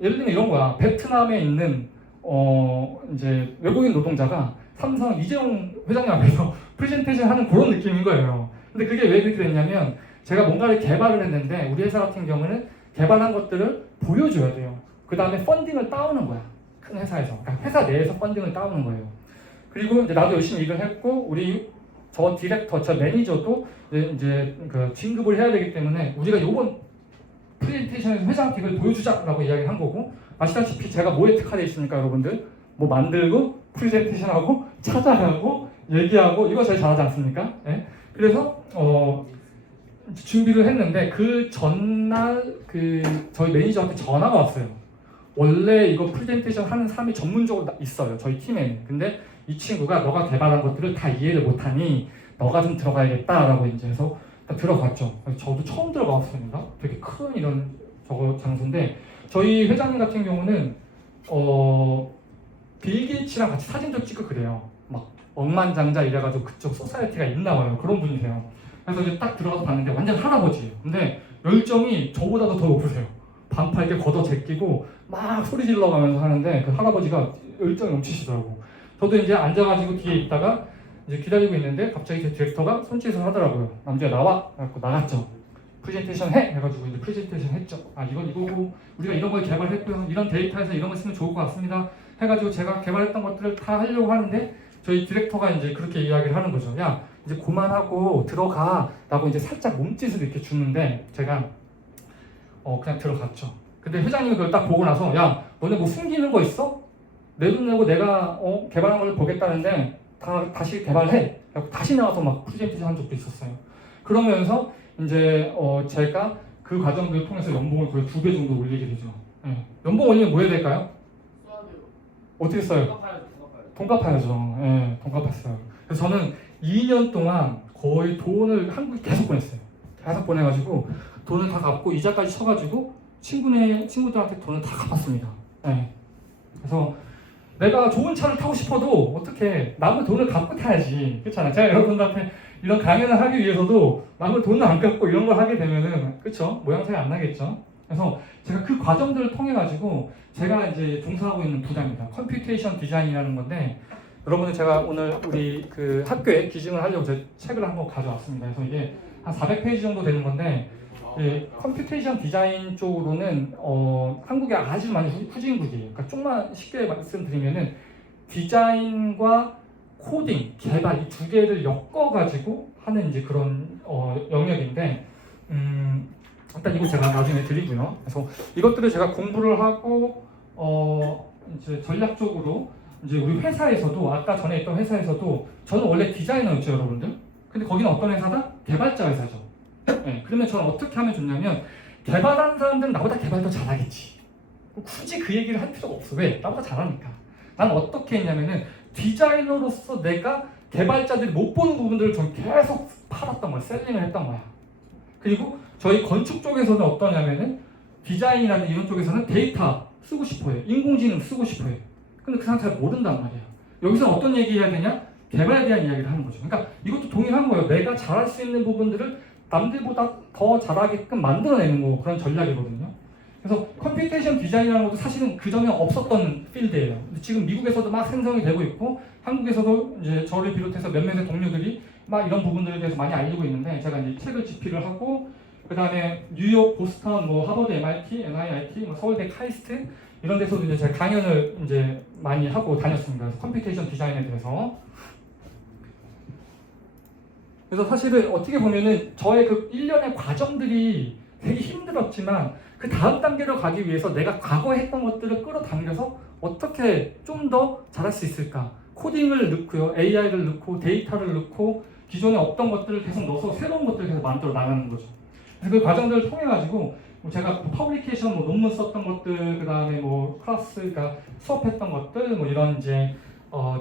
예를 들면 이런 거야. 베트남에 있는 이제 외국인 노동자가 삼성 이재용 회장님 앞에서 프레젠테이션 하는 그런 느낌인 거예요. 근데 그게 왜 그렇게 됐냐면 제가 뭔가를 개발을 했는데 우리 회사 같은 경우는 개발한 것들을 보여줘야 돼요. 그 다음에 펀딩을 따오는 거야. 큰 회사에서. 그러니까 회사 내에서 펀딩을 따오는 거예요. 그리고 이제 나도 열심히 일을 했고 우리 저 디렉터, 저 매니저도 이제 그 진급을 해야 되기 때문에 우리가 이번 프레젠테이션에서 회장한테 이걸 보여주자라고 이야기를 한 거고 아시다시피 제가 뭐에 특화되어 있습니까 여러분들? 뭐 만들고 프레젠테이션하고 찾아가고 얘기하고 이거 제일 잘하지 않습니까? 네? 그래서 준비를 했는데 그 전날 그 저희 매니저한테 전화가 왔어요. 원래 이거 프레젠테이션 하는 사람이 전문적으로 있어요 저희 팀에는. 근데 이 친구가 너가 개발한 것들을 다 이해를 못하니 너가 좀 들어가야겠다라고 이제 해서 들어갔죠. 저도 처음 들어가봤습니다. 되게 큰 이런 저거 장소인데 저희 회장님 같은 경우는 빌 게이츠랑 같이 사진도 찍고 그래요. 막 억만장자 이래가지고 그쪽 소사이어티가 있나 봐요. 그런 분이세요. 그래서 이제 딱 들어가서 봤는데 완전 할아버지예요. 근데 열정이 저보다도 더 높으세요. 반팔 이렇게 걷어 제끼고 막 소리 질러가면서 하는데 그 할아버지가 열정이 넘치시더라고. 저도 이제 앉아가지고 뒤에 있다가 이제 기다리고 있는데 갑자기 제 디렉터가 손짓을 하더라고요. 남자가 나와! 그래갖고 나갔죠. 프레젠테이션 해! 해가지고 이제 프레젠테이션 했죠. 아 이건 이거고 우리가 이런 걸 개발했고요. 이런 데이터에서 이런 걸 쓰면 좋을 것 같습니다. 해가지고 제가 개발했던 것들을 다 하려고 하는데 저희 디렉터가 이제 그렇게 이야기를 하는 거죠. 야 이제 그만하고 들어가 라고 이제 살짝 몸짓을 이렇게 주는데 제가 그냥 들어갔죠. 근데 회장님이 그걸 딱 보고 나서 야 너네 뭐 숨기는 거 있어? 내 돈 내고 내가 개발한 걸 보겠다는데 다시 개발해. 다시 나와서 막 프레젠테이션 한 적도 있었어요. 그러면서 이제 제가 그 과정들을 통해서 연봉을 거의 2배 정도 올리게 되죠. 네. 연봉 올리면 뭐 해야 될까요? 어떻게 써요? 돈 갚아야죠. 예, 돈 갚았어요. 그래서 저는 2년 동안 거의 돈을 한국에 계속 보냈어요. 계속 보내가지고 돈을 다 갚고 이자까지 쳐가지고 친구들한테 돈을 다 갚았습니다. 예. 그래서 내가 좋은 차를 타고 싶어도 어떻게 남의 돈을 갚고 타야지. 그렇잖아요. 제가 여러분들한테 이런 강연을 하기 위해서도 남의 돈을 안 갚고 이런 걸 하게 되면은 그렇죠? 모양새가 안 나겠죠. 그래서 제가 그 과정들을 통해 가지고 제가 이제 종사하고 있는 분야입니다. 컴퓨테이션 디자인이라는 건데 여러분들 제가 오늘 우리 그 학교에 기증을 하려고 제 책을 한번 가져왔습니다. 그래서 이게 한 400페이지 정도 되는 건데 컴퓨테이션 디자인 쪽으로는 한국에 아주 많이 후진국이에요. 그러니까 좀만 쉽게 말씀드리면은 디자인과 코딩, 개발 이 두 개를 엮어가지고 하는 이제 그런 영역인데 일단 이거 제가 나중에 드리고요. 그래서 이것들을 제가 공부를 하고 이제 전략적으로 이제 우리 회사에서도 아까 전에 있던 회사에서도 저는 원래 디자이너였죠, 여러분들. 근데 거기는 어떤 회사다? 개발자 회사죠. 네, 그러면 저는 어떻게 하면 좋냐면 개발하는 사람들은 나보다 개발 더 잘하겠지. 굳이 그 얘기를 할 필요가 없어. 왜? 나보다 잘하니까. 난 어떻게 했냐면은 디자이너로서 내가 개발자들이 못 보는 부분들을 좀 계속 팔았던 거야. 셀링을 했던 거야. 그리고 저희 건축 쪽에서는 어떠냐면은 디자인이라는 이런 쪽에서는 데이터 쓰고 싶어요. 인공지능 쓰고 싶어요. 근데 그 사람 잘 모른단 말이야. 여기서 어떤 얘기 해야 되냐? 개발에 대한 이야기를 하는 거죠. 그러니까 이것도 동일한 거예요. 내가 잘할 수 있는 부분들을 남들보다 더 잘하게끔 만들어내는 거 그런 전략이거든요. 그래서 컴퓨테이션 디자인이라는 것도 사실은 그 전에 없었던 필드예요. 근데 지금 미국에서도 막 생성이 되고 있고 한국에서도 이제 저를 비롯해서 몇몇의 동료들이 막 이런 부분들에 대해서 많이 알리고 있는데 제가 이제 책을 집필을 하고 그 다음에 뉴욕, 보스턴, 뭐 하버드, MIT, NIIT, 뭐 서울대 카이스트 이런 데서도 이제 제가 강연을 이제 많이 하고 다녔습니다. 그래서 컴퓨테이션 디자인에 대해서. 그래서 사실은 어떻게 보면은 저의 그 1년의 과정들이 되게 힘들었지만 그 다음 단계로 가기 위해서 내가 과거에 했던 것들을 끌어당겨서 어떻게 좀 더 잘할 수 있을까? 코딩을 넣고요, AI를 넣고 데이터를 넣고 기존에 없던 것들을 계속 넣어서 새로운 것들을 계속 만들어 나가는 거죠. 그래서 그 과정들을 통해 가지고 제가 퍼블리케이션 뭐 논문 썼던 것들, 그 다음에 뭐 클래스가 수업했던 것들, 뭐 이런 이제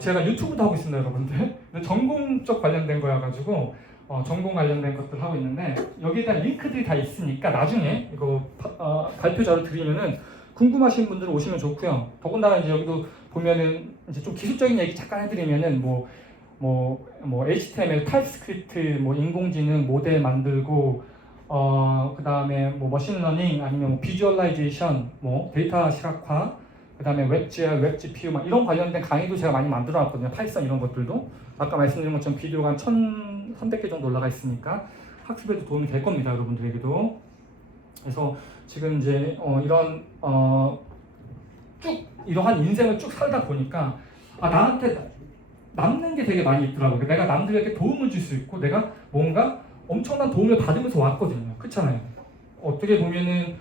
제가 유튜브도 하고 있습니다, 여러분들. 전공 쪽 관련된 거여가지고 전공 관련된 것들 하고 있는데 여기에다 링크들이 다 있으니까 나중에 이거 발표 자료 드리면은 궁금하신 분들 오시면 좋고요. 더군다나 이제 여기도 보면은 이제 좀 기술적인 얘기 잠깐 해드리면은 뭐 HTML, 타입스크립트, 뭐 인공지능 모델 만들고 그 다음에 뭐 머신러닝 아니면 뭐 비주얼라이제이션, 뭐 데이터 시각화, 그다음에 웹GL, 웹GPU 막 이런 관련된 강의도 제가 많이 만들어놨거든요. 파이썬 이런 것들도 아까 말씀드린 것처럼 비디오가 한 1,300개 정도 올라가 있으니까 학습에도 도움이 될 겁니다, 여러분들에게도. 그래서 지금 이제 쭉 이러한 인생을 쭉 살다 보니까 나한테 남는 게 되게 많이 있더라고요. 내가 남들에게 도움을 줄 수 있고 내가 뭔가 엄청난 도움을 받으면서 왔거든요. 그렇잖아요. 어떻게 보면은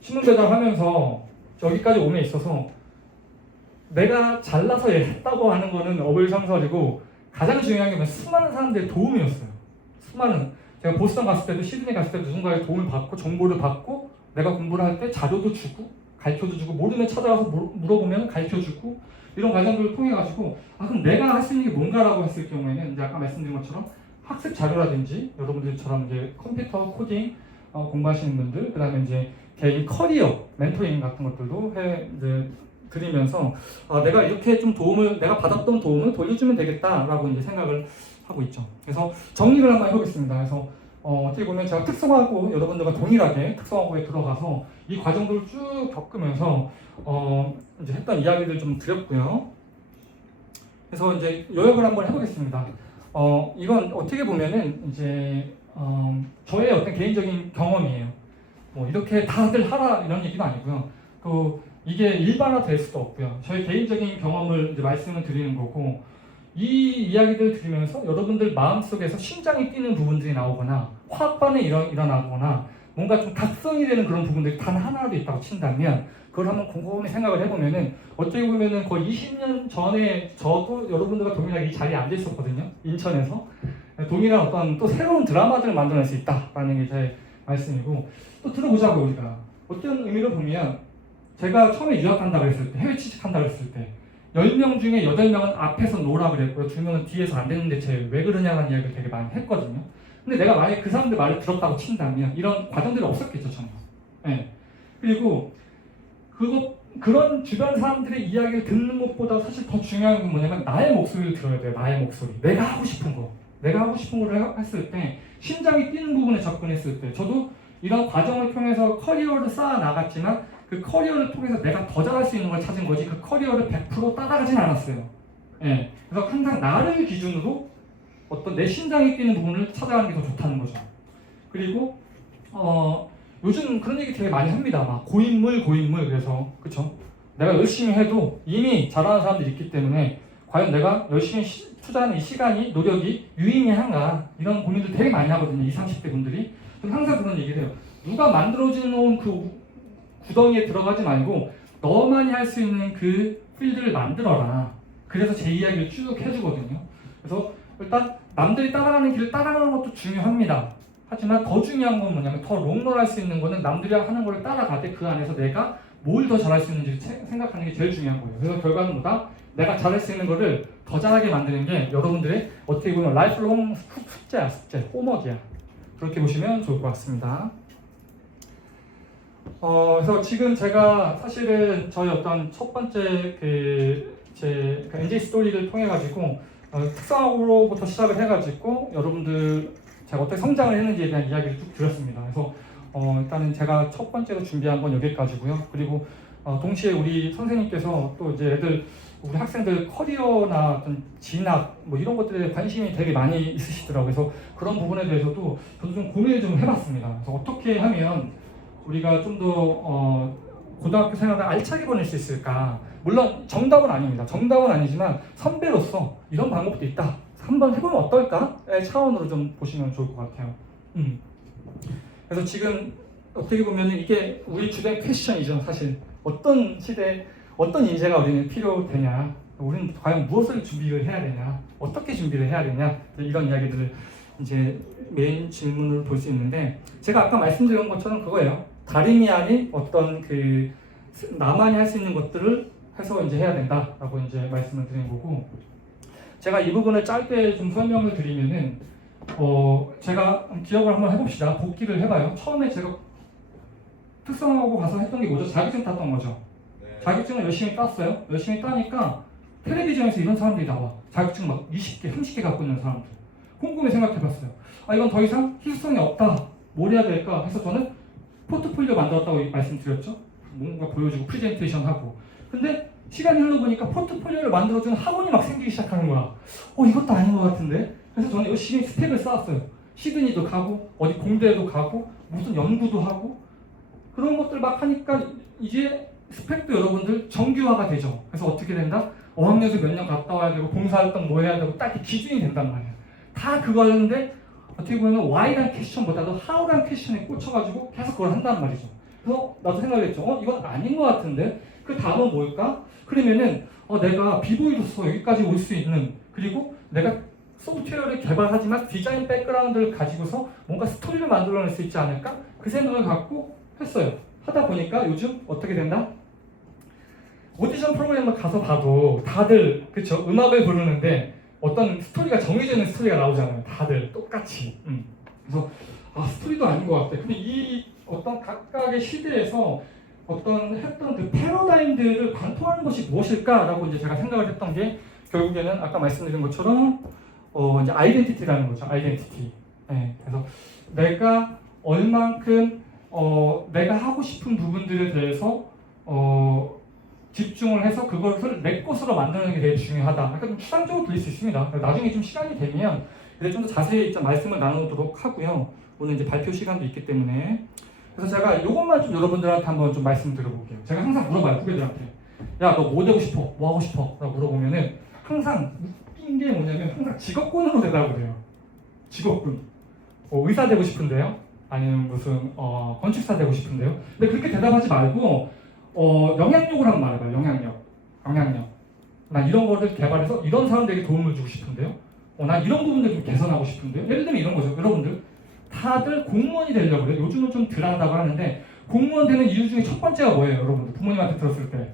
신문 배달하면서 여기까지 오면 있어서 내가 잘나서 했다고 하는 거는 어불성설이고 가장 중요한 게 수많은 사람들의 도움이었어요. 수많은 제가 보스턴 갔을 때도 시드니 갔을 때도 누군가의 도움을 받고 정보를 받고 내가 공부를 할 때 자료도 주고 가르쳐도 주고 모르면 찾아가서 물어보면 가르쳐주고 이런 과정들을 통해 가지고 그럼 내가 할 수 있는 게 뭔가라고 했을 경우에는 이제 아까 말씀드린 것처럼 학습 자료라든지 여러분들처럼 이제 컴퓨터 코딩 공부하시는 분들 그다음에 이제 개인 커리어 멘토링 같은 것들도 이제 드리면서 내가 이렇게 좀 내가 받았던 도움을 돌려주면 되겠다라고 이제 생각을 하고 있죠. 그래서 정리를 한번 해보겠습니다. 그래서 어떻게 보면 제가 특성화고 여러분들과 동일하게 특성화고에 들어가서 이 과정들을 쭉 겪으면서 이제 했던 이야기들 좀 드렸고요. 그래서 이제 요약을 한번 해보겠습니다. 이건 어떻게 보면은 이제 저의 어떤 개인적인 경험이에요. 뭐 이렇게 다들 하라 이런 얘기도 아니고요. 또 이게 일반화될 수도 없고요. 저의 개인적인 경험을 이제 말씀을 드리는 거고 이 이야기들 들으면서 여러분들 마음속에서 심장이 뛰는 부분들이 나오거나 화학 반응이 일어나거나 뭔가 좀 각성이 되는 그런 부분들이 단 하나라도 있다고 친다면 그걸 한번 곰곰이 생각을 해보면은 어떻게 보면은 거의 20년 전에 저도 여러분들과 동일하게 이 자리에 앉아 있었거든요. 인천에서 동일한 어떤 또 새로운 드라마들을 만들어낼 수 있다라는 게 제 말씀이고 또 들어보자고 우리가 어떤 의미로 보면 제가 처음에 유학한다고 했을 때 해외 취직한다고 했을 때 10명 중에 8명은 앞에서 노라 그랬고요. 2명은 뒤에서 안 되는데 쟤 왜 그러냐는 이야기를 되게 많이 했거든요. 근데 내가 만약에 그 사람들 말을 들었다고 친다면 이런 과정들이 없었겠죠, 전혀. 네. 그리고 그런 주변 사람들의 이야기를 듣는 것보다 사실 더 중요한 건 뭐냐면 나의 목소리를 들어야 돼요. 나의 목소리. 내가 하고 싶은 거. 내가 하고 싶은 거를 했을 때 심장이 뛰는 부분에 접근했을 때 저도 이런 과정을 통해서 커리어를 쌓아 나갔지만 그 커리어를 통해서 내가 더 잘할 수 있는 걸 찾은 거지 그 커리어를 100% 따라가진 않았어요. 예. 그래서 항상 나를 기준으로 어떤 내 심장이 뛰는 부분을 찾아가는 게 더 좋다는 거죠. 그리고 요즘 그런 얘기 되게 많이 합니다. 막 고인물 그래서 그쵸? 내가 열심히 해도 이미 잘하는 사람들이 있기 때문에 과연 내가 열심히 투자하는 이 시간이 노력이 유의미한가 이런 고민들 되게 많이 하거든요. 20, 30대 분들이. 저는 항상 그런 얘기를 해요. 누가 만들어져 놓은 그 구덩이에 들어가지 말고 너만이 할 수 있는 그 필드를 만들어라. 그래서 제 이야기를 쭉 해주거든요. 그래서 일단 남들이 따라가는 길을 따라가는 것도 중요합니다. 하지만 더 중요한 건 뭐냐면 더 롱런할 수 있는 거는 남들이 하는 거를 따라가되 그 안에서 내가 뭘 더 잘할 수 있는지 생각하는 게 제일 중요한 거예요. 그래서 결과는 뭐다? 내가 잘할 수 있는 거를 더 잘하게 만드는 게 여러분들의 어떻게 보면 라이프롱 숙제야, 호머기야. 그렇게 보시면 좋을 것 같습니다. 그래서 지금 제가 사실은 저희 어떤 첫 번째 제 NJ 스토리를 통해 가지고 특성으로부터 시작을 해가지고 여러분들 제가 어떻게 성장을 했는지에 대한 이야기를 쭉 드렸습니다. 그래서 일단은 제가 첫 번째로 준비한 건 여기까지고요. 그리고 동시에 우리 선생님께서 또 이제 우리 학생들 커리어나 어떤 진학 뭐 이런 것들에 관심이 되게 많이 있으시더라고요. 그래서 그런 부분에 대해서도 저도 좀 고민을 좀 해봤습니다. 그래서 어떻게 하면 우리가 좀 더 고등학교 생활을 알차게 보낼 수 있을까? 물론 정답은 아닙니다. 정답은 아니지만 선배로서 이런 방법도 있다. 한번 해보면 어떨까?의 차원으로 좀 보시면 좋을 것 같아요. 그래서 지금 어떻게 보면 이게 우리 주된 퀘스천이죠. 사실 어떤 시대, 어떤 인재가 우리는 필요되냐, 우리는 과연 무엇을 준비를 해야 되냐, 어떻게 준비를 해야 되냐 이런 이야기들을 이제 메인 질문으로 볼 수 있는데 제가 아까 말씀드린 것처럼 그거예요. 다름이 아닌 어떤 그 나만이 할 수 있는 것들을 해서 이제 해야 된다라고 이제 말씀을 드린 거고 제가 이 부분을 짧게 좀 설명을 드리면은 제가 기억을 한번 해봅시다. 복기를 해봐요. 처음에 제가 특성하고 가서 했던 게 뭐죠? 자격증 땄던 거죠. 자격증을 열심히 땄어요. 열심히 따니까 텔레비전에서 이런 사람들이 나와. 자격증 막 20개, 30개 갖고 있는 사람들. 곰곰이 생각해봤어요. 이건 더 이상 희소성이 없다. 뭘 해야 될까 해서 저는 포트폴리오 만들었다고 말씀드렸죠. 뭔가 보여주고 프레젠테이션 하고 근데 시간이 흘러보니까 포트폴리오를 만들어주는 학원이 막 생기기 시작하는 거야. 이것도 아닌 것 같은데? 그래서 저는 열심히 스펙을 쌓았어요. 시드니도 가고 어디 공대도 가고 무슨 연구도 하고 그런 것들 막 하니까 이제 스펙도 여러분들 정규화가 되죠. 그래서 어떻게 된다? 어학연수 몇 년 갔다 와야 되고 봉사활동 뭐 해야 되고 딱 기준이 된단 말이에요. 다 그거 하는데 어떻게 보면 Y라는 퀘스천보다도 How라는 퀘스천에 꽂혀가지고 계속 그걸 한단 말이죠. 그래서 나도 생각했죠. 이건 아닌 것 같은데 그 다음은 뭘까? 그러면은 내가 비보이로서 여기까지 올 수 있는 그리고 내가 소프트웨어를 개발하지만 디자인 백그라운드를 가지고서 뭔가 스토리를 만들어낼 수 있지 않을까? 그 생각을 갖고 했어요. 하다 보니까 요즘 어떻게 된다? 오디션 프로그램을 가서 봐도 다들 그쵸? 음악을 부르는데 어떤 스토리가 정해져 있는 스토리가 나오잖아요. 다들 똑같이. 그래서 스토리도 아닌 것 같아. 근데 이 어떤 각각의 시대에서 어떤 했던 그 패러다임들을 관통하는 것이 무엇일까라고 이제 제가 생각을 했던 게 결국에는 아까 말씀드린 것처럼 이제 아이덴티티라는 거죠. 아이덴티티. 네, 그래서 내가 얼만큼 내가 하고 싶은 부분들에 대해서 집중을 해서 그것을 내 것으로 만드는 게 되게 중요하다. 약간 좀 추상적으로 들릴 수 있습니다. 나중에 좀 시간이 되면 좀 더 자세히 좀 말씀을 나누도록 하고요. 오늘 이제 발표 시간도 있기 때문에 그래서 제가 이것만 좀 여러분들한테 한번 좀 말씀드려볼게요. 제가 항상 물어봐요, 후배들한테. 야, 너 뭐 되고 싶어? 뭐 하고 싶어? 라고 물어보면은 항상 웃긴 게 뭐냐면 항상 직업군으로 대답을 해요. 직업군. 의사 되고 싶은데요? 아니면 무슨 건축사 되고 싶은데요? 근데 그렇게 대답하지 말고 영향력을 한번 말해봐요. 영향력. 난 이런 거를 개발해서 이런 사람들에게 도움을 주고 싶은데요? 난 이런 부분들 좀 개선하고 싶은데요? 예를 들면 이런 거죠. 여러분들 다들 공무원이 되려고 그래요. 요즘은 좀 덜 한다고 하는데 공무원 되는 이유 중에 첫 번째가 뭐예요? 여러분들 부모님한테 들었을 때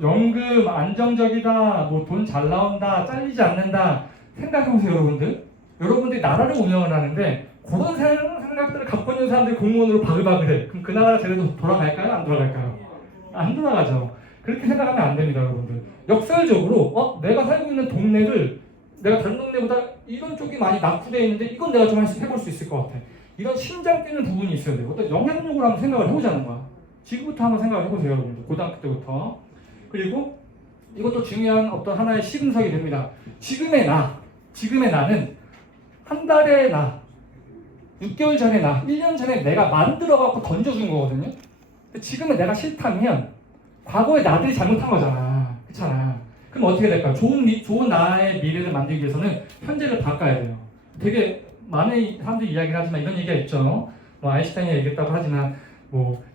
연금 안정적이다, 뭐 돈 잘 나온다, 잘리지 않는다. 생각해보세요, 여러분들. 여러분들이 나라를 운영을 하는데 그런 생각들을 갖고 있는 사람들이 공무원으로 바글바글해. 그럼 그 나라가 제대로 돌아갈까요? 안 돌아갈까요? 안 돌아가죠. 그렇게 생각하면 안 됩니다, 여러분들. 역설적으로 내가 살고 있는 동네를 내가 다른 동네보다 이런 쪽이 많이 낙후되어 있는데 이건 내가 좀 해볼 수 있을 것 같아. 이런 심장 뛰는 부분이 있어야 돼요. 어떤 영향력을 한번 생각을 해보자는 거야. 지금부터 한번 생각을 해보세요, 여러분들. 고등학교 때부터. 그리고 이것도 중요한 어떤 하나의 시금석이 됩니다. 지금의 나는 한 달의 나, 6개월 전에 나, 1년 전에 내가 만들어갖고 던져준 거거든요. 근데 지금은 내가 싫다면 과거의 나들이 잘못한 거잖아. 그렇잖아. 그럼 어떻게 될까요? 좋은 나의 미래를 만들기 위해서는 현재를 바꿔야 돼요. 되게 많은 사람들이 이야기를 하지만 이런 얘기가 있죠. 아인슈타인이 얘기했다고 하지만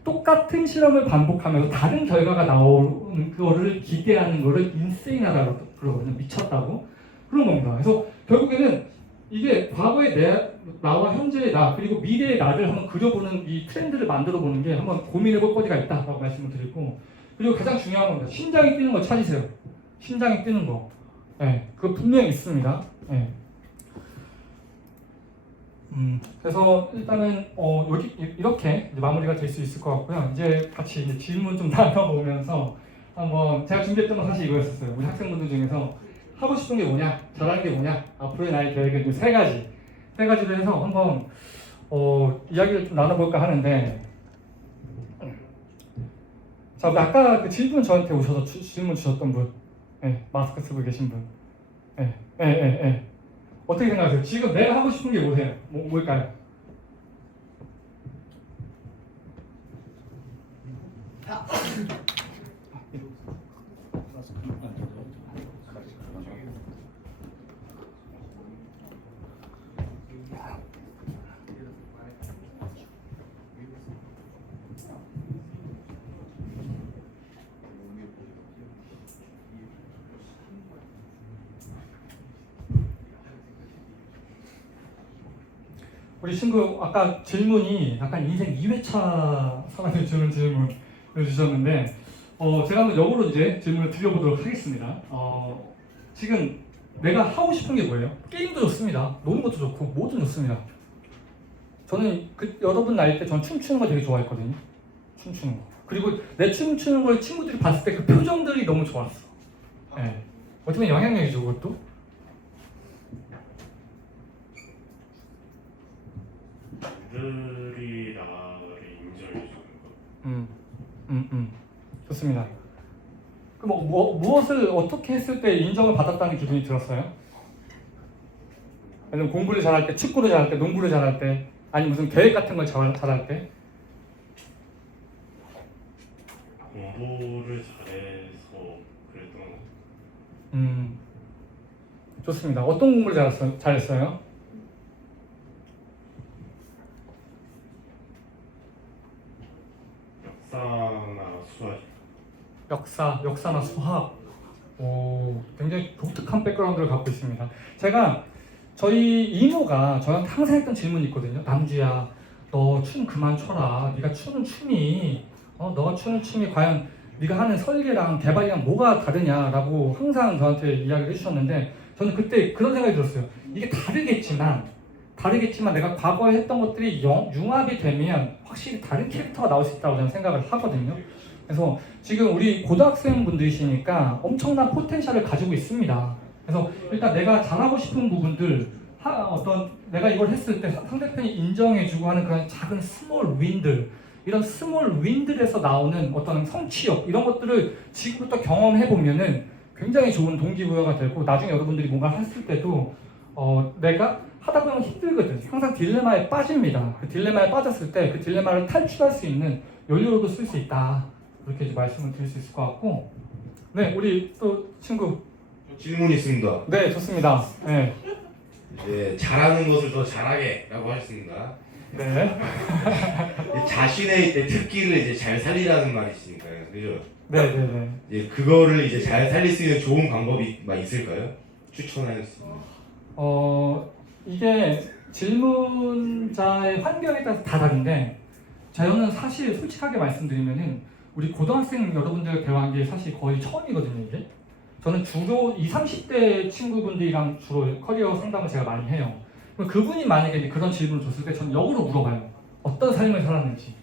똑같은 실험을 반복하면서 다른 결과가 나오는 거를 기대하는 거를 인세인하다고 그러거든요. 미쳤다고. 그런 겁니다. 그래서 결국에는 이게 과거의 나와 현재의 나 그리고 미래의 나를 한번 그려보는 이 트렌드를 만들어보는 게 한번 고민해볼 거리가 있다라고 말씀을 드리고 그리고 가장 중요한 겁니다. 심장이 뛰는 거 찾으세요. 심장이 뛰는 거. 그거 분명히 있습니다. 그래서 일단은 여기 이렇게 마무리가 될 수 있을 것 같고요. 이제 같이 이제 질문 좀 나눠보면서 한번 제가 준비했던 건 사실 이거였었어요. 우리 학생분들 중에서 하고 싶은 게 뭐냐, 잘하는 게 뭐냐, 앞으로의 나의 계획은 세 가지로 해서 한번 이야기를 좀 나눠볼까 하는데 자, 우리 아까 그 질문 저한테 오셔서 질문 주셨던 분, 마스크 쓰고 계신 분, 어떻게 생각하세요? 지금 내가 하고 싶은 게 뭐세요? 뭘까요? 우리 친구 아까 질문이 약간 인생 2회차 사람이 주는 질문을 주셨는데 제가 한번 역으로 이제 질문을 드려보도록 하겠습니다. 지금 내가 하고 싶은 게 뭐예요? 게임도 좋습니다. 노는 것도 좋고 뭐든 좋습니다. 저는 여러분 나이 때 전 춤추는 거 되게 좋아했거든요. 춤추는 거. 그리고 내 춤추는 걸 친구들이 봤을 때 그 표정들이 너무 좋았어. 어떻게 보면 영향력이죠, 그것도. 남들이 나를 인정해 주는 거. 좋습니다. 무엇을 어떻게 했을 때 인정을 받았다는 기분이 들었어요? 아니면 공부를 잘할 때, 축구를 잘할 때, 농구를 잘할 때, 아니 무슨 계획 같은 걸 잘할 때? 공부를 잘해서 그랬던 거. 좋습니다. 어떤 공부를 잘했어요? 역사나 수학. 역사나 수학. 오, 굉장히 독특한 백그라운드를 갖고 있습니다. 제가 저희 이모가 저한테 항상 했던 질문이 있거든요. 남주야, 너 춤 그만 춰라. 네가 추는 춤이 너가 추는 춤이 과연 네가 하는 설계랑 개발이랑 뭐가 다르냐라고 항상 저한테 이야기를 해주셨는데 저는 그때 그런 생각이 들었어요. 이게 다르겠지만 내가 과거에 했던 것들이 융합이 되면 확실히 다른 캐릭터가 나올 수 있다고 저는 생각을 하거든요. 그래서 지금 우리 고등학생분들이시니까 엄청난 포텐셜을 가지고 있습니다. 그래서 일단 내가 잘하고 싶은 부분들, 내가 이걸 했을 때 상대편이 인정해주고 하는 그런 작은 스몰 윈들, 이런 스몰 윈들에서 나오는 어떤 성취욕, 이런 것들을 지금부터 경험해보면은 굉장히 좋은 동기부여가 되고 나중에 여러분들이 뭔가 했을 때도 내가 하다 보면 힘들거든. 항상 딜레마에 빠집니다. 그 딜레마에 빠졌을 때 그 딜레마를 탈출할 수 있는 연료로도 쓸 수 있다. 이렇게 이제 말씀을 드릴 수 있을 것 같고, 네, 우리 또 친구. 질문 있습니다. 네, 좋습니다. 네, 이제 잘하는 것을 더 잘하게라고 하셨습니다. 네, 자신의 특기를 이제 잘 살리라는 말이 있으니까요, 그죠? 네, 네, 네. 이제 그거를 이제 잘 살릴 수 있는 좋은 방법이 막 있을까요? 추천할 수 있는. 이게 질문자의 환경에 따라서 다 다른데, 저는 사실 솔직하게 말씀드리면은 우리 고등학생 여러분들 대화한 게 사실 거의 처음이거든요, 이게. 저는 주로 20, 30대 친구분들이랑 주로 커리어 상담을 제가 많이 해요. 그럼 그분이 만약에 이제 그런 질문을 줬을 때 저는 역으로 물어봐요. 어떤 삶을 살았는지.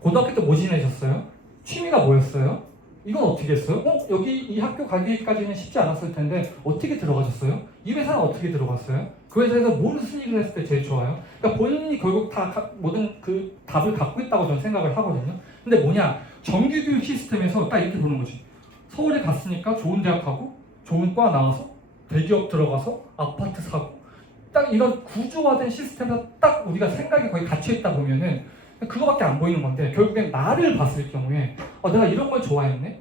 고등학교 때 뭐 지내셨어요? 취미가 뭐였어요? 이건 어떻게 했어요? 여기 이 학교 가기까지는 쉽지 않았을 텐데 어떻게 들어가셨어요? 이 회사는 어떻게 들어갔어요? 그 회사에서 무슨 일을 했을 때 제일 좋아요? 그러니까 본인이 결국 다 모든 그 답을 갖고 있다고 저는 생각을 하거든요. 근데 뭐냐? 정규교육 시스템에서 딱 이렇게 보는 거지. 서울에 갔으니까 좋은 대학 가고 좋은 과 나와서 대기업 들어가서 아파트 사고 딱 이런 구조화된 시스템에서 딱 우리가 생각이 거의 갇혀있다 보면은 그거밖에 안 보이는 건데 결국엔 나를 봤을 경우에 내가 이런 걸 좋아했네?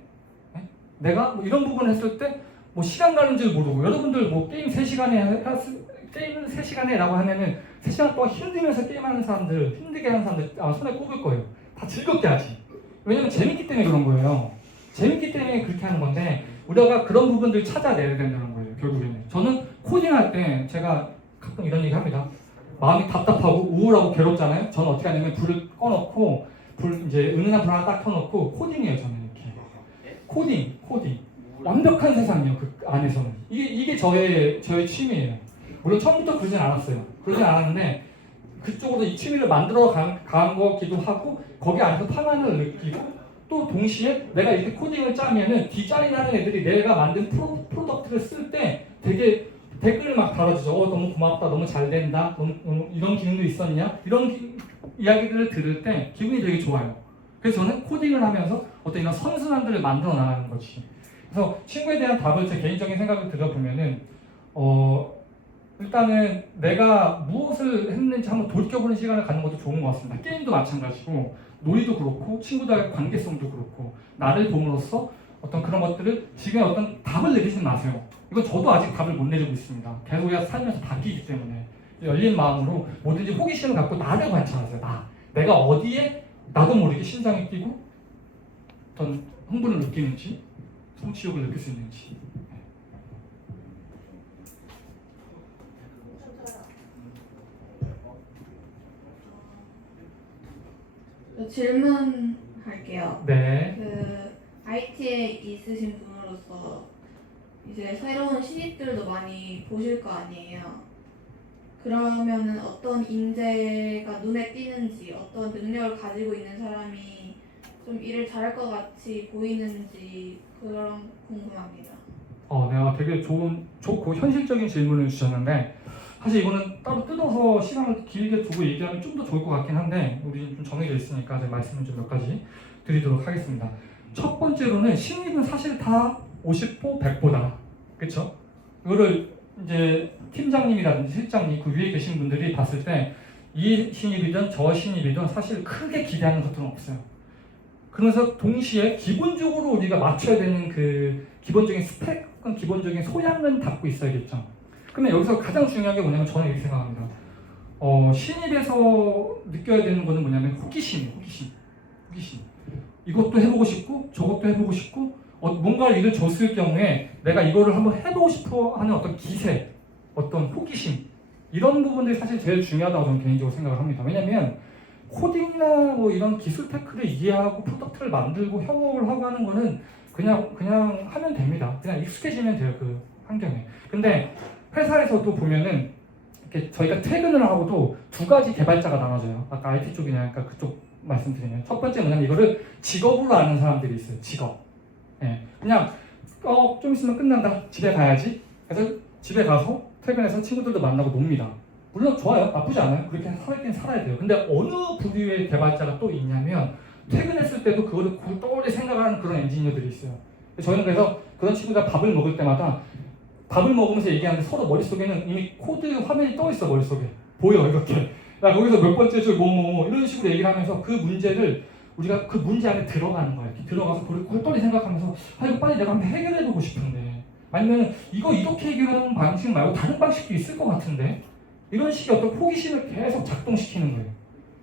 네? 내가 뭐 이런 부분을 했을 때 뭐 시간 가는 줄 모르고 여러분들 뭐 게임 3시간에 라고 하면은 3시간 동안 힘들면서 게임하는 사람들 힘들게 하는 사람들 손에 꼽을 거예요. 다 즐겁게 하지. 왜냐면 재밌기 때문에 그런 거예요. 재밌기 때문에 그렇게 하는 건데 우리가 그런 부분들 찾아내야 된다는 거예요. 결국에는 저는 코딩할 때 제가 가끔 이런 얘기 합니다. 마음이 답답하고 우울하고 괴롭잖아요. 저는 어떻게 하냐면 불을 꺼놓고 이제 은은한 불 하나 딱 켜놓고 코딩해요. 저는 이렇게 코딩 완벽한 세상이요. 그 안에서는 이게 저의 취미예요. 물론 처음부터 그러진 않았어요. 그러진 않았는데 그쪽으로 이 취미를 만들어 간 거기도 하고 거기 안에서 편안을 느끼고 또 동시에 내가 이렇게 코딩을 짜면은 디자인하는 애들이 내가 만든 프로덕트를 쓸 때 되게 댓글을 막 달아주죠. 너무 고맙다, 너무 잘 된다, 너무 이런 기능도 있었냐? 이런 이야기들을 들을 때 기분이 되게 좋아요. 그래서 저는 코딩을 하면서 어떤 이런 선순환들을 만들어 나가는 거지. 그래서 친구에 대한 답을 제 개인적인 생각을 들어보면은 일단은 내가 무엇을 했는지 한번 돌이켜보는 시간을 갖는 것도 좋은 것 같습니다. 게임도 마찬가지고 놀이도 그렇고 친구들과의 관계성도 그렇고 나를 봄으로써 어떤 그런 것들을 지금 어떤 답을 내리지 마세요. 이건 저도 아직 답을 못 내리고 있습니다. 계속 살면서 바뀌기 때문에 열린 마음으로 뭐든지 호기심을 갖고 나를 관찰하세요. 내가 어디에 나도 모르게 심장이 뛰고 어떤 흥분을 느끼는지 성취욕을 느낄 수 있는지. 질문할게요. 네. 그 IT에 있으신 분으로서 이제 새로운 신입들도 많이 보실 거 아니에요. 그러면은 어떤 인재가 눈에 띄는지, 어떤 능력을 가지고 있는 사람이 좀 일을 잘할 것 같이 보이는지 그런 궁금합니다. 내가 되게 좋고 현실적인 질문을 주셨는데 사실 이거는 따로 뜯어서 시간을 길게 두고 얘기하면 좀 더 좋을 것 같긴 한데 우리 좀 정해져 있으니까 제가 말씀을 좀 몇 가지 드리도록 하겠습니다. 첫 번째로는 신입은 사실 다 50보 100보다. 그쵸? 이거를 이제 팀장님이라든지 실장님 그 위에 계신 분들이 봤을 때 이 신입이든 저 신입이든 사실 크게 기대하는 것들은 없어요. 그래서 동시에 기본적으로 우리가 맞춰야 되는 그 기본적인 스펙은 기본적인 소양은 갖고 있어야겠죠. 그러면 여기서 가장 중요한 게 뭐냐면 저는 이렇게 생각합니다. 신입에서 느껴야 되는 거는 뭐냐면 호기심이에요. 호기심. 이것도 해보고 싶고 저것도 해보고 싶고 뭔가 일을 줬을 경우에 내가 이거를 한번 해보고 싶어 하는 어떤 기세, 어떤 호기심 이런 부분들이 사실 제일 중요하다고 저는 개인적으로 생각을 합니다. 왜냐면 코딩이나 뭐 이런 기술 테크를 이해하고 프로덕트를 만들고 협업을 하고 하는 거는 그냥 하면 됩니다. 그냥 익숙해지면 돼요, 그 환경에. 근데 회사에서도 보면은 이렇게 저희가 퇴근을 하고도 두 가지 개발자가 나눠져요. 아까 IT 쪽이냐, 그러니까 그쪽 말씀드리면 첫 번째 뭐냐면 이거를 직업으로 아는 사람들이 있어요. 직업. 예, 그냥 좀 있으면 끝난다. 집에 가야지. 그래서 집에 가서 퇴근해서 친구들도 만나고 놉니다. 물론 좋아요. 나쁘지 않아요. 그렇게 살긴 살아야 돼요. 근데 어느 부류의 개발자가 또 있냐면 퇴근했을 때도 그거를 똘똘히 생각하는 그런 엔지니어들이 있어요. 저희는 그래서 그런 친구가 밥을 먹을 때마다 밥을 먹으면서 얘기하는데 서로 머릿속에는 이미 코드 화면이 떠 있어. 머릿속에 보여 이렇게. 나 거기서 몇 번째 줄 뭐 이런 식으로 얘기를 하면서 그 문제를 우리가 그 문제 안에 들어가는 거예요. 이렇게 들어가서 그걸 똘똘히 생각하면서 이거 빨리 내가 한번 해결해보고 싶은데 아니면 이거 이렇게 해결하는 방식 말고 다른 방식도 있을 것 같은데 이런 식의 어떤 호기심을 계속 작동시키는 거예요.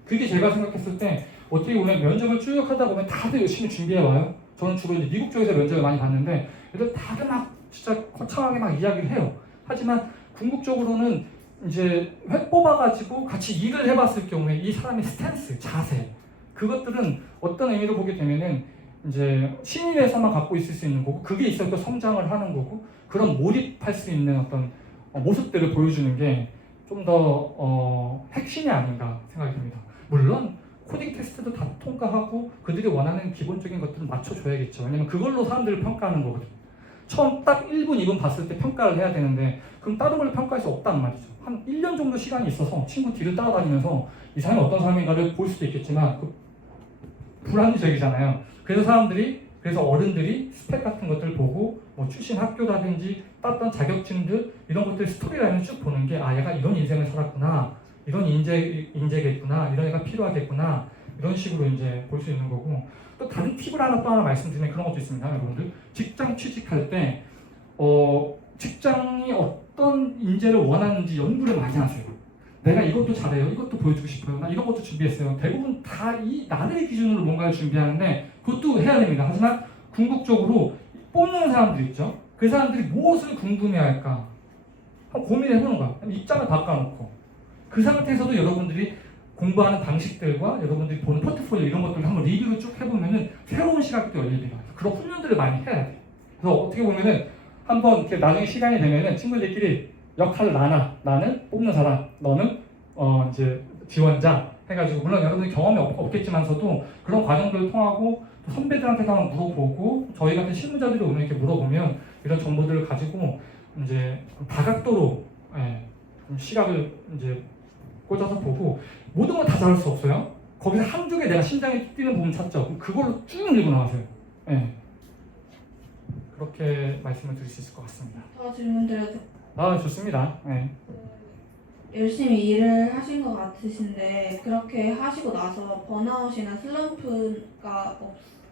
그게 제가 생각했을 때 어떻게 보면 면접을 쭉 하다 보면 다들 열심히 준비해와요. 저는 주로 이제 미국 쪽에서 면접을 많이 봤는데 애들 다들 막 진짜 거창하게 막 이야기를 해요. 하지만 궁극적으로는 이제 회 뽑아가지고 같이 일을 해봤을 경우에 이 사람의 스탠스, 자세 그것들은 어떤 의미로 보게 되면은 이제 신입에서만 갖고 있을 수 있는 거고 그게 있어야 또 성장을 하는 거고 그런 몰입할 수 있는 어떤 모습들을 보여주는 게 좀 더 핵심이 아닌가 생각이 듭니다. 물론 코딩 테스트도 다 통과하고 그들이 원하는 기본적인 것들을 맞춰줘야겠죠. 왜냐면 그걸로 사람들을 평가하는 거거든요. 처음 딱 1분, 2분 봤을 때 평가를 해야 되는데 그럼 다른 걸 평가할 수 없단 말이죠. 한 1년 정도 시간이 있어서 친구 뒤를 따라다니면서 이 사람이 어떤 사람인가를 볼 수도 있겠지만 불합리적이잖아요. 그래서 어른들이 스펙 같은 것들을 보고 뭐 출신 학교라든지 땄던 자격증들 이런 것들 스토리라인을 쭉 보는 게 얘가 이런 인생을 살았구나, 이런 인재겠구나, 이런 애가 필요하겠구나 이런 식으로 이제 볼 수 있는 거고 또 다른 팁을 또 하나 말씀드리면 그런 것도 있습니다, 여러분들. 직장 취직할 때 직장이 어떤 인재를 원하는지 연구를 많이 하세요. 내가 이것도 잘해요. 이것도 보여주고 싶어요. 나 이런 것도 준비했어요. 대부분 다 이 나를 기준으로 뭔가를 준비하는데 그것도 해야 됩니다. 하지만 궁극적으로 뽑는 사람들 있죠. 그 사람들이 무엇을 궁금해할까? 한번 고민을 해보는 거야. 입장을 바꿔놓고 그 상태에서도 여러분들이 공부하는 방식들과 여러분들이 보는 포트폴리오 이런 것들을 한번 리뷰를 쭉 해보면은 새로운 시각도 열립니다. 그런 훈련들을 많이 해야 돼. 그래서 어떻게 보면은 한번 이렇게 나중에 시간이 되면은 친구들끼리 역할을 나는 뽑는 사람, 너는 이제 지원자 해가지고 물론 여러분들 경험이 없겠지만서도 그런 과정들을 통하고 또 선배들한테도 한번 물어보고 저희 같은 실무자들이 오늘 이렇게 물어보면 이런 정보들을 가지고 이제 다각도로 시각을 이제 꽂아서 보고 모든 걸 다 잘할 수 없어요. 거기서 한두 개 내가 심장이 뛰는 부분 찾죠. 그럼 그걸로 쭉 밀고 나가세요. 그렇게 말씀을 드릴 수 있을 것 같습니다. 더 질문 드려도 좋습니다. 열심히 일을 하신 것 같으신데 그렇게 하시고 나서 번아웃이나 슬럼프가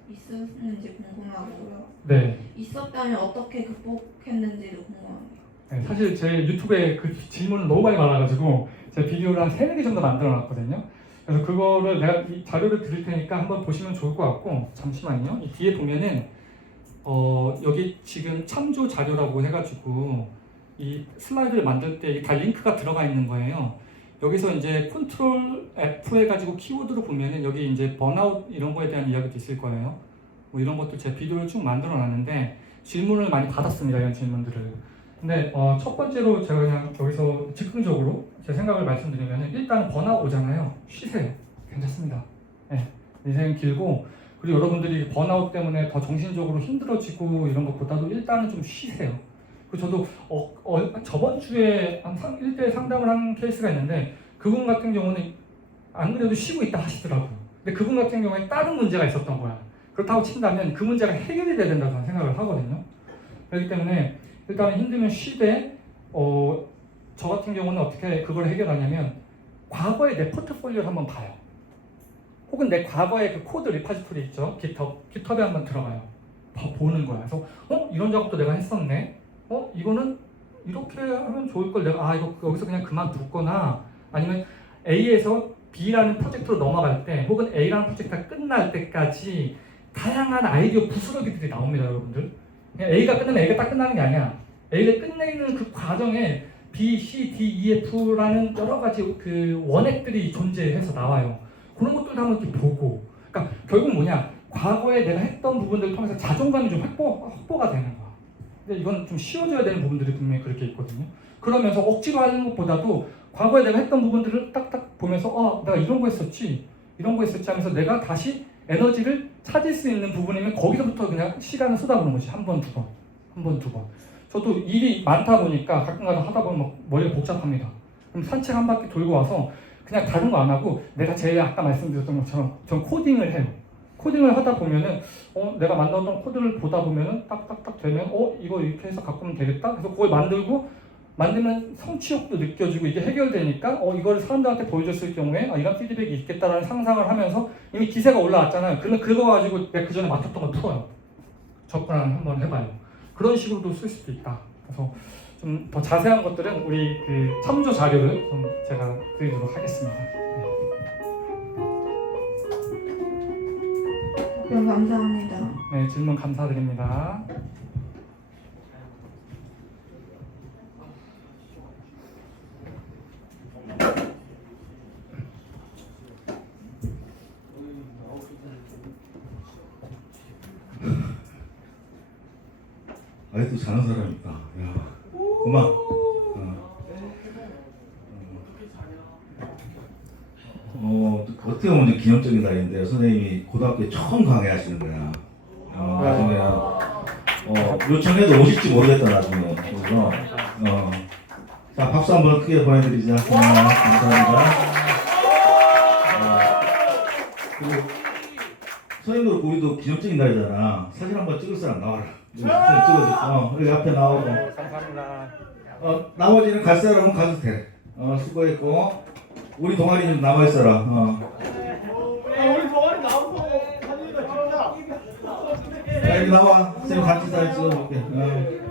있었는지 궁금하고요. 네. 있었다면 어떻게 극복했는지도 궁금합니다. 네, 사실 제 유튜브에 그 질문을 너무 많이 받아가지고 제가 비디오를 한 3-4개 정도 만들어놨거든요. 그래서 그거를 내가 이 자료를 드릴 테니까 한번 보시면 좋을 것 같고 잠시만요. 이 뒤에 보면은 여기 지금 참조 자료라고 해가지고 이 슬라이드를 만들 때 다 링크가 들어가 있는 거예요. 여기서 이제 컨트롤 F 해가지고 키워드로 보면은 여기 이제 번아웃 이런 거에 대한 이야기도 있을 거예요. 뭐 이런 것도 제 비디오를 쭉 만들어 놨는데 질문을 많이 받았습니다. 이런 질문들을. 근데 첫 번째로 제가 그냥 여기서 즉흥적으로 제 생각을 말씀드리면은 일단 번아웃 오잖아요. 쉬세요. 괜찮습니다. 인생은 길고 그리고 여러분들이 번아웃 때문에 더 정신적으로 힘들어지고 이런 것보다도 일단은 좀 쉬세요. 저도 저번 주에 한 1대1 상담을 한 케이스가 있는데 그분 같은 경우는 안 그래도 쉬고 있다 하시더라고요. 근데 그분 같은 경우에 다른 문제가 있었던 거야. 그렇다고 친다면 그 문제가 해결이 돼야 된다고 생각을 하거든요. 그렇기 때문에 일단은 힘들면 쉬되 저 같은 경우는 어떻게 그걸 해결하냐면 과거의 내 포트폴리오를 한번 봐요. 혹은 내 과거의 그 코드 리파지토리 있죠. 깃허브에 한번 들어가요. 보는 거야. 그래서 이런 작업도 내가 했었네. 이거는 이렇게 하면 좋을 걸 내가 이거 여기서 그냥 그만뒀거나 아니면 A에서 B라는 프로젝트로 넘어갈 때 혹은 A라는 프로젝트가 끝날 때까지 다양한 아이디어 부스러기들이 나옵니다, 여러분들. 그냥 A가 끝나면 A가 딱 끝나는 게 아니야. A를 끝내는 그 과정에 B, C, D, E, F라는 여러 가지 그 원액들이 존재해서 나와요. 그런 것들도 한번 이렇게 보고. 그러니까 결국 뭐냐? 과거에 내가 했던 부분들을 통해서 자존감이 좀 확보가 되는 거야. 근데 이건 좀 쉬워져야 되는 부분들이 분명히 그렇게 있거든요. 그러면서 억지로 하는 것보다도 과거에 내가 했던 부분들을 딱딱 보면서 내가 이런 거 했었지 하면서 내가 다시 에너지를 찾을 수 있는 부분이면 거기서부터 그냥 시간을 쏟아부는 거지. 한 번, 두 번. 저도 일이 많다 보니까 가끔가다 하다 보면 막 머리가 복잡합니다. 그럼 산책 한 바퀴 돌고 와서 그냥 다른 거 안 하고 내가 제일 아까 말씀드렸던 것처럼 전 코딩을 해요. 코딩을 하다 보면은 내가 만들었던 코드를 보다 보면은 딱딱딱 되면 이거 이렇게 해서 갖고 오면 되겠다. 그래서 그걸 만들면 성취욕도 느껴지고 이게 해결되니까 이거를 사람들한테 보여줬을 경우에 이런 피드백이 있겠다라는 상상을 하면서 이미 기세가 올라왔잖아요. 그러면 그거 가지고 내가 그 전에 맡았던 걸 풀어요. 접근을 한번 해봐요. 그런 식으로도 쓸 수도 있다. 그래서 좀 더 자세한 것들은 우리 그 참조 자료를 좀 제가 드리도록 하겠습니다. 답변 감사합니다. 네, 질문 감사드립니다. 아직도 자는 사람 있다. 야, 그만. 어떻게 보면 이제 기념적인 날인데 선생님이 고등학교에 처음 강의하시는 거야. 나중에 요청해도 오실지 모르겠다 나중에. 그래서 자 박수 한번 크게 보내드리자. 감사합니다. 그리고 선생님도 우리도 기념적인 날이잖아. 사진 한번 찍을 사람 나와라. 찍어줘. 여기 앞에 나오고. 감사합니다. 나머지는 갈 사람은 가도 돼. 수고했고 우리 동아리 좀 남아 있어라. 우리 동아리 나오고 사진이나 찍자. 여기 나와. 선생님 같이 사진 찍어볼게.